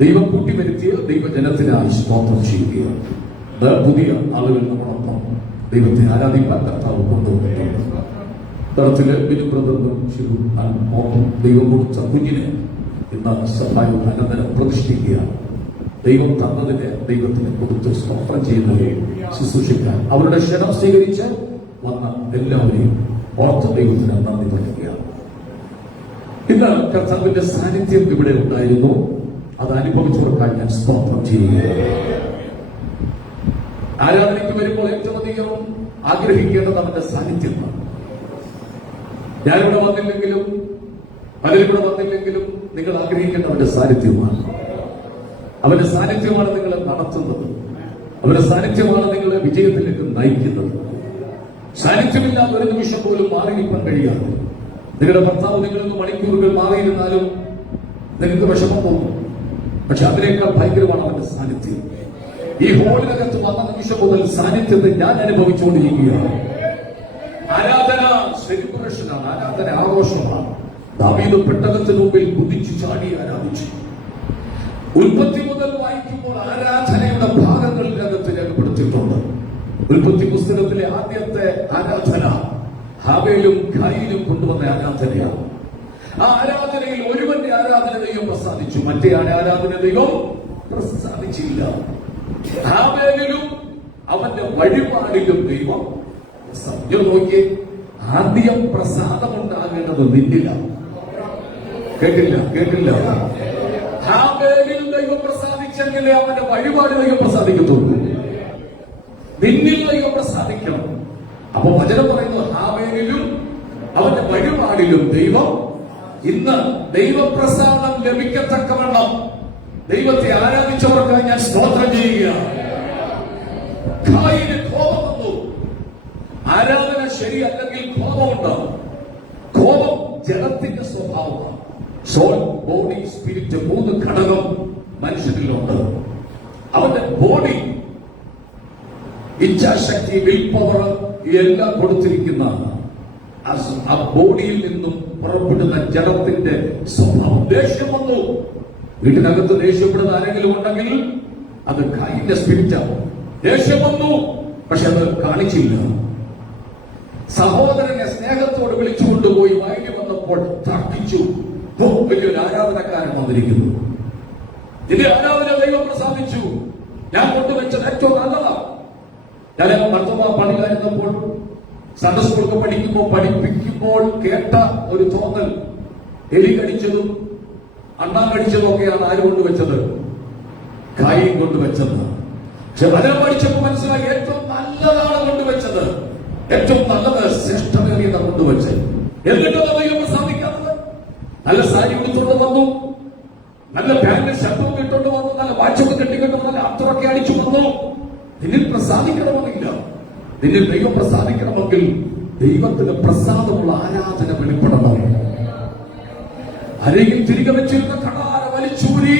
ദൈവം കൂട്ടിവരുത്തിയ ദൈവജനത്തിനായി സ്തോത്രം ചെയ്യുകയാണ്. പുതിയ ആളുകൾ നമ്മളൊപ്പം ദൈവത്തെ ആരാധിക്കാൻ കർത്താവ് കൊണ്ടുവന്നിട്ടുണ്ട്. തരത്തില് ബിനുബ്രദർന്നും ദൈവം കൊടുത്ത കുഞ്ഞിനെ ഇന്ന് സഭായിൽ അനന്തരം പ്രതിഷ്ഠിക്കുകയാണ്. ദൈവം തന്നതിനെ ദൈവത്തിന് കൊടുത്ത് സ്തോത്രം ചെയ്യുന്നവരെ ശുശ്രൂഷിക്കാൻ അവരുടെ ക്ഷണം സ്വീകരിച്ച് വന്ന എല്ലാവരെയും ഓർത്ത് ദൈവത്തിന് നന്ദി പറയുകയാണ്. ഇന്ന് കർത്താവിന്റെ സാന്നിധ്യം ഇവിടെ ഉണ്ടായിരുന്നു. അത് അനുഭവിച്ചവർക്കാൻ ഞാൻ സ്തോത്രം ചെയ്യുകയാണ്. ആരാധനയ്ക്ക് വരുമ്പോൾ ഏറ്റവും അധികം ആഗ്രഹിക്കേണ്ടത് അവന്റെ സാന്നിധ്യമാണ്. ഞാനിവിടെ വന്നില്ലെങ്കിലും പലരും ഇവിടെ വന്നില്ലെങ്കിലും നിങ്ങൾ ആഗ്രഹിക്കേണ്ട അവന്റെ സാന്നിധ്യമാണ്. അവന്റെ സാന്നിധ്യമാണ് നിങ്ങളെ നടത്തുന്നത്. അവന്റെ സാന്നിധ്യമാണ് നിങ്ങളെ വിജയത്തിലേക്ക് നയിക്കുന്നത്. സാന്നിധ്യമില്ലാത്ത ഒരു നിമിഷം പോലും മാറിയിരിക്കാൻ കഴിയാതെ നിങ്ങളുടെ ഭർത്താവ് നിങ്ങളിൽ നിന്ന് മണിക്കൂറുകൾ മാറിയിരുന്നാലും നിങ്ങൾക്ക് വിഷമം തോന്നും. പക്ഷെ അതിനേക്കാൾ ഭയങ്കരമാണ് അവന്റെ സാന്നിധ്യം. ഈ ഹോളിനകത്ത് വന്ന നിമിഷം മുതൽ സാന്നിധ്യത്തെ ഞാൻ അനുഭവിച്ചുകൊണ്ടിരിക്കുകയാണ്. ആരാധന സെലിബ്രേഷനാണ്, ആരാധന ആഘോഷമാണ്. ദാവീദ് പെട്ടകത്തിന് മുമ്പിൽ കുതിച്ചു ചാടി ആരാധിച്ചു. ഉൽപ്പത്തി മുതൽ വായിക്കുമ്പോൾ ആരാധനയുടെ ഭാഗങ്ങൾ ഇതിനകത്ത് രേഖപ്പെടുത്തിയിട്ടുണ്ട്. ഉൽപ്പത്തി പുസ്തകത്തിലെ ആദ്യത്തെ ആരാധന ഹാബേലും ഖായിലും കൊണ്ടുവന്ന ആരാധനയാണ്. ആ ആരാധനയിൽ ഒരുവന്റെ ആരാധന ദൈവം പ്രസാദിച്ചു, മറ്റേ ആരാധന ദൈവം പ്രസാദിച്ചില്ല. ഹാബേലിലും അവന്റെ വഴിപാടിലും ദൈവം നോക്കി ആദ്യം പ്രസാദമുണ്ടാകേണ്ടത് നിന്നില്ല. കേട്ടില്ല. ഹാബേലിൽ ദൈവം പ്രസാദിച്ചെങ്കിലേ അവന്റെ വഴിപാട് ദൈവം പ്രസാദിക്കത്തുള്ളൂ. നിന്നിൽ ദൈവം പ്രസാദിക്കണം. അപ്പൊ വചനം പറയുന്നു ഹാബേലിലും അവന്റെ വഴിപാടിലും ദൈവം ഇന്ന് ദൈവപ്രസാദം ലഭിക്കത്തക്കവണ്ണം ദൈവത്തെ ആരാധിച്ചവർക്കായി ഞാൻ സ്തോത്രം ചെയ്യുകയാണ്. ഖായിന് കോപം വന്നു. ആരാധന ശരിയല്ലെങ്കിൽ കോപമുണ്ടാവും. കോപം ജലത്തിന്റെ സ്വഭാവമാണ്. സോൾ, ബോഡി, സ്പിരിറ്റ്, 3 ഘടകം മനുഷ്യനിലുണ്ട്. അവന്റെ ബോഡി ഇച്ഛാശക്തി, വിൽ പവർ എല്ലാം കൊടുത്തിരിക്കുന്ന ആ ബോഡിയിൽ നിന്നും പുറപ്പെടുന്ന ജലത്തിന്റെ സ്വഭാവം. ദേഷ്യം വന്നു. വീട്ടിനകത്ത് ദേഷ്യപ്പെടുന്ന ആരെങ്കിലും ഉണ്ടെങ്കിൽ അത് ഖായിന്റെ സ്പിരിറ്റാണ്. ദേഷ്യം വന്നു, പക്ഷെ അത് കാണിച്ചില്ല. സഹോദരനെ സ്നേഹത്തോട് വിളിച്ചുകൊണ്ടുപോയി വയലിൽ വന്നപ്പോൾ തർക്കിച്ചു. വലിയൊരു ആരാധനക്കാരൻ വന്നിരിക്കുന്നു. ഇതിന്റെ ആരാധന ദൈവം പ്രസാദിച്ചു. ഞാൻ കൊണ്ടുവച്ചത് ഏറ്റവും നല്ലതാണ്. ഞാൻ മർത്തമാ പണിയായിരുന്നപ്പോൾ സൺഡേ സ്കൂളൊക്കെ പഠിപ്പിക്കുമ്പോൾ കേട്ട ഒരു തോന്നൽ, എലി കടിച്ചതും അണ്ണാൻ കടിച്ചതും ഒക്കെയാണ് ആര് കൊണ്ടുവച്ചത്? കായും കൊണ്ടുവച്ചത്. പക്ഷെ വചനം പഠിച്ചപ്പോൾ മനസ്സിലായി ഏറ്റവും നല്ലതാണ് കൊണ്ടുവച്ചത്. ഏറ്റവും നല്ലത് ശ്രേഷ്ഠമേറിയതാണ് കൊണ്ടുവച്ചത്. എന്നിട്ടത് ദൈവം പ്രസാദിക്കാത്തത്. നല്ല സാരി ഉടുത്തുകൊണ്ട് വന്നു, നല്ല പാന്റ് ഷർട്ടും ഇട്ടുകൊണ്ട് വന്നു, നല്ല വാച്ചൊക്കെ കെട്ടിക്കൊണ്ട് നല്ല അത്രയൊക്കെ അടിച്ചു വന്നു. നിന്നിൽ പ്രസാദിക്കണമെന്നില്ല. നിന്നിൽ ദൈവം പ്രസാദിക്കണമെങ്കിൽ ദൈവത്തിന് പ്രസാദമുള്ള ആരാധന വെളിപ്പെടണം. അരയിൽ തിരികെ വെച്ചിരുന്ന കടാര വലിച്ചൂരി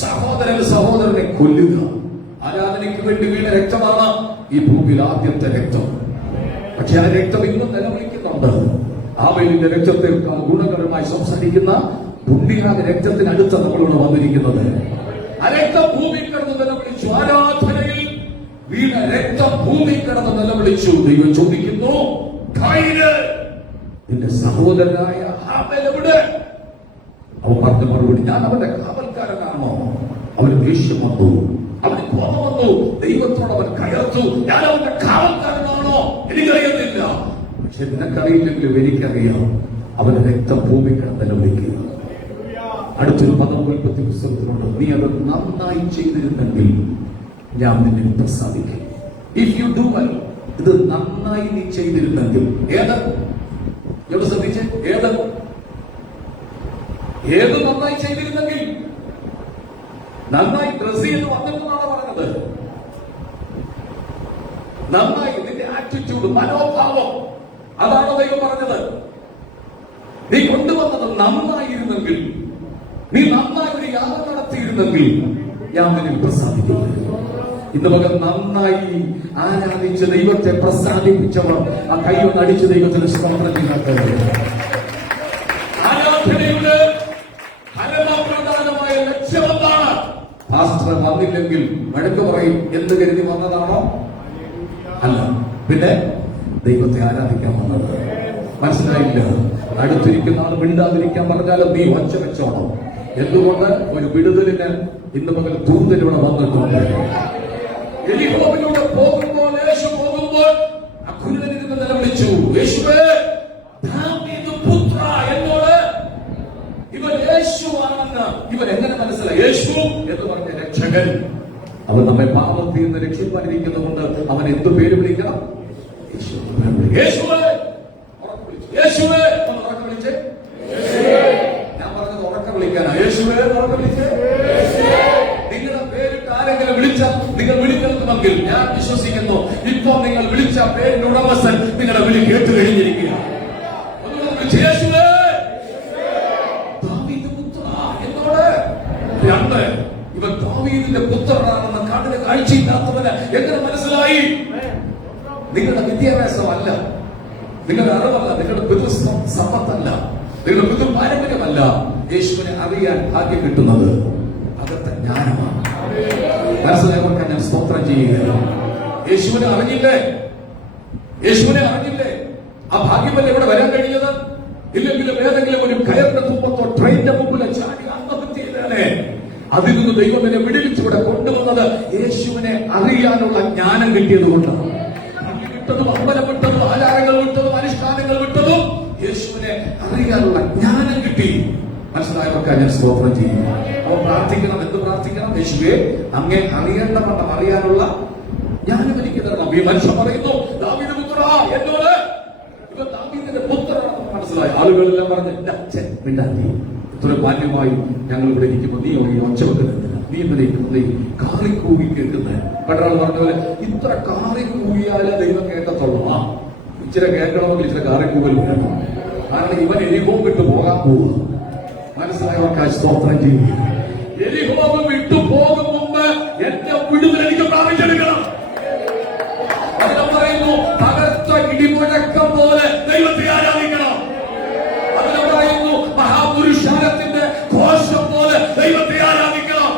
സഹോദരനെ കൊല്ലുക. ആരാധനയ്ക്ക് വേണ്ടി വീണ രക്തമാണ് ഈ ഭൂമിയിൽ ആദ്യത്തെ രക്തം. പക്ഷെ ആ രക്തം ഇന്നും നിലവിളിക്കുന്നുണ്ട്. ആബേലിന്റെ രക്തത്തെക്കാൾ ഗുണകരമായി സംസാരിക്കുന്ന പുണ്യാക രക്തത്തിനടുത്ത് നമ്മളിവിടെ വന്നിരിക്കുന്നത്. ആ രക്തം ഭൂമി കിടന്ന് നിലവിളിച്ചു. ആരാധനയിൽ വീണ രക്തം ഭൂമി കിടന്ന് നിലവിളിച്ചു. ദൈവം ചോദിക്കുന്നു, നിന്റെ സഹോദരനായ ഹാബേൽ എവിടെ? അവൻ പറഞ്ഞ മറുപടി, ഞാൻ അവന്റെ കാവൽക്കാരനാണോ? അവന് ദേഷ്യം വന്നു, അവന് കോപം വന്നു, ദൈവത്തോട് അവൻ കയർത്തു. ഞാൻ അവന്റെ കാവൽക്കാരനാണോ? എനിക്കറിയുന്നില്ല. പക്ഷെ നിനക്കറിയില്ലെങ്കിലും എനിക്കറിയാം. അവന്റെ രക്തം ഭൂമി കിടന്ന് നിലവിളിക്കുക. അടുത്തൊരു പദം ഉൽപ്പത്തി പുസ്തകത്തിലുണ്ട്, നീ അത് നന്നായി ചെയ്തിരുന്നെങ്കിൽ ഞാൻ നിന്നെ പ്രസാദിക്കും. ഇഫ് യു ഡു വെൽ, ഇത് നന്നായി നീ ചെയ്തിരുന്നെങ്കിൽ. എവിടെ ശ്രദ്ധിച്ച്? ഏത് നന്നായി ചെയ്തിരുന്നെങ്കിൽ? നന്നായി ഡ്രസ് ചെയ്ത് വന്നിട്ടെന്നാണ് പറഞ്ഞത്. നന്നായി നിന്റെ ആറ്റിറ്റ്യൂഡ്, മനോഭാവം, അതാണ് ദൈവം പറഞ്ഞത്. നീ കൊണ്ടുവന്നത് നന്നായിരുന്നെങ്കിൽ, നീ നന്നായി ഒരു യാഗം നടത്തിയിരുന്നെങ്കിൽ ഞാൻ നിന്നെ പ്രസാദിക്കും. ഇന്ന് മകൻ നന്നായി ആരാധിച്ച് ദൈവത്തെ പ്രസാദിപ്പിച്ചവർ ആ കൈയൊന്ന് അടിച്ച് ദൈവത്തിന് സ്തോത്രം ചെയ്യാത്തവർ. ആരാധനയുടെ പരമപ്രധാനമായ ലക്ഷ്യമെന്താണ്? പാസ്റ്റർ വന്നില്ലെങ്കിൽ വഴക്ക് പറയും. എന്ത് കരുതി വന്നതാണോ? അല്ല, പിന്നെ ദൈവത്തെ ആരാധിക്കാൻ വന്നത്. മനസ്സിലായില്ല. അടുത്തിരിക്കുന്ന ആൾ മിണ്ടാതിരിക്കാൻ പറഞ്ഞാലും നീ ഒച്ച വെച്ചോണം. എന്തുകൊണ്ട്? ഒരു വിടുതലിന് ഇന്ന് പകൽ ദൂതലൂടെ വന്നിട്ടുണ്ട്. എരിഹോവിലൂടെ പോകുമ്പോൾ യേശു പോകുമ്പോൾ ആ കുരുടനിരുന്ന് നിലവിളിച്ചു, യേശുവേ ദാവീദ് പുത്ര, എന്നോട്. ഇവൻ യേശുവാണെന്ന് ഇവൻ എങ്ങനെ മനസ്സിലായി? യേശു എന്ന് പറഞ്ഞ രക്ഷകൻ. അവൻ നമ്മെ പാപത്തിൽ നിന്ന് രക്ഷിപ്പാനിരിക്കുന്നതുകൊണ്ട് അവൻ എന്തു പേര് വിളിക്കണം? യേശുവേ. യേശുവേ ഒന്ന് ഉറക്കെ വിളിച്ചേ. ഞാൻ പറഞ്ഞത് ഉറക്കെ വിളിക്കാനാ. യേശുവേ ഉറക്കെ വിളിച്ചേ. നിങ്ങളുടെ പേരിട്ട് ആരെങ്കിലും വിളിച്ചാൽ നിങ്ങൾ വിളിക്കണമെങ്കിൽ ഞാൻ വിശ്വസിക്കുന്നു ഇപ്പോൾ നിങ്ങൾ വിളിച്ച പേരിന്റെ ഉടമസ്ഥൻ നിങ്ങളുടെ വിളി കേട്ട് കഴിഞ്ഞിരിക്കുക. യേശുവേ ദാവീദ് പുത്ര, എന്നോട്. രണ്ട്, ഇവൻ ദാവീദിന്റെ പുത്രനാണെന്ന് കണ്ണിന് കാഴ്ചയില്ലാത്തവന് എങ്ങനെ മനസ്സിലായി? നിങ്ങളുടെ വിദ്യാഭ്യാസമല്ല, നിങ്ങളുടെ അറിവല്ല, നിങ്ങളുടെ പിതൃസമ്പത്തല്ല, നിങ്ങളുടെ പിതൃ പാരമ്പര്യമല്ല യേശുവിനെ അറിയാൻ ഭാഗ്യം കിട്ടുന്നത് അകത്തെ ജ്ഞാനമാണ്. മനസ്സിലാക്കാൻ ഞാൻ സ്തോത്രം ചെയ്യുക. യേശുവിനെ അറിഞ്ഞില്ലേ? യേശുവിനെ അറിഞ്ഞില്ലേ? ആ ഭാഗ്യമല്ല ഇവിടെ വരാൻ കഴിഞ്ഞത്. ഇല്ലെങ്കിലും ഏതെങ്കിലും ഒരു കയറിന്റെ തുമ്പത്തോ ട്രെയിനിന്റെ മുമ്പിലോ ചാടി ആത്മഹത്യ ചെയ്തേനെ. അതിൽ നിന്ന് ദൈവം എന്നെ വിടുവിച്ചിവിടെ കൊണ്ടുവന്നത് യേശുവിനെ അറിയാനുള്ള ജ്ഞാനം കിട്ടിയത് കൊണ്ടാണ്. വിട്ടതും അമ്പലം വിട്ടതും ആചാരങ്ങൾ വിട്ടതും അനുഷ്ഠാനങ്ങൾ വിട്ടതും യേശുവിനെ അറിയാനുള്ള ജ്ഞാനം കിട്ടി. മനസ്സിലായവർക്ക് ഞാൻ സ്തോത്രം ചെയ്യും. അപ്പോൾ പ്രാർത്ഥിക്കണം. എന്ത് പ്രാർത്ഥിക്കണം? യേശുവേ അങ്ങേ അറിയേണ്ട വണ്ണം അറിയാനുള്ള ജ്ഞാനം എനിക്ക് തരണം. ഈ മനുഷ്യൻ പറയുന്നു ദാവീദ് പുത്ര, എന്നോട്. ഇവൻ ദാവീദിന്റെ പുത്രനാണെന്ന് മനസ്സിലായി. ആളുകളെല്ലാം പറഞ്ഞു ഇത്ര മാന്യമായി ഞങ്ങൾ ഇവിടെ ഇരിക്കുമ്പോൾ നീ ഈ ഒച്ച വെക്കുന്നില്ല, നീ എന്തിനാ നീ കാറിക്കൂവി കേൾക്കുന്നത്? പണ്ടാൾ പറഞ്ഞ പോലെ ഇത്ര കാറിക്കൂവിയാലേ ദൈവം കേൾക്കത്തുള്ളൂ. ആ ഇച്ചിരി കേൾക്കണമെങ്കിൽ ഇച്ചിരി കാറിക്കൂവൽ വേണം. കാരണം ഇവൻ എരിഹോ വിട്ടു പോകാൻ പോവുക. മനസ്സിലായവർക്കായി സ്തോത്രം ചെയ്യുക. എരിഹോ വിട്ടു പോകും മുമ്പ് എന്റെ വിടുതൽ എനിക്ക് പ്രാപിച്ചെടുക്കണം. അതിനെ പറയുന്നു തകർത്ത ഇടിമുഴക്കം പോലെ ദൈവത്തെ ആരാധിക്കണം. അതിനെ പറയുന്നു മഹാപുരുഷാരത്തിന്റെ ഘോഷം പോലെ ദൈവത്തെ ആരാധിക്കണം.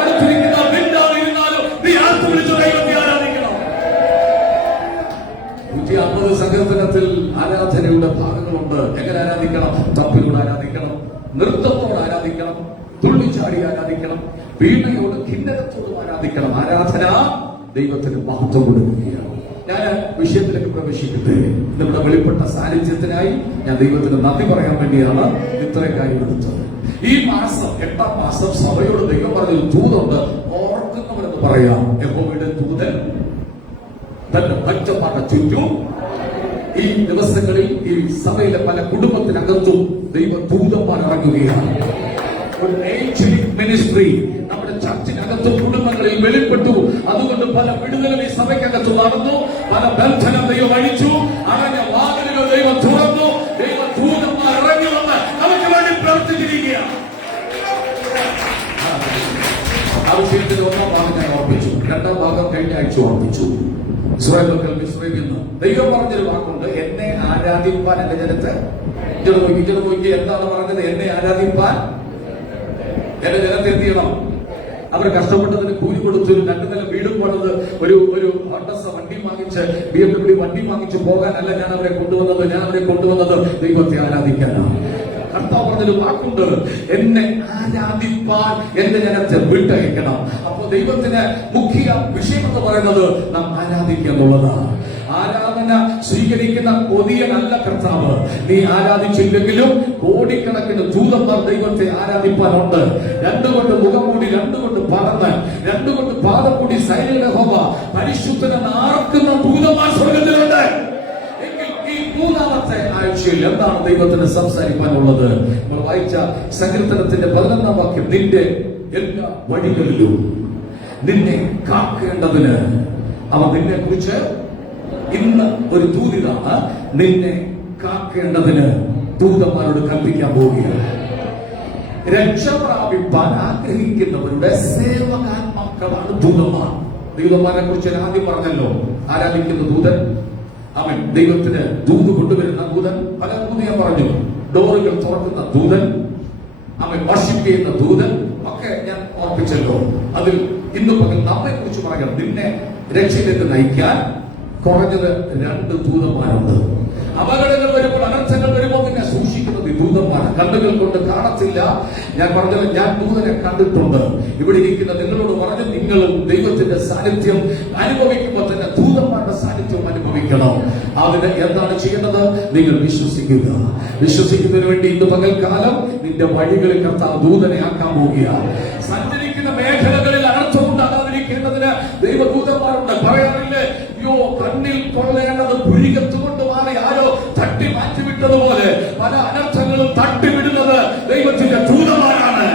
അടുത്തിരിക്കുന്ന മിണ്ടാതിരുന്നാലും നീ ആർത്ത് വിളിച്ചു ദൈവത്തെ ആരാധിക്കണം. 150 സങ്കീർത്തനത്തിൽ ആരാധനയുടെ ഭാഗങ്ങളുണ്ട്. എങ്ങനെ ആരാധിക്കണം? തപ്പിലൂടെ ആരാധിക്കണം, നൃത്തത്തോട് ആരാധിക്കണം, തുള്ളിച്ചാടി ആരാധിക്കണം, വീണയോട് കിന്നരത്തോടും ആരാധിക്കണം. ആരാധന ദൈവത്തിന് മഹത്വം കൊടുക്കുകയാണ്. ഞാൻ വിഷയത്തിലേക്ക് പ്രവേശിക്കട്ടെ. നമ്മുടെ വെളിപ്പെട്ട സാന്നിധ്യത്തിനായി ഞാൻ ദൈവത്തിന് നന്ദി പറയാൻ വേണ്ടിയാണ് ഇത്രയും കാര്യം എടുത്തത്. ഈ മാസം 8ാം മാസം സഭയോട് ദൈവം പറഞ്ഞൊരു ദൂതുണ്ട്. ഓർക്കുന്നവരെന്ന് പറയാം. യഹോവയുടെ ദൂതൻ തന്റെ ഭക്തന്മാരുടെ ചുറ്റും ഈ ദിവസങ്ങളിൽ ഈ സഭയിലെ പല കുടുംബത്തിനകത്തും ദൈവ ദൂതന്മാർ ഇറങ്ങുകയാണ്. ഒരു ഏഞ്ചലിക് മിനിസ്ട്രി നമ്മുടെ ചർച്ചിനകത്തും കുടുംബങ്ങളിൽ വെളിപ്പെട്ടു. അതുകൊണ്ട് പല വിടുതലും ഈ സഭയ്ക്കകത്ത് നടന്നു. പല ബന്ധനം ദൈവം അഴിച്ചു. അടഞ്ഞ വാതിലുകൾ ദൈവം തുറന്നു. ദൈവ ദൂതന്മാർ ഇറങ്ങി വന്ന് അവർക്ക് വേണ്ടി പ്രവർത്തിച്ചിരിക്കുകയാണ്. ആ വിഷയത്തിന്റെ 1ാം ഭാഗം ഞാൻ ഓർപ്പിച്ചു. 2ാം ഭാഗം കഴിഞ്ഞ ആഴ്ച ഓർപ്പിച്ചു. ഇസ്രായേൽ മക്കൾ മിസ്രൈമിൽ നിന്ന് ദൈവം പറഞ്ഞൊരു വാക്കുണ്ട്, എന്നെ ആരാധിപ്പാൻ എന്റെ ജനത്തെ. നോക്കി എന്താണ് പറഞ്ഞത്? എന്നെ ആരാധിപ്പാൻ എന്റെ ജനത്തെ എന്ത് ചെയ്യണം? അവർ കഷ്ടപ്പെട്ടതിന് കൂലി കൊടുത്തു. 2 നില വീടും പണിത് ഒരു ഹോണ്ടസ വണ്ടി വാങ്ങിച്ച് BMW വണ്ടി വാങ്ങിച്ച് പോകാനല്ല ഞാൻ അവരെ കൊണ്ടുവന്നത്. ഞാൻ അവരെ കൊണ്ടുവന്നത് ദൈവത്തെ ആരാധിക്കാനാണ്. കർത്താവ് പറഞ്ഞൊരു വാക്കുണ്ട്, എന്നെ ആരാധിപ്പാൻ എന്റെ ജനത്തെ വിട്ടയക്കണം. അപ്പൊ ദൈവത്തിന് മുഖ്യ വിഷയം എന്ന് പറയുന്നത് നാം ആരാധിക്കുക എന്നുള്ളതാണ്. ആരാധന സ്വീകരിക്കുന്ന കൊതിയനല്ല കർത്താവ്. നീ ആരാധിച്ചില്ലെങ്കിലും കോടിക്കണക്കിന് ദൂതന്മാർ ദൈവത്തെ ആരാധിപ്പാനുണ്ട്. 2 കൊണ്ട് മുഖംമൂടി, 2 കൊണ്ട് പറന്ന്, 2 കൊണ്ട് പാദം കൂടി സൈന്യയുടെ ഹോമ പരിശുദ്ധനെ നാർക്കുന്ന ദൂതന്മാർ സ്വർഗത്തിലുണ്ട്. ഈ 3ാമത്തെ ആഴ്ചയിൽ എന്താണ് ദൈവത്തിന് സംസാരിക്കാനുള്ളത്? നമ്മൾ വായിച്ച സങ്കീർത്തനത്തിന്റെ 11ാം വാക്യം, നിന്റെ എല്ലാ വഴികളിലും നിന്നെ കാക്കേണ്ടതിന് അവൻ നിന്നെ കുറിച്ച് ഇന്ന് ഒരു ദൂതിതാണ്. നിന്നെ കാക്കേണ്ടതിന് ദൂതന്മാരോട് കൽപ്പിക്കാൻ പോവുകയാണ്. രക്ഷ പ്രാപിപ്പാൻ ആഗ്രഹിക്കുന്നവരുടെ സേവകാത്മാക്കളാണ് ദൂതന്മാർ. ദൂതന്മാരെ കുറിച്ച് ആദ്യം പറഞ്ഞല്ലോ. ആരാധിക്കുന്ന ദൂതൻ, അവൻ ദൈവത്തിന് ദൂത് കൊണ്ടുവരുന്ന ദൂതൻ. പല ദൂത് ഞാൻ പറഞ്ഞു. ഡോറുകൾ തുറക്കുന്ന ദൂതൻ, അവൻ വർഷിപ്പ് ചെയ്യുന്ന ദൂതൻ ഒക്കെ ഞാൻ ഓർപ്പിച്ചല്ലോ. അതിൽ ഇന്ന് പകൽ നമ്മെ കുറിച്ച് പറയാം. നിന്നെ രക്ഷയിലേക്ക് നയിക്കാൻ കുറഞ്ഞത് 2 ദൂതന്മാരുണ്ട്. അപകടങ്ങൾ വരുമ്പോൾ, അനർത്ഥങ്ങൾ വരുമ്പോൾ നിന്നെ സൂക്ഷിക്കുന്നത് ഈ ദൂതന്മാരാണ്. കണ്ണുകൾ കൊണ്ട് കാണത്തില്ല. ഞാൻ പറഞ്ഞത്, ഞാൻ ദൂതനെ കണ്ടിട്ടുണ്ട്. ഇവിടെ ഇരിക്കുന്ന നിങ്ങളോട് പറഞ്ഞു, നിങ്ങളും ദൈവത്തിന്റെ സാന്നിധ്യം അനുഭവിക്കുമ്പോൾ തന്നെ ദൂതന്മാരുടെ സാന്നിധ്യം അനുഭവിക്കണം. അതിന് എന്താണ് ചെയ്യേണ്ടത്? നിങ്ങൾ വിശ്വസിക്കുക. വിശ്വസിക്കുന്നതിന് വേണ്ടി ഇന്ന് പകൽക്കാലം നിന്റെ വഴികളിൽ കർത്താവ് ദൂതനെ ആക്കാൻ പോവുകയാണ്. സഞ്ചരിക്കുന്ന മേഖലകളിൽ അനർത്ഥം ഉണ്ടാകാതിരിക്കേണ്ടതിന് ദൈവദൂതന്മാരുണ്ട്. പറയാറില്ലേ, യോ കണ്ണിൽ കൊള്ളേണ്ടത് പുരികത്തുകൊണ്ട് മാറി ആരോ തട്ടി മാറ്റിവിട്ടതുപോലെ പല അനർത്ഥങ്ങളും തട്ടിവിടുന്നത് ദൈവത്തിന്റെ ദൂതന്മാരാണ്.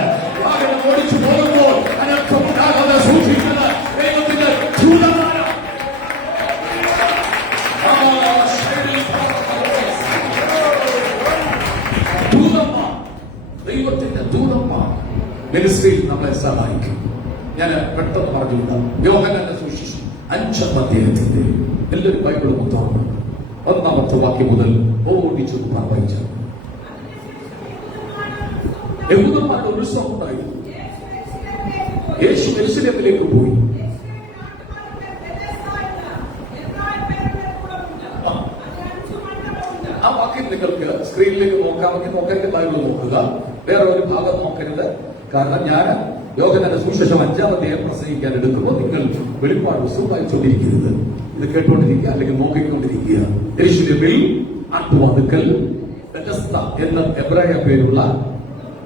വാഹനം ഓടിച്ചു പോകുമ്പോൾ അനർത്ഥം ഉണ്ടാകാതെ സൂക്ഷിക്കുന്നത് ദൈവത്തിന്റെ ദൂതന്മാരാണ്. ദൂതന്മാർ, ദൈവത്തിന്റെ ദൂതന്മാർ മിനിസ്ട്രിയിൽ നമ്മളെ സഹായിക്കും. ഞാൻ പെട്ടെന്ന് പറഞ്ഞില്ല. യോഹന്നാന്റെ സുവിശേഷം 5-ാം അധ്യായത്തിന്റെ എല്ലാവരും ബൈബിൾ തുറന്നു 1-ാമത്തെ വാക്യം മുതൽ ഓടിച്ചു വായിച്ചു. യഹൂദന്മാരുടെ ഉത്സവം ഉണ്ടായിരുന്നു. യേശു യെരൂശലേമിലേക്ക് പോയി. ആ വാക്യം നിങ്ങൾക്ക് സ്ക്രീനിലേക്ക് നോക്കാമെങ്കിൽ നോക്കരുത്, ബൈബിൾ നോക്കുക. വേറെ ഒരു ഭാഗം നോക്കരുത്. കാരണം ഞാൻ യോഹന്നാന്റെ സുവിശേഷം 5-ാം അധ്യായം പ്രസംഗിക്കാൻ എടുക്കുമ്പോൾ നിങ്ങൾ വെളിപ്പാട് പുസ്തകം വായിച്ചുകൊണ്ടിരിക്കരുത്. ഇത് കേട്ടുകൊണ്ടിരിക്കുക, അല്ലെങ്കിൽ നോക്കിക്കൊണ്ടിരിക്കുക. യെരൂശലേമിൽ ആട്ടുവാതുക്കൽ ബെഥസ്ദ എന്ന എബ്രായ പേരുള്ള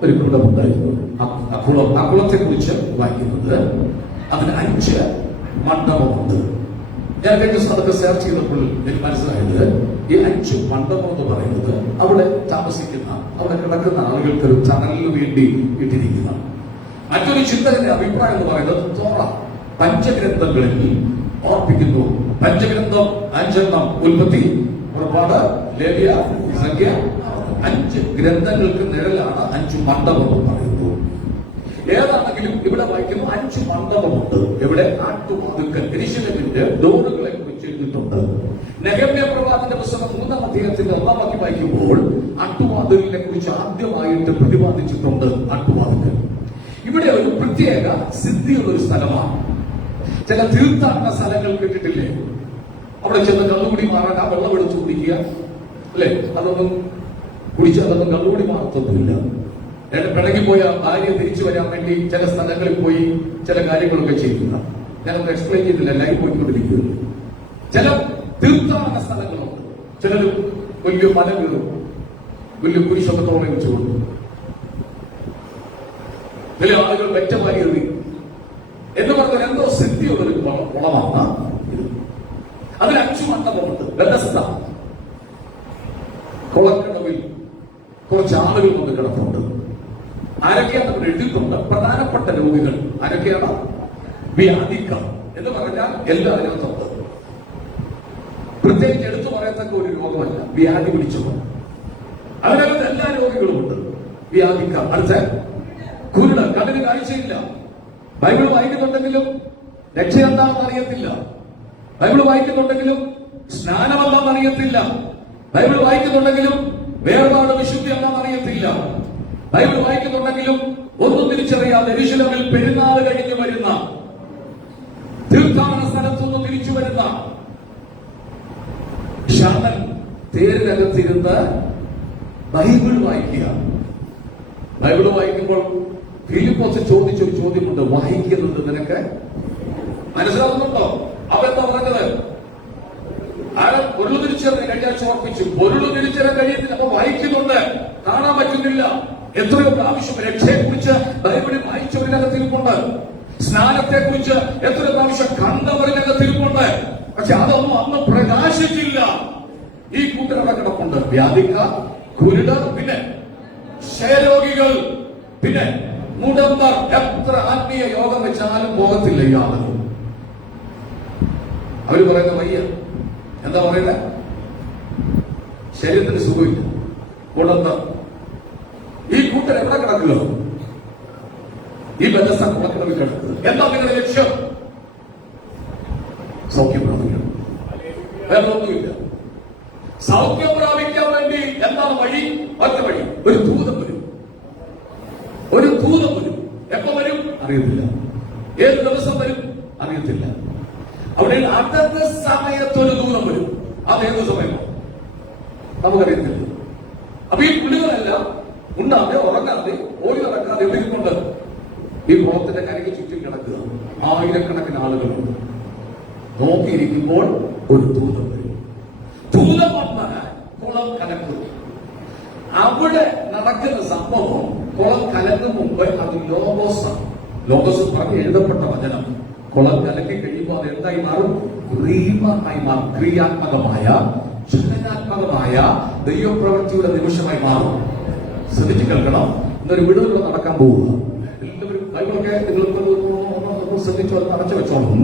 ഒരു കുളമുണ്ടായിരുന്നു. ആ കുളത്തെ കുറിച്ച് വായിക്കുന്നത്, അതിന് 5 മണ്ഡപമുണ്ട്. ഞാൻ കഴിഞ്ഞ അതൊക്കെ സെർച്ച് ചെയ്തപ്പോൾ എനിക്ക് മനസ്സിലായത്, ഈ 5 മണ്ഡപം എന്ന് പറയുന്നത് അവിടെ താമസിക്കുന്ന, അവിടെ കിടക്കുന്ന ആളുകൾക്ക് ഒരു തണലിന് വേണ്ടി ഇട്ടിരിക്കുന്ന. മറ്റൊരു ചിന്തകന്റെ അഭിപ്രായം എന്ന് പറയുന്നത്, തോറ പഞ്ചഗ്രന്ഥങ്ങളിൽ ഓർപ്പിക്കുന്നു. പഞ്ചഗ്രന്ഥം 5 ഉൽപ്പത്തി, പുറപ്പാട്, ലേവ്യ, സംഖ്യ, 5 ഗ്രന്ഥങ്ങൾക്ക് നിഴലാണ് 5 മണ്ഡപം എന്ന് പറയുന്നു. ഏതാണെങ്കിലും ഇവിടെ വായിക്കുന്നു 5 മണ്ഡപമുണ്ട്. ഇവിടെ ആട്ടുവാതുക്കൽ യെരൂശലേമിന്റെ ഡോറുകളെ കുറിച്ച് എഴുതിയിട്ടുണ്ട്. നെഹെമ്യ പ്രവാചകന്റെ പുസ്തകം 3-ാം അധ്യായത്തിന്റെ 1-ാം വാക്യം വായിക്കുമ്പോൾ ആട്ടുവാതുക്കലിനെ കുറിച്ച് ആദ്യമായിട്ട് പ്രതിപാദിച്ചിട്ടുണ്ട്. ആട്ടുവാതുക്കൽ ഇവിടെ ഒരു പ്രത്യേക സിദ്ധിയുള്ള ഒരു സ്ഥലമാണ്. ചില തീർത്ഥാടന സ്ഥലങ്ങൾ കേട്ടിട്ടില്ലേ? അവിടെ ചെന്ന് കള്ളുകുടി മാറാൻ ആ വെള്ളം എടുത്തു കുടിക്കുക, അല്ലെ? അതൊന്നും കുടിച്ച് അതൊന്നും കള്ളുകുടി മാറത്തൊന്നുമില്ല. പിണങ്ങിപ്പോയ ഭാര്യ തിരിച്ചു വരാൻ വേണ്ടി ചില സ്ഥലങ്ങളിൽ പോയി ചില കാര്യങ്ങളൊക്കെ ചെയ്യുക. ഞാനൊന്നും എക്സ്പ്ലെയിൻ ചെയ്തില്ല, ലൈവ് പോയിക്കൊണ്ടിരിക്കുക. ചില തീർത്ഥാടന സ്ഥലങ്ങളുണ്ട്. ചിലർ വലിയ മല കയറും, വലിയ കുരിശൊക്കെ തോളെ വെച്ചുകൊണ്ട്. ചില ആളുകൾ വെറ്റമായി എറി എന്ന് പറഞ്ഞാൽ എന്തോ സിദ്ധിയുള്ളൊരു കുളമാണ് ഇത്. അതിൽ 5 മണ്ഡപമുണ്ട്. ബെഥസ്ദ കുളക്കടവിൽ കുറച്ച് ആളുകൾ കൊണ്ട് കിടപ്പുണ്ട്. ആരൊക്കെയാണ് ഇവിടെ എഴുതിയിട്ടുണ്ട്? പ്രധാനപ്പെട്ട രോഗികൾ. ആരൊക്കെയാണ്? വ്യാധിക്കാർ എന്ന് പറഞ്ഞാൽ എല്ലാവരും തൊട്ട്, പ്രത്യേകിച്ച് എടുത്തു പറയത്തക്ക ഒരു രോഗമല്ല, വ്യാധി പിടിച്ചവർ. അതിനകത്ത് എല്ലാ രോഗികളുമുണ്ട്. വ്യാധിക്കാർ. അടുത്ത കുരുട, കണ്ണിന് കാഴ്ചയില്ല. ബൈബിൾ വായിക്കുന്നുണ്ടെങ്കിലും രക്ഷ എന്താണെന്ന് അറിയത്തില്ല. ബൈബിൾ വായിക്കുന്നുണ്ടെങ്കിലും സ്നാനം എന്താണെന്ന് അറിയത്തില്ല. ബൈബിൾ വായിക്കുന്നുണ്ടെങ്കിലും വേർപാട് വിശുദ്ധി എന്താണെന്ന് അറിയത്തില്ല. ബൈബിൾ വായിക്കുന്നുണ്ടെങ്കിലും ഒന്നും തിരിച്ചറിയാതെ യെരൂശലേമിൽ പെരുന്നാൾ കഴിഞ്ഞു വരുന്ന, തീർത്ഥാടന സ്ഥലത്തുനിന്ന് തിരിച്ചു വരുന്ന ശാന്തൻ തേരിനകത്തിരുന്ന് ബൈബിൾ വായിക്കുക. ബൈബിൾ വായിക്കുമ്പോൾ ഫിലിപ്പോസ് ചോദിച്ചൊരു ചോദ്യമുണ്ട്, വായിക്കുന്നത് നിനക്ക് മനസ്സിലാവുന്നുണ്ടോ? അവ എന്താ പറഞ്ഞത്? ആരും പൊരുൾ തിരിച്ചറിഞ്ഞ് കഴിഞ്ഞാൽ ഓർപ്പിച്ചു. പൊരുൾ തിരിച്ചറിയാൻ കഴിയത്തില്ല. അപ്പൊ വായിക്കുന്നുണ്ട്, കാണാൻ പറ്റുന്നില്ല. എത്രയോ പ്രാവശ്യം രക്ഷയെക്കുറിച്ച് ബൈബിളിൽ വായിച്ചവരിനകത്തിരിപ്പുണ്ട്. സ്നാനത്തെക്കുറിച്ച് എത്രയോ പ്രാവശ്യം കണ്ടവരിനകത്തിരിപ്പുണ്ട്. പക്ഷെ അതൊന്നും അന്ന് പ്രകാശിച്ചില്ല. ഈ കൂട്ടരവിടെ കിടപ്പുണ്ട്. വ്യാധിക്കാർ, കുരുടർ, പിന്നെ ക്ഷയരോഗികൾ, പിന്നെ മുടന്തർ. എത്ര ആത്മീയ യോഗം വെച്ചാലും പോകത്തില്ല ഈ ആളുകൾ. അവര് പറയുന്ന വയ്യ, എന്താ പറയുന്നത്? ശരീരത്തിന് സുഖമില്ല, മുടന്തർ. ഈ കൂട്ടർ എവിടെ കിടക്കുക? ഈ ബെഥസ്ദ കുളക്കടവിൽ കിടക്കുക. എന്താ നിങ്ങളുടെ ലക്ഷ്യം? സൗഖ്യം പ്രാപിക്കണം. വേറെ ഒന്നുമില്ല. സൗഖ്യം പ്രാപിക്കാൻ വേണ്ടി എന്താണ് വഴി? ഒറ്റ വഴി. ഒരു ദൂതം വരും. ഒരു ദൂതം വരും. എപ്പോ വരും അറിയത്തില്ല. ഏത് ദിവസം വരും അറിയത്തില്ല. അവിടെ അതത് സമയത്തൊരു ദൂരം വരും. അതേത് സമയമോ നമുക്കറിയത്തില്ല. അപ്പൊ ഈ പുള്ളികളെല്ലാം ഉണ്ണാതെ ഉറങ്ങാതെ ഓടി നടക്കാതെ എവിടെയുണ്ട് ഈ കുളത്തിന്റെ കരയ്ക്ക് ചുറ്റും കിടക്കുക. ആയിരക്കണക്കിന് ആളുകളുണ്ട്. നോക്കിയിരിക്കുമ്പോൾ ഒരു ദൂതം വരും. ദൂതം വന്നാൽ കുളം കലക്കും. അവിടെ നടക്കുന്ന സംഭവം കുളം കലങ്ങും മുമ്പ് അത് ലോഗോസാണ്. ലോഗോസ് പറഞ്ഞ് എഴുതപ്പെട്ട വചനം. കുളം കലക്കി കഴിയുമ്പോൾ അത് എന്തായി മാറും? ക്രിയമായി മാറും. ക്രിയാത്മകമായ ചലനാത്മകമായ ദൈവപ്രവൃത്തിയുടെ നിമിഷമായി മാറും. ശ്രദ്ധിച്ചു കേൾക്കണം. ഇന്നൊരു വീടുകളിൽ നടക്കാൻ പോവുക. എല്ലാവരും ബൈബിളൊക്കെ നിങ്ങൾക്ക് ശ്രദ്ധിച്ചു അത് അടച്ചു വെച്ചോളും.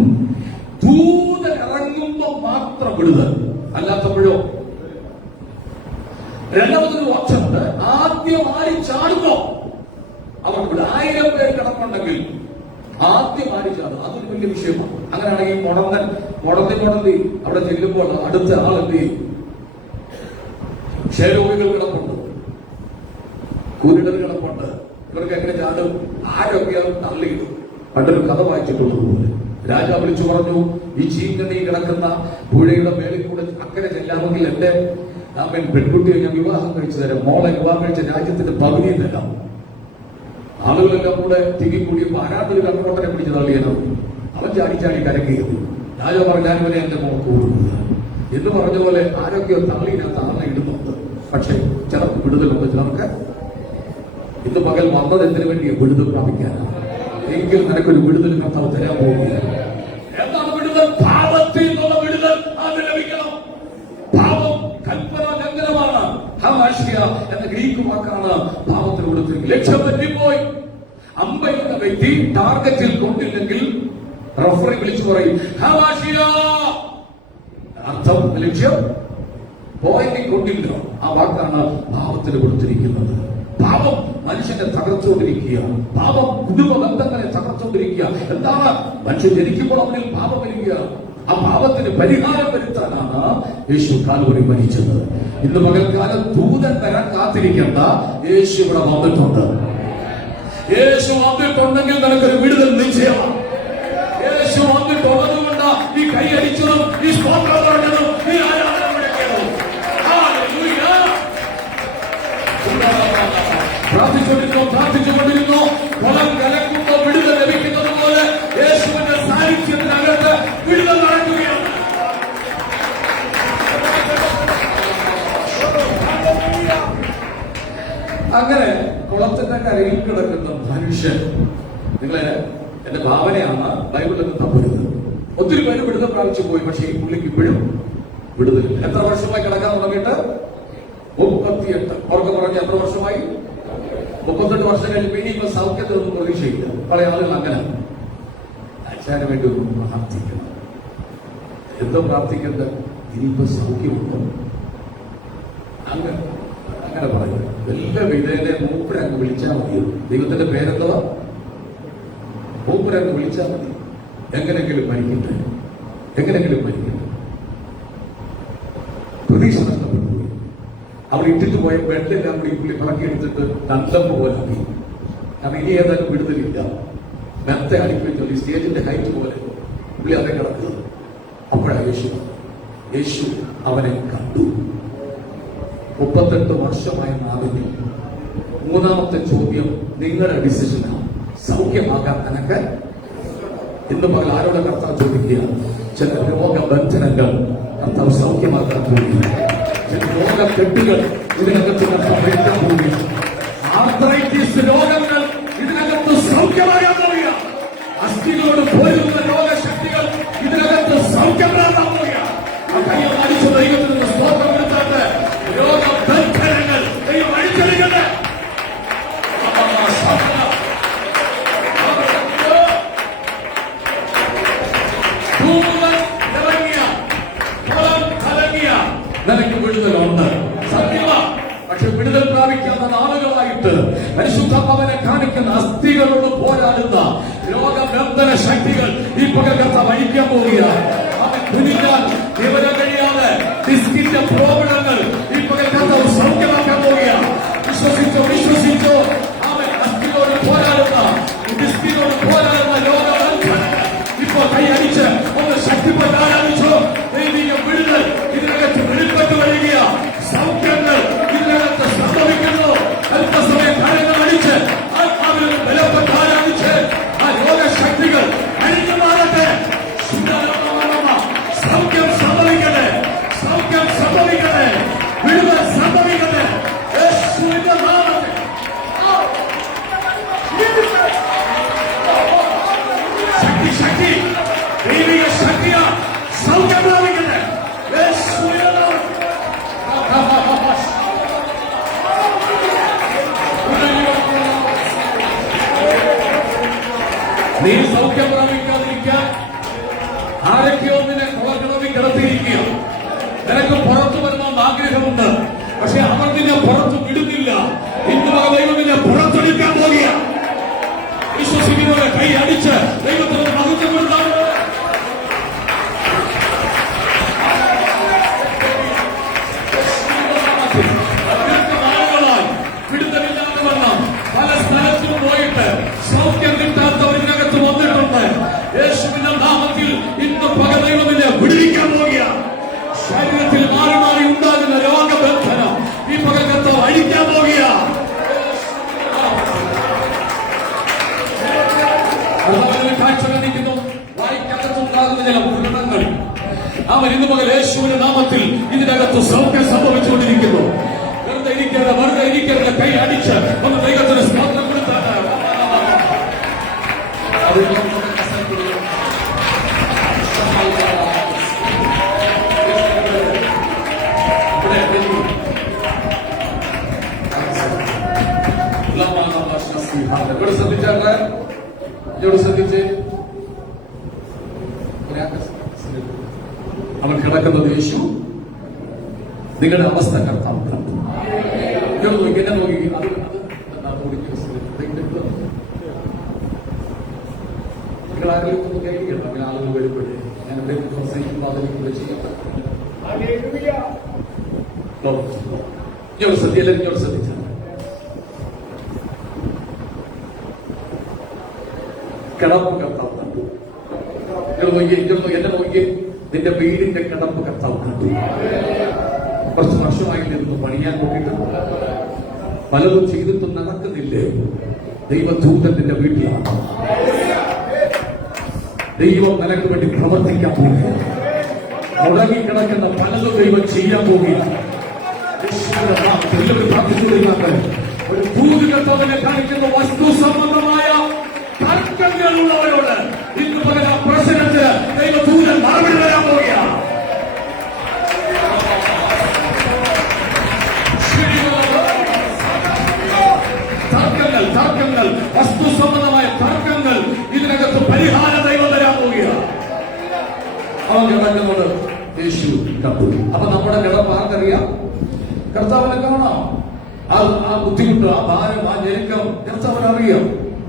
ദൂതൻ ഇറങ്ങുമ്പോൾ മാത്രം വിടുതൽ, അല്ലാത്തപ്പോഴോ? രണ്ടാമതൊരു ഓപ്ഷനുണ്ട്. ആദ്യം ആരി ചാടുമ്പോ അവർക്ക് ഇവിടെ 1000 പേര് കിടപ്പുണ്ടെങ്കിൽ ആദ്യം ആരി ചാടും. അതൊരു വലിയ വിഷയമാണ്. അങ്ങനെയാണെങ്കിൽ മുടന്തി അവിടെ ചെല്ലുമ്പോൾ അടുത്ത ആൾ എന്ത് ചെയ്യും? ക്ഷയരോഗികൾ കിടപ്പുണ്ട്, കുരുടർ കിടപ്പുണ്ട്. ഇവർക്ക് എങ്ങനെ ചാടും? ആരൊക്കെ തള്ളിയിടും. പണ്ടൊരു കഥ വായിച്ചിട്ടുള്ളതുപോലെ രാജാവ് വിളിച്ചു പറഞ്ഞു, ഈ ചീങ്കണ്ണി കിടക്കുന്ന പുഴയുടെ മേളിൽ കൂടെ അക്കരെ ചെല്ലാമെങ്കിൽ എന്റെ പെൺകുട്ടിയെ ഞാൻ വിവാഹം കഴിച്ചു തരാം. മോളെ വിവാഹം കഴിച്ച രാജ്യത്തിന്റെ പകുതിയും തരാം. ആളുകളെല്ലാം കൂടെ തിങ്ങിക്കൂടിയപ്പോ ആരാധൊരു കണ്ണോട്ടനെ പിടിച്ച് തള്ളിയത്. അവൻ ചാടി കരക്കിയത്. രാജാവ് പറഞ്ഞാൽ ഇവനെ എന്റെ മോൾക്ക് കൊടുക്കുക എന്ന് പറഞ്ഞ പോലെ ആരൊക്കെയോ തള്ളിയിനകത്ത് ആളെ ഇടുന്നുണ്ട്. പക്ഷെ ചിലർക്ക് വിടുതലുണ്ട്, ചിലർക്ക് ഇന്ന് പകൽ വന്നത് എന്തിനു വേണ്ടിയ വിടുതൽ പ്രാപിക്കാനാണ്. എങ്കിൽ നിനക്കൊരു വിടുതൽ കർത്താവ് തരാൻ പോവുകയാണ്. എന്താണ് വിടുതൽ? പാപത്തിൽ നിന്നുള്ള വിടുതൽ അത് ലഭിക്കണം. പാപം കൽപ്പന ലംഘനമാണ്. ഹമാഷിയ എന്ന ഗ്രീക്ക് വാക്കാണ് പാപത്തിന് കൊടുത്തിരിക്കുന്നത്. ലക്ഷ്യം തെറ്റിപ്പോയി. അമ്പെയ്യുന്ന വ്യക്തി ടാർഗറ്റിൽ കൊണ്ടില്ലെങ്കിൽ റഫറി വിളിച്ചു പറയും ഹമാഷിയ. അർത്ഥം ലക്ഷ്യം പോയിന്റിൽ കൊണ്ടില്ല. ആ വാക്കാണ് പാപത്തിന് കൊടുത്തിരിക്കുന്നത്. പാപം മനുഷ്യനെ തകർച്ചുകൊണ്ടിരിക്കുക. പാപം കുടുംബ ബന്ധങ്ങളെ തകർച്ചുകൊണ്ടിരിക്കുക. എന്താണ്? മനുഷ്യൻ ജനിക്കുമ്പോൾ അവനിൽ പാപം വരിക. ആ പാപത്തിന് പരിഹാരം വരുത്താനാണ് യേശു കാൽവരി മരിച്ചത്. ഇന്ന് പകൽക്കാലം ദൂതൻ വരാൻ കാത്തിരിക്കേണ്ട. യേശു ഇവിടെ വന്നിട്ടുണ്ട്. യേശു വന്നിട്ടുണ്ടെങ്കിൽ നിനക്കൊരു വിടുതൽ നിശ്ചയമാണ്. യേശു വന്നിട്ടുള്ളതുകൊണ്ട് ഈ കൈയടിച്ചതും ഈ സ്തോത്രം പറഞ്ഞതും ഈ ആരാധന മുഴക്കിയതും. പ്രാർത്ഥിച്ചുകൊണ്ടിരുന്നു. കുളം കലക്കുമ്പോൾ വിടുതൽ ലഭിക്കുന്നത് പോലെ യേശുവിന്റെ സാന്നിധ്യത്തിനകത്ത് വിടുതൽ നടക്കുകയാണ്. അങ്ങനെ കുളത്തിന്റെ കരയിൽ കിടക്കുന്ന മനുഷ്യൻ, നിങ്ങളെ എന്റെ ഭാവനയാണ്, ബൈബിളിൽ തപ്പരുത്. ഒത്തിരി പേര് വിടുതൽ പ്രാപിച്ചു പോയി. പക്ഷേ ഈ പുള്ളിക്ക് ഇപ്പോഴും വിടുതലില്ല. എത്ര വർഷമായി കിടക്കാൻ തുടങ്ങിയിട്ട്? 38. അവർക്ക് പറഞ്ഞ എത്ര വർഷമായി? 38 വർഷം കഴിഞ്ഞ് ഇനിയിപ്പോ സൗഖ്യത്തിനൊന്നും പ്രതീക്ഷയില്ല. പല ആളുകൾ അങ്ങനെ അച്ഛന് വേണ്ടി ഒന്നും പ്രാർത്ഥിക്കണം. എന്തോ പ്രാർത്ഥിക്കേണ്ടത്? ഇനിയിപ്പോ സൗഖ്യമുണ്ടോ? അങ്ങനെ പറയും. എല്ലാ വിധേയനെ മൂപ്പരങ്ങ് വിളിച്ചാൽ മതി. ദൈവത്തിന്റെ പേരെന്തോ? മൂപ്പരങ്ങ് വിളിച്ചാൽ മതി. എങ്ങനെങ്കിലും മരിക്കട്ടെ, എങ്ങനെങ്കിലും മരിക്കട്ടെ. പ്രതീക്ഷ നഷ്ടപ്പെട്ടു. അവിടെ ഇട്ടിട്ട് പോയ ബെഡെല്ലാം കൂടി പുള്ളി പറക്കിയെടുത്തിട്ട് നല്ലം പോലാക്കി. കാരണം ഇനി ഏതായാലും വിടുതലില്ല. മെത്ത അടുക്കി വെച്ചു സ്റ്റേജിന്റെ ഹൈറ്റ് പോലെ പുള്ളി അവിടെ കിടക്കുക. അപ്പോഴാണ് യേശു അവനെ കണ്ടു. 38 വർഷമായ നാവിന് മൂന്നാമത്തെ ചോദ്യം നിങ്ങളുടെ ഡിസിഷനാണ്. സൗഖ്യമാകാൻ നിനക്ക് ഇന്ന് പകൽ ആരോടെ കർത്താവ് ചോദിക്കുക? ചില രോഗബന്ധനങ്ങൾ കർത്താവ് സൗഖ്യമാക്കാൻ പോവുകയാണ്. ചില രോഗക്കെട്ടുകൾ ഇതിനകത്ത് കർത്താവ് വയ്ക്കാൻ പോവുകയാണ്. ആർത്രൈറ്റിസ് രോഗങ്ങൾ ഇതിനകത്ത് സൗഖ്യമാകാൻ പോവുക. അസ്ഥികളോട് പോരുന്ന രോഗശക്തികൾ ഇതിനകത്ത് സൗഖ്യപ്പെടാൻ പോവുക. ആ കയ്യിൽ അടിച്ച ദൈവത്തിൽ നിന്ന് സ്തോത്രം എടുത്താണ്ട് രോഗബന്ധനങ്ങൾ ദൈവം അടിച്ചെടുക്കട്ടെ. നിനക്ക് വിടുതലുണ്ട്, സത്യമാ. പക്ഷെ വിടുതൽ പ്രാപിക്കാത്ത നാളുകളായിട്ട് പരിശുദ്ധാത്മാവിനെ കാണിക്കുന്ന അസ്ഥികളോട് പോരാടുന്ന രോഗബന്ധന ശക്തികൾ ഈ പകർക്കത്ത വഹിക്കാൻ പോവുകയാണ്. അവൻ കുനിഞ്ഞാൽ ഇവരെ കഴിയാതെ ഡിസ്കിന്റെ പ്രോബ്ലങ്ങൾ ഈ പകർക്കത്ത സൗഖ്യമാക്കാൻ പോവുകയാണ്. വിശ്വസിച്ചോ. അവൻ അസ്ഥികളോട് പോരാടുന്ന ഡിസ്കിനോട് പോരാടുന്ന രോഗബന്ധനങ്ങൾ ഇപ്പോൾ കൈയടിച്ച് ഒന്ന് ശക്തിപ്പെട്ടാൽ അവൻ ഇന്ന് പകൽ യേശുവിന്റെ നാമത്തിൽ ഇതിനകത്ത് സൗഖ്യം സംഭവിച്ചുകൊണ്ടിരിക്കുന്നു. വെറുതെ ഇരിക്കരുത്, കൈ അടിച്ച് ഒന്ന് ദൈവത്തിന് സ്തോത്രം കൊടുത്താണ്. ശ്രദ്ധിച്ച് അവൻ കിടക്കുന്നത് യേശു നിങ്ങളുടെ അവസ്ഥ കർത്താവ് കണ്ടു. എന്നെ നോക്കി നിങ്ങൾ ആരെങ്കിലും ഒന്ന് കേൾക്കണം. അങ്ങനെ ആളുകൾ വെളിപ്പെടുത്തി ഞാൻ ഇവിടെ പ്രസംഗിക്കുമ്പോൾ അതിലേക്ക് ചെയ്യാം. എല്ലാവരും ശ്രദ്ധിച്ചാൽ കിടപ്പ് കർത്താവ് കണ്ടു. എന്നെ നോക്കി നിന്റെ വീടിന്റെ കിടപ്പ് കർത്താവ് കണ്ടു. കുറച്ച് വർഷമായി നിന്ന് പണിയാൻ നോക്കിയിട്ട് പലതും ചെയ്തിട്ടും നടക്കുന്നില്ലേ? ദൈവദൂതൻ നിന്റെ വീട്ടിലാണ്. ദൈവം നിനക്ക് വേണ്ടി പ്രവർത്തിക്കാൻ പോകുക. മുടങ്ങിക്കിടക്കുന്ന പലതും ദൈവം ചെയ്യാൻ പോകുക. ഒരു ദൂത് കർത്താവിനെ കാണിക്കുന്ന വസ്തു സംബന്ധമായ തർക്കങ്ങളുള്ളവരോട് ഇന്ന് പകൽ ആ പ്രശ്നത്തിന് ദൈവദൂതൻ മറുപടി വരാൻ പോവുകയാണ്. തർക്കങ്ങൾ വസ്തു സംബന്ധമായ തർക്കങ്ങൾ ഇതിനകത്ത് പരിഹാര ദൈവം വരാൻ പോവുകയാണ്. അവൻ കിടക്കുന്നത് യേശു കണ്ടു. അപ്പൊ നമ്മുടെ കിടപ്പ് ആർക്കറിയാം? കർത്താവിനെ കാണാം. ആ ബുദ്ധിമുട്ട്, ആ ഭാരം, ആ ഞെരുക്കം കർത്താവിന് അറിയാം.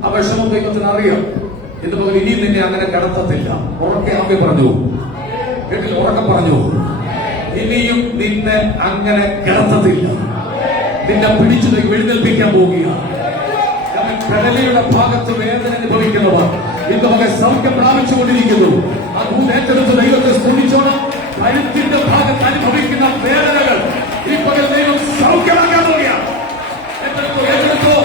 ആ വിഷമം ദൈവത്തിന് അറിയാം. ഇന്ന് പകൽ ഇനിയും നിന്നെ അങ്ങനെ കിടത്തത്തില്ല. ഉറക്കെ ആദ്യം പറഞ്ഞു കേട്ടില്ല, ഉറക്കെ പറഞ്ഞു, ഇനിയും നിന്നെ അങ്ങനെ കിടത്തത്തില്ല. നിന്നെ പിടിച്ചു എഴുന്നേൽപ്പിക്കാൻ പോവുകയാണ്. കടലയുടെ ഭാഗത്ത് വേദന അനുഭവിക്കുന്നവർ ഇന്ന് മകൻ സൗഖ്യം പ്രാപിച്ചുകൊണ്ടിരിക്കുന്നു. ആ ഭൂമി ഏറ്റെടുത്ത് ദൈവത്തെ സ്തുതിച്ചോണം. കഴുത്തിന്റെ ഭാഗത്ത് അനുഭവിക്കുന്ന വേദനകൾ ഈ പകൽ ദൈവം സൗഖ്യമാക്കാൻ പോവുകയാണ്. ഏറ്റെടുത്തോ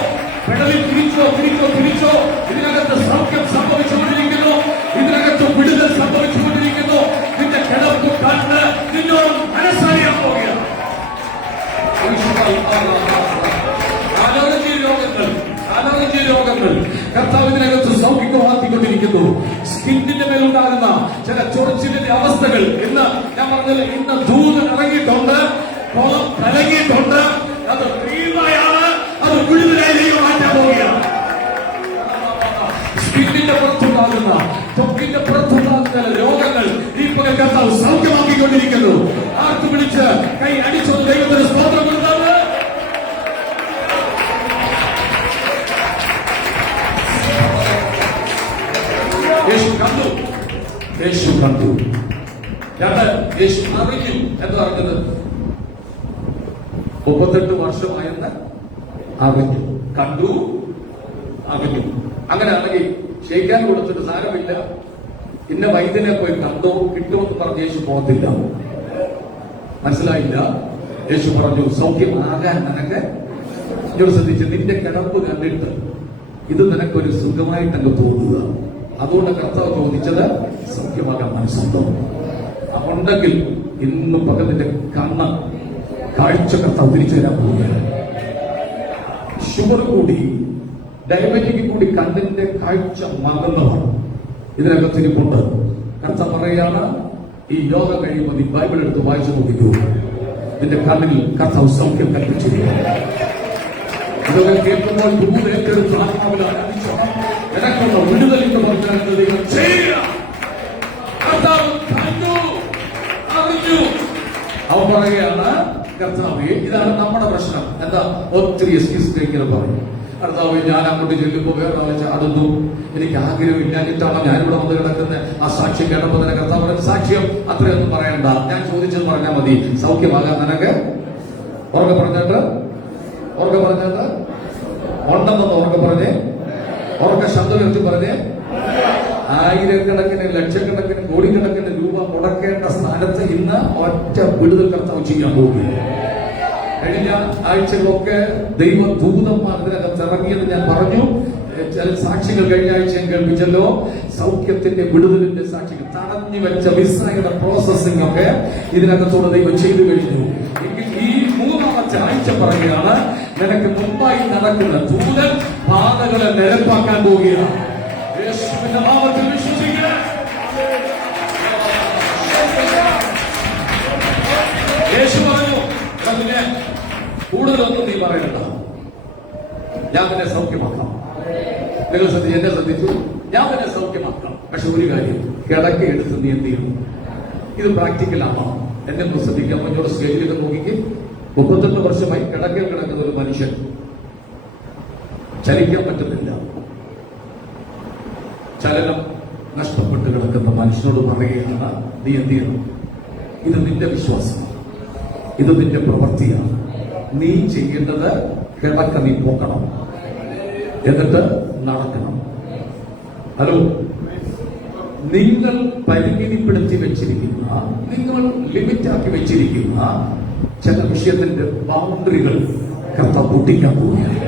പെടലിൽ തിരിച്ചോ ഇതിനകത്ത് സൗഖ്യം സംഭവിച്ചുകൊണ്ടിരിക്കുന്നു. ഇതിനകത്ത് വിടുതൽ സംഭവിച്ചുകൊണ്ടിരിക്കുന്നു. നിന്റെ കിടപ്പ് കണ്ട് നിന്നോട് മനസ്സറിയാൻ പോവുകയാണ്. അലർജി രോഗങ്ങൾ കർത്താവ് ഇതിനകത്ത് സൗഖ്യമാക്കിക്കൊണ്ടിരിക്കുന്നു. സ്കിന്നിന്റെ മേലുണ്ടാകുന്ന ചില ചൊറിച്ചിലിന്റെ അവസ്ഥകൾ ഇന്ന് ഞാൻ പറഞ്ഞത് ഇന്ന് ദൂതൻ ഇറങ്ങിയിട്ടുണ്ട്, കുളം കലങ്ങിയിട്ടുണ്ട്. അത് തീവ്രമാണ്, അത് വിടുതലായി ദൈവം മാറ്റാൻ പോവുകയാണ്. സ്കിന്നിന്റെ പുറത്തുണ്ടാകുന്ന ത്വക്കിന്റെ പുറത്തുണ്ടാകുന്ന രോഗങ്ങൾ ഈ പകൽ കർത്താവ് സൗഖ്യമാക്കിക്കൊണ്ടിരിക്കുന്നു. ആർക്ക് വിളിച്ച് കൈ അടിച്ചത് ദൈവത്തിന് സ്തോത്രം കൊടുത്താണ്. യേശു കണ്ടു. യേശു അറിഞ്ഞു. എന്താ അറിഞ്ഞത്? 38 വർഷമായെന്ന് അറിഞ്ഞു. കണ്ടു, അറിഞ്ഞു. അങ്ങനെ ആണെങ്കിൽ ക്ഷയിക്കാൻ കൊടുത്തിട്ട് സാരമില്ല, ഇന്ന വൈദ്യനെ പോയി കണ്ടോ കിട്ടുമെന്ന് പറഞ്ഞ് യേശു പോകത്തില്ല. മനസ്സിലായില്ല? യേശു പറഞ്ഞു സൗഖ്യമാകാൻ നിനക്ക് ശ്രദ്ധിച്ച് നിന്റെ കിടപ്പ് കണ്ടിട്ട് ഇത് നിനക്കൊരു സുഖമായിട്ടങ്ങ് തോന്നുക. അതുകൊണ്ട് കർത്താവ് ചോദിച്ചത് സൗഖ്യമാകാൻ മനസ്സുണ്ടോ? ഉണ്ടെങ്കിൽ ഇന്ന് പകലിന്റെ കണ്ണ് കാഴ്ച കർത്താവ് തിരിച്ചു തരാൻ പോവുകയാണ്. ഷുഗർ കൂടി ഡയബറ്റിക് കൂടി കണ്ണിന്റെ കാഴ്ച മങ്ങുന്നതാണ് ഇതിനകത്ത് ഇരിപ്പുണ്ട്. കർത്താവ് പറയാണ് ഈ യോഗം കഴിയുമ്പോൾ നീ ബൈബിൾ എടുത്ത് വായിച്ചു നോക്കിക്കൂ. നിന്റെ കണ്ണിൽ കർത്താവ് സൗഖ്യം കൽപ്പിച്ചിരിക്കുന്നു. ഇതൊക്കെ കേൾക്കുമ്പോൾ ഏറ്റെടുത്ത് ആത്മാവിൽ ആരാധിച്ചോണം. എനക്കുള്ള വിടുതലിന്റെ പ്രവർത്തനങ്ങൾ ദൈവം ചെയ്യുക. കർത്താവ് കണ്ടു, അറിഞ്ഞു. അവൻ പറയുകയാണ് കർത്താവേ, ഇതാണ് നമ്മുടെ പ്രശ്നം. എന്താ? ഒത്തിരി എക്സ്ക്യൂസ് പറയും. കർത്താവ് ഞാൻ അങ്ങോട്ട് ചെല്ലുമ്പോൾ വേറെ ആളെ ചാടുന്നു, എനിക്ക് ആഗ്രഹം ഇല്ലാഞ്ഞിട്ടാണോ ഞാനിവിടെ വന്ന് കിടക്കുന്നത്? ആ സാക്ഷ്യം കേട്ടപ്പോൾ തന്നെ കർത്താവ് സാക്ഷ്യം അത്രയൊന്നും പറയണ്ട, ഞാൻ ചോദിച്ചെന്ന് പറഞ്ഞാൽ മതി. സൗഖ്യമാകാൻ നിനക്ക് ഉറക്കെ പറഞ്ഞിട്ട് ഉണ്ടെന്നൊന്ന് ഉറക്കെ പറഞ്ഞേ, ഉറക്കെ ശബ്ദം ഉയർത്തി പറഞ്ഞേ. ആയിരക്കണക്കിന് ലക്ഷക്കണക്കിന് കോടിക്കണക്കിന് രൂപ മുടക്കേണ്ട സ്ഥാനത്ത് ഇന്ന് ഒറ്റ വിടുതൽ കർത്താവ് ചെയ്യാൻ പോകുകയാണ്. കഴിഞ്ഞ ആഴ്ചകളൊക്കെ ദൈവദൂതന്മാർ ഇതിനകത്ത് ഇറങ്ങിയത് ഞാൻ പറഞ്ഞു. ചില സാക്ഷികൾ കഴിഞ്ഞ ആഴ്ച കേൾപ്പിച്ചല്ലോ. സൗഖ്യത്തിന്റെ വിടുതലിന്റെ സാക്ഷികൾ. വാങ്ങി വെച്ച വിസയുടെ പ്രോസസിംഗ് ഒക്കെ ഇതിനകത്തോടെ ദൈവം ചെയ്തു കഴിഞ്ഞു. എങ്കിൽ ഈ മൂന്നാമത്തെ ആഴ്ച പറയുകയാണ്, നിനക്ക് മുമ്പായി നടക്കുന്ന ദൂതൻ പാതകളെ നിരപ്പാക്കാൻ പോവുകയാണ്. യേശുവിന്റെ നാമത്തിൽ വിശ്വസിക്കുക. യേശു പറഞ്ഞു, അതിനെ കൂടുതലൊന്നും നീ പറയണ്ട, ഞാൻ നിന്നെ സൗഖ്യമാക്കാം. നിങ്ങൾ എന്നെ ശ്രദ്ധിച്ചു, ഞാൻ നിന്നെ സൗഖ്യമാക്കാം. പക്ഷെ ഒരു കാര്യം, കിടക്ക എടുത്ത് നീ എന്ത് ചെയ്യണം? ഇത് പ്രാക്ടിക്കലാണോ? എന്നെ ശ്രദ്ധിക്കാൻ മുന്നോട്ട് സ്റ്റേജിലൊക്കെ നോക്കിക്ക്. 38 വർഷമായി കിടക്കയിൽ കിടക്കുന്ന ഒരു മനുഷ്യൻ, ചലിക്കാൻ പറ്റുന്നില്ല, ചലനം നഷ്ടപ്പെട്ട് കിടക്കുന്ന മനുഷ്യനോട് പറയുകയാണ്, നീ എന്ത് ചെയ്യണം? ഇത് നിന്റെ വിശ്വാസമാണ്, ഇത് നിന്റെ പ്രവൃത്തിയാണ്. നീ ചെയ്യേണ്ടത് കിടക്ക നീ പോക്കണം, എന്നിട്ട് നടക്കണം. ഹലോ, നിങ്ങൾ പരിമിതിപ്പെടുത്തി വെച്ചിരിക്കുന്ന, നിങ്ങൾ ലിമിറ്റാക്കി വെച്ചിരിക്കുന്ന ചില വിഷയത്തിന്റെ ബൗണ്ടറികൾ കർത്താവ് പൊട്ടിക്കാൻ പോവുകയാണ്.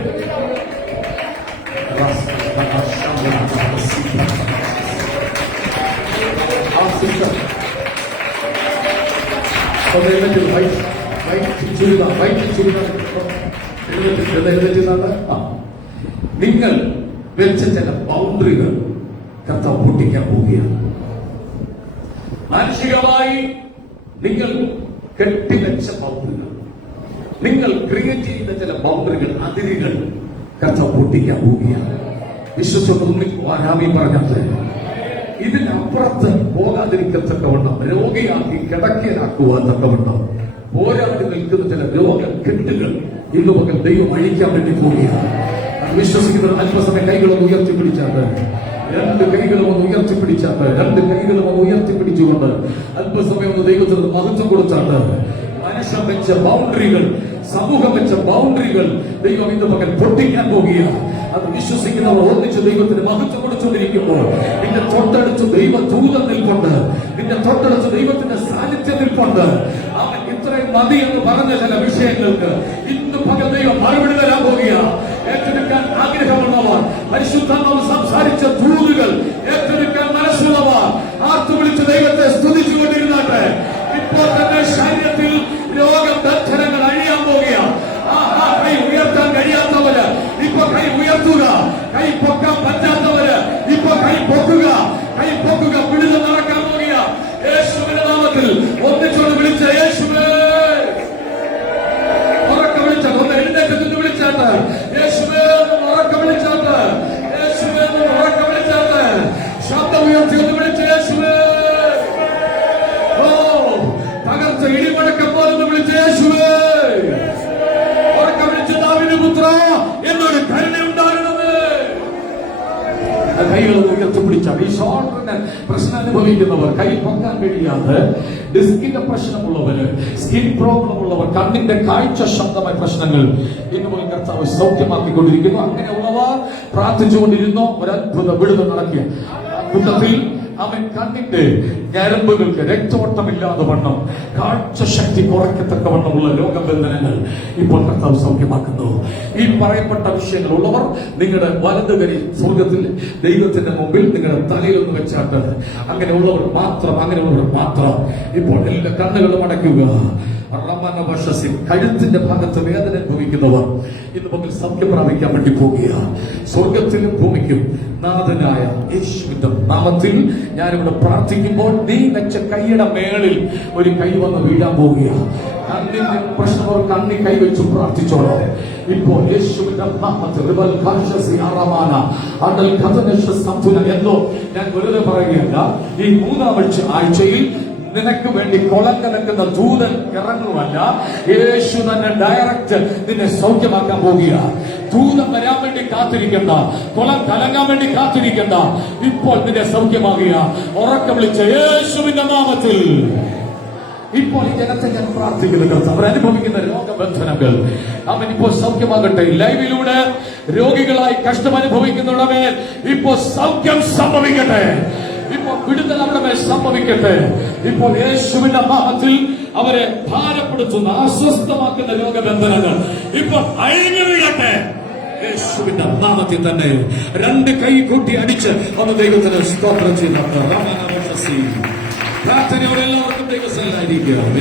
നിങ്ങൾ വെച്ച ചില ബൗണ്ടറികൾ കർത്താവ് പൊട്ടിക്കാൻ പോവുകയാണ്. മാനുഷികമായി നിങ്ങൾ കെട്ടിവെച്ച ബൗണ്ടറികൾ, നിങ്ങൾ ക്രിയേറ്റ് ചെയ്ത ചില ബൗണ്ടറികൾ, അതിരുകൾ കർത്താവ് പൊട്ടിക്കാൻ പോവുകയാണ്. വിശ്വസിച്ചൊന്നും ആരാമി പറഞ്ഞത് ഇതിനപ്പുറത്ത് പോകാതിരിക്കത്തക്കവണ്ണം, രോഗിയാക്കി കിടക്കയിലാക്കുവാൻ തക്കവണ്ണം പോരാടി നിൽക്കുന്ന ചില രോഗക്കെട്ടുകൾ ഇന്ന് പകൽ ദൈവം അഴിക്കാൻ വേണ്ടി പോവുകയാണ്. അത് വിശ്വസിക്കുന്നവർ അല്പസമയം കൈകളൊന്ന് ഉയർത്തിപ്പിടിച്ചാണ്, 2 കൈകളും ഒന്ന് ഉയർത്തിപ്പിടിച്ചാണ്, 2 കൈകളും ഒന്ന് ഉയർത്തിപ്പിടിച്ചുകൊണ്ട് അല്പസമയം ഒന്ന് ദൈവത്തിന് മഹത്വം കൊടുത്താണ്. മനുഷ്യൻ വെച്ച ബൗണ്ടറികൾ, സമൂഹം വെച്ച ബൗണ്ടറികൾ ദൈവം ഇന്ന് പകൽ പൊട്ടിക്കാൻ പോവുകയാണ്. അത് വിശ്വസിക്കുന്നവർ ഒന്നിച്ച് ദൈവത്തിന് മഹത്വം കൊടുത്തുകൊണ്ടിരിക്കുമ്പോൾ നിന്റെ തൊട്ടടുത്ത് ദൈവ ദൂതൻ നിൽപ്പുണ്ട്, നിന്റെ തൊട്ടടുത്ത് ദൈവത്തിന്റെ സാന്നിധ്യം നിൽപ്പുണ്ട്. അവൻ ഇത്രയും മതി എന്ന് പറഞ്ഞ ചില വിഷയങ്ങൾക്ക് ഇന്ന് പകൽ ദൈവം മറുപടി തരാൻ പോവുകയാണ്. ഏറ്റെടുക്കാൻ ആഗ്രഹമുള്ളവർ, പരിശുദ്ധാത്മാവ് സംസാരിച്ച ദൂതുകൾ ഏറ്റെടുക്കാൻ മനസ്സുള്ളവർ ആർത്തു വിളിച്ച് ദൈവത്തെ സ്തുതിച്ചുകൊണ്ടിരുന്നാട്ടെ. ഇപ്പോൾ തന്നെ ശരീരത്തിൽ രോഗബന്ധനങ്ങൾ അഴിയാൻ പോവുകയാണ്. കൈ ഉയർത്താൻ കഴിയാത്തവര് ഇപ്പൊ കൈ ഉയർത്തുക, കൈ പൊക്കാൻ പറ്റാത്തവര് ഇപ്പൊ കൈ പൊക്കുക, കൈ പൊക്കുക. വിടുതൽ നടക്കാൻ പോവുക യേശുവിന്റെ നാമത്തിൽ. ഒന്നിച്ചോട് വിളിച്ച യേശുവേ, ഉറക്കം വിളിച്ച ഒന്ന് എഴുന്നേറ്റ് നിന്ന് വിളിച്ചാട്ട്, യേശുവേ ഉറക്കം വിളിച്ചാട്ട്, യേശുവേ ഉറക്കം വിളിച്ചാട്ട്, ശബ്ദം ഉയർത്തി ഒന്ന് വിളിച്ച യേശുവേ. ഓ, തകർച്ച ഇടിമുഴക്കം പോലൊന്ന് വിളിച്ച യേശുവേ. പുത്ര, എന്നോട് കരുണയുണ്ടാകണമേ. കൈകൾ ഉയർത്തിപ്പിടിച്ചാൽ ഈ ഷോൾഡറിന് പ്രശ്നം അനുഭവിക്കുന്നവർ, കൈ പൊക്കാൻ കഴിയാതെ ഡിസ്കിന്റെ പ്രശ്നമുള്ളവര്, സ്കിൻ പ്രോബ്ലം ഉള്ളവർ, കണ്ണിന്റെ കാഴ്ച ശബ്ദമായ പ്രശ്നങ്ങൾ ഇന്ന് പോലും കർത്താവ് സൗഖ്യമാക്കിക്കൊണ്ടിരിക്കുന്നു. അങ്ങനെയുള്ളവർ പ്രാർത്ഥിച്ചുകൊണ്ടിരുന്നോ ഒരത്ഭുത വിടുതൽ നടക്കുക. കൂട്ടത്തിൽ അവൻ കണ്ണിന്റെ ഞരമ്പുകൾക്ക് രക്തോട്ടമില്ലാതെ വണ്ണം, കാഴ്ച ശക്തി കുറയ്ക്കത്തക്കവണ്ണമുള്ള രോഗബന്ധനങ്ങൾ ഇപ്പോൾ കർത്താവ് സൗഖ്യമാക്കുന്നു. ഈ പറയപ്പെട്ട വിഷയങ്ങളുള്ളവർ നിങ്ങളുടെ വലതുകരി സ്വർഗത്തിൽ ദൈവത്തിന്റെ മുമ്പിൽ നിങ്ങളുടെ തലയിലൊന്ന് വെച്ചാട്ട്, അങ്ങനെയുള്ളവർ മാത്രം ഇപ്പോൾ എല്ലാ കണ്ണുകളും അടയ്ക്കുക. കഴുത്തിന്റെ ഭാഗത്ത് വേദന അനുഭവിക്കുന്നവർ ഇന്ന് പകൽ സൗഖ്യം പ്രാപിക്കാൻ വേണ്ടി പോകുകയാണ്. സ്വർഗത്തിലും ഭൂമിക്കും നാഥനായ യേശുവിന്റെ നാമത്തിൽ ഞാനിവിടെ പ്രാർത്ഥിക്കുമ്പോൾ നീ വെച്ച കൈയുടെ മേളിൽ ഒരു കൈ വന്ന് വീഴാൻ പോവുകയാണ്. കണ്ണിന്റെ പ്രശ്നങ്ങൾ കണ്ണി കൈവച്ചു പ്രാർത്ഥിച്ചോളാം. ഇപ്പോൾ യേശുവിന്റെ നാമത്തിൽ എന്നോ ഞാൻ വെറുതെ പറയുകയല്ല. ഈ 3-ാം ആഴ്ചയിൽ നിനക്ക് വേണ്ടി കൊളം കലക്കുന്ന ദൂതൻ ഇറങ്ങുവല്ല, യേശു തന്നെ ഡയറക്റ്റ് നിന്നെ സൗഖ്യമാക്കാൻ പോകുക. ദൂതൻ വരാൻ വേണ്ടി കാത്തിരിക്കണ്ട, കൊളം കലങ്ങാൻ വേണ്ടി കാത്തിരിക്കണ്ട. ഇപ്പോൾ നിന്നെ സൗഖ്യമാകുക. ഉറക്കം വിളിച്ച യേശുവിന്റെ നാമത്തിൽ ഇപ്പോൾ ഈ ജനത്തെ ഞാൻ പ്രാർത്ഥിക്കുന്നു. അവരനുഭവിക്കുന്ന രോഗബന്ധനങ്ങൾ അവൻ ഇപ്പോൾ സൗഖ്യമാകട്ടെ. ലൈവിലൂടെ രോഗികളായി കഷ്ടം അനുഭവിക്കുന്നവരുടെ മേൽ ഇപ്പോൾ സൗഖ്യം സംഭവിക്കട്ടെ. ഇപ്പോൾ വിടുതൽ അവരുടെ മേൽ സംഭവിക്കട്ടെ. ഇപ്പോൾ യേശുവിന്റെ നാമത്തിൽ അവരെ ഭാരപ്പെടുത്തുന്ന, അസ്വസ്ഥമാക്കുന്ന രോഗബന്ധനങ്ങൾ ഇപ്പോൾ അഴിഞ്ഞു വീഴട്ടെ. യേശുവിന്റെ നാമത്തിൽ തന്നെ 2 കൈ കൂട്ടി അടിച്ച് ഒന്ന് ദൈവത്തിന് സ്തോത്രം ചെയ്ത പ്രാർത്ഥനയോടെ എല്ലാവർക്കും ദൈവസ്ഥലായിരിക്കുക.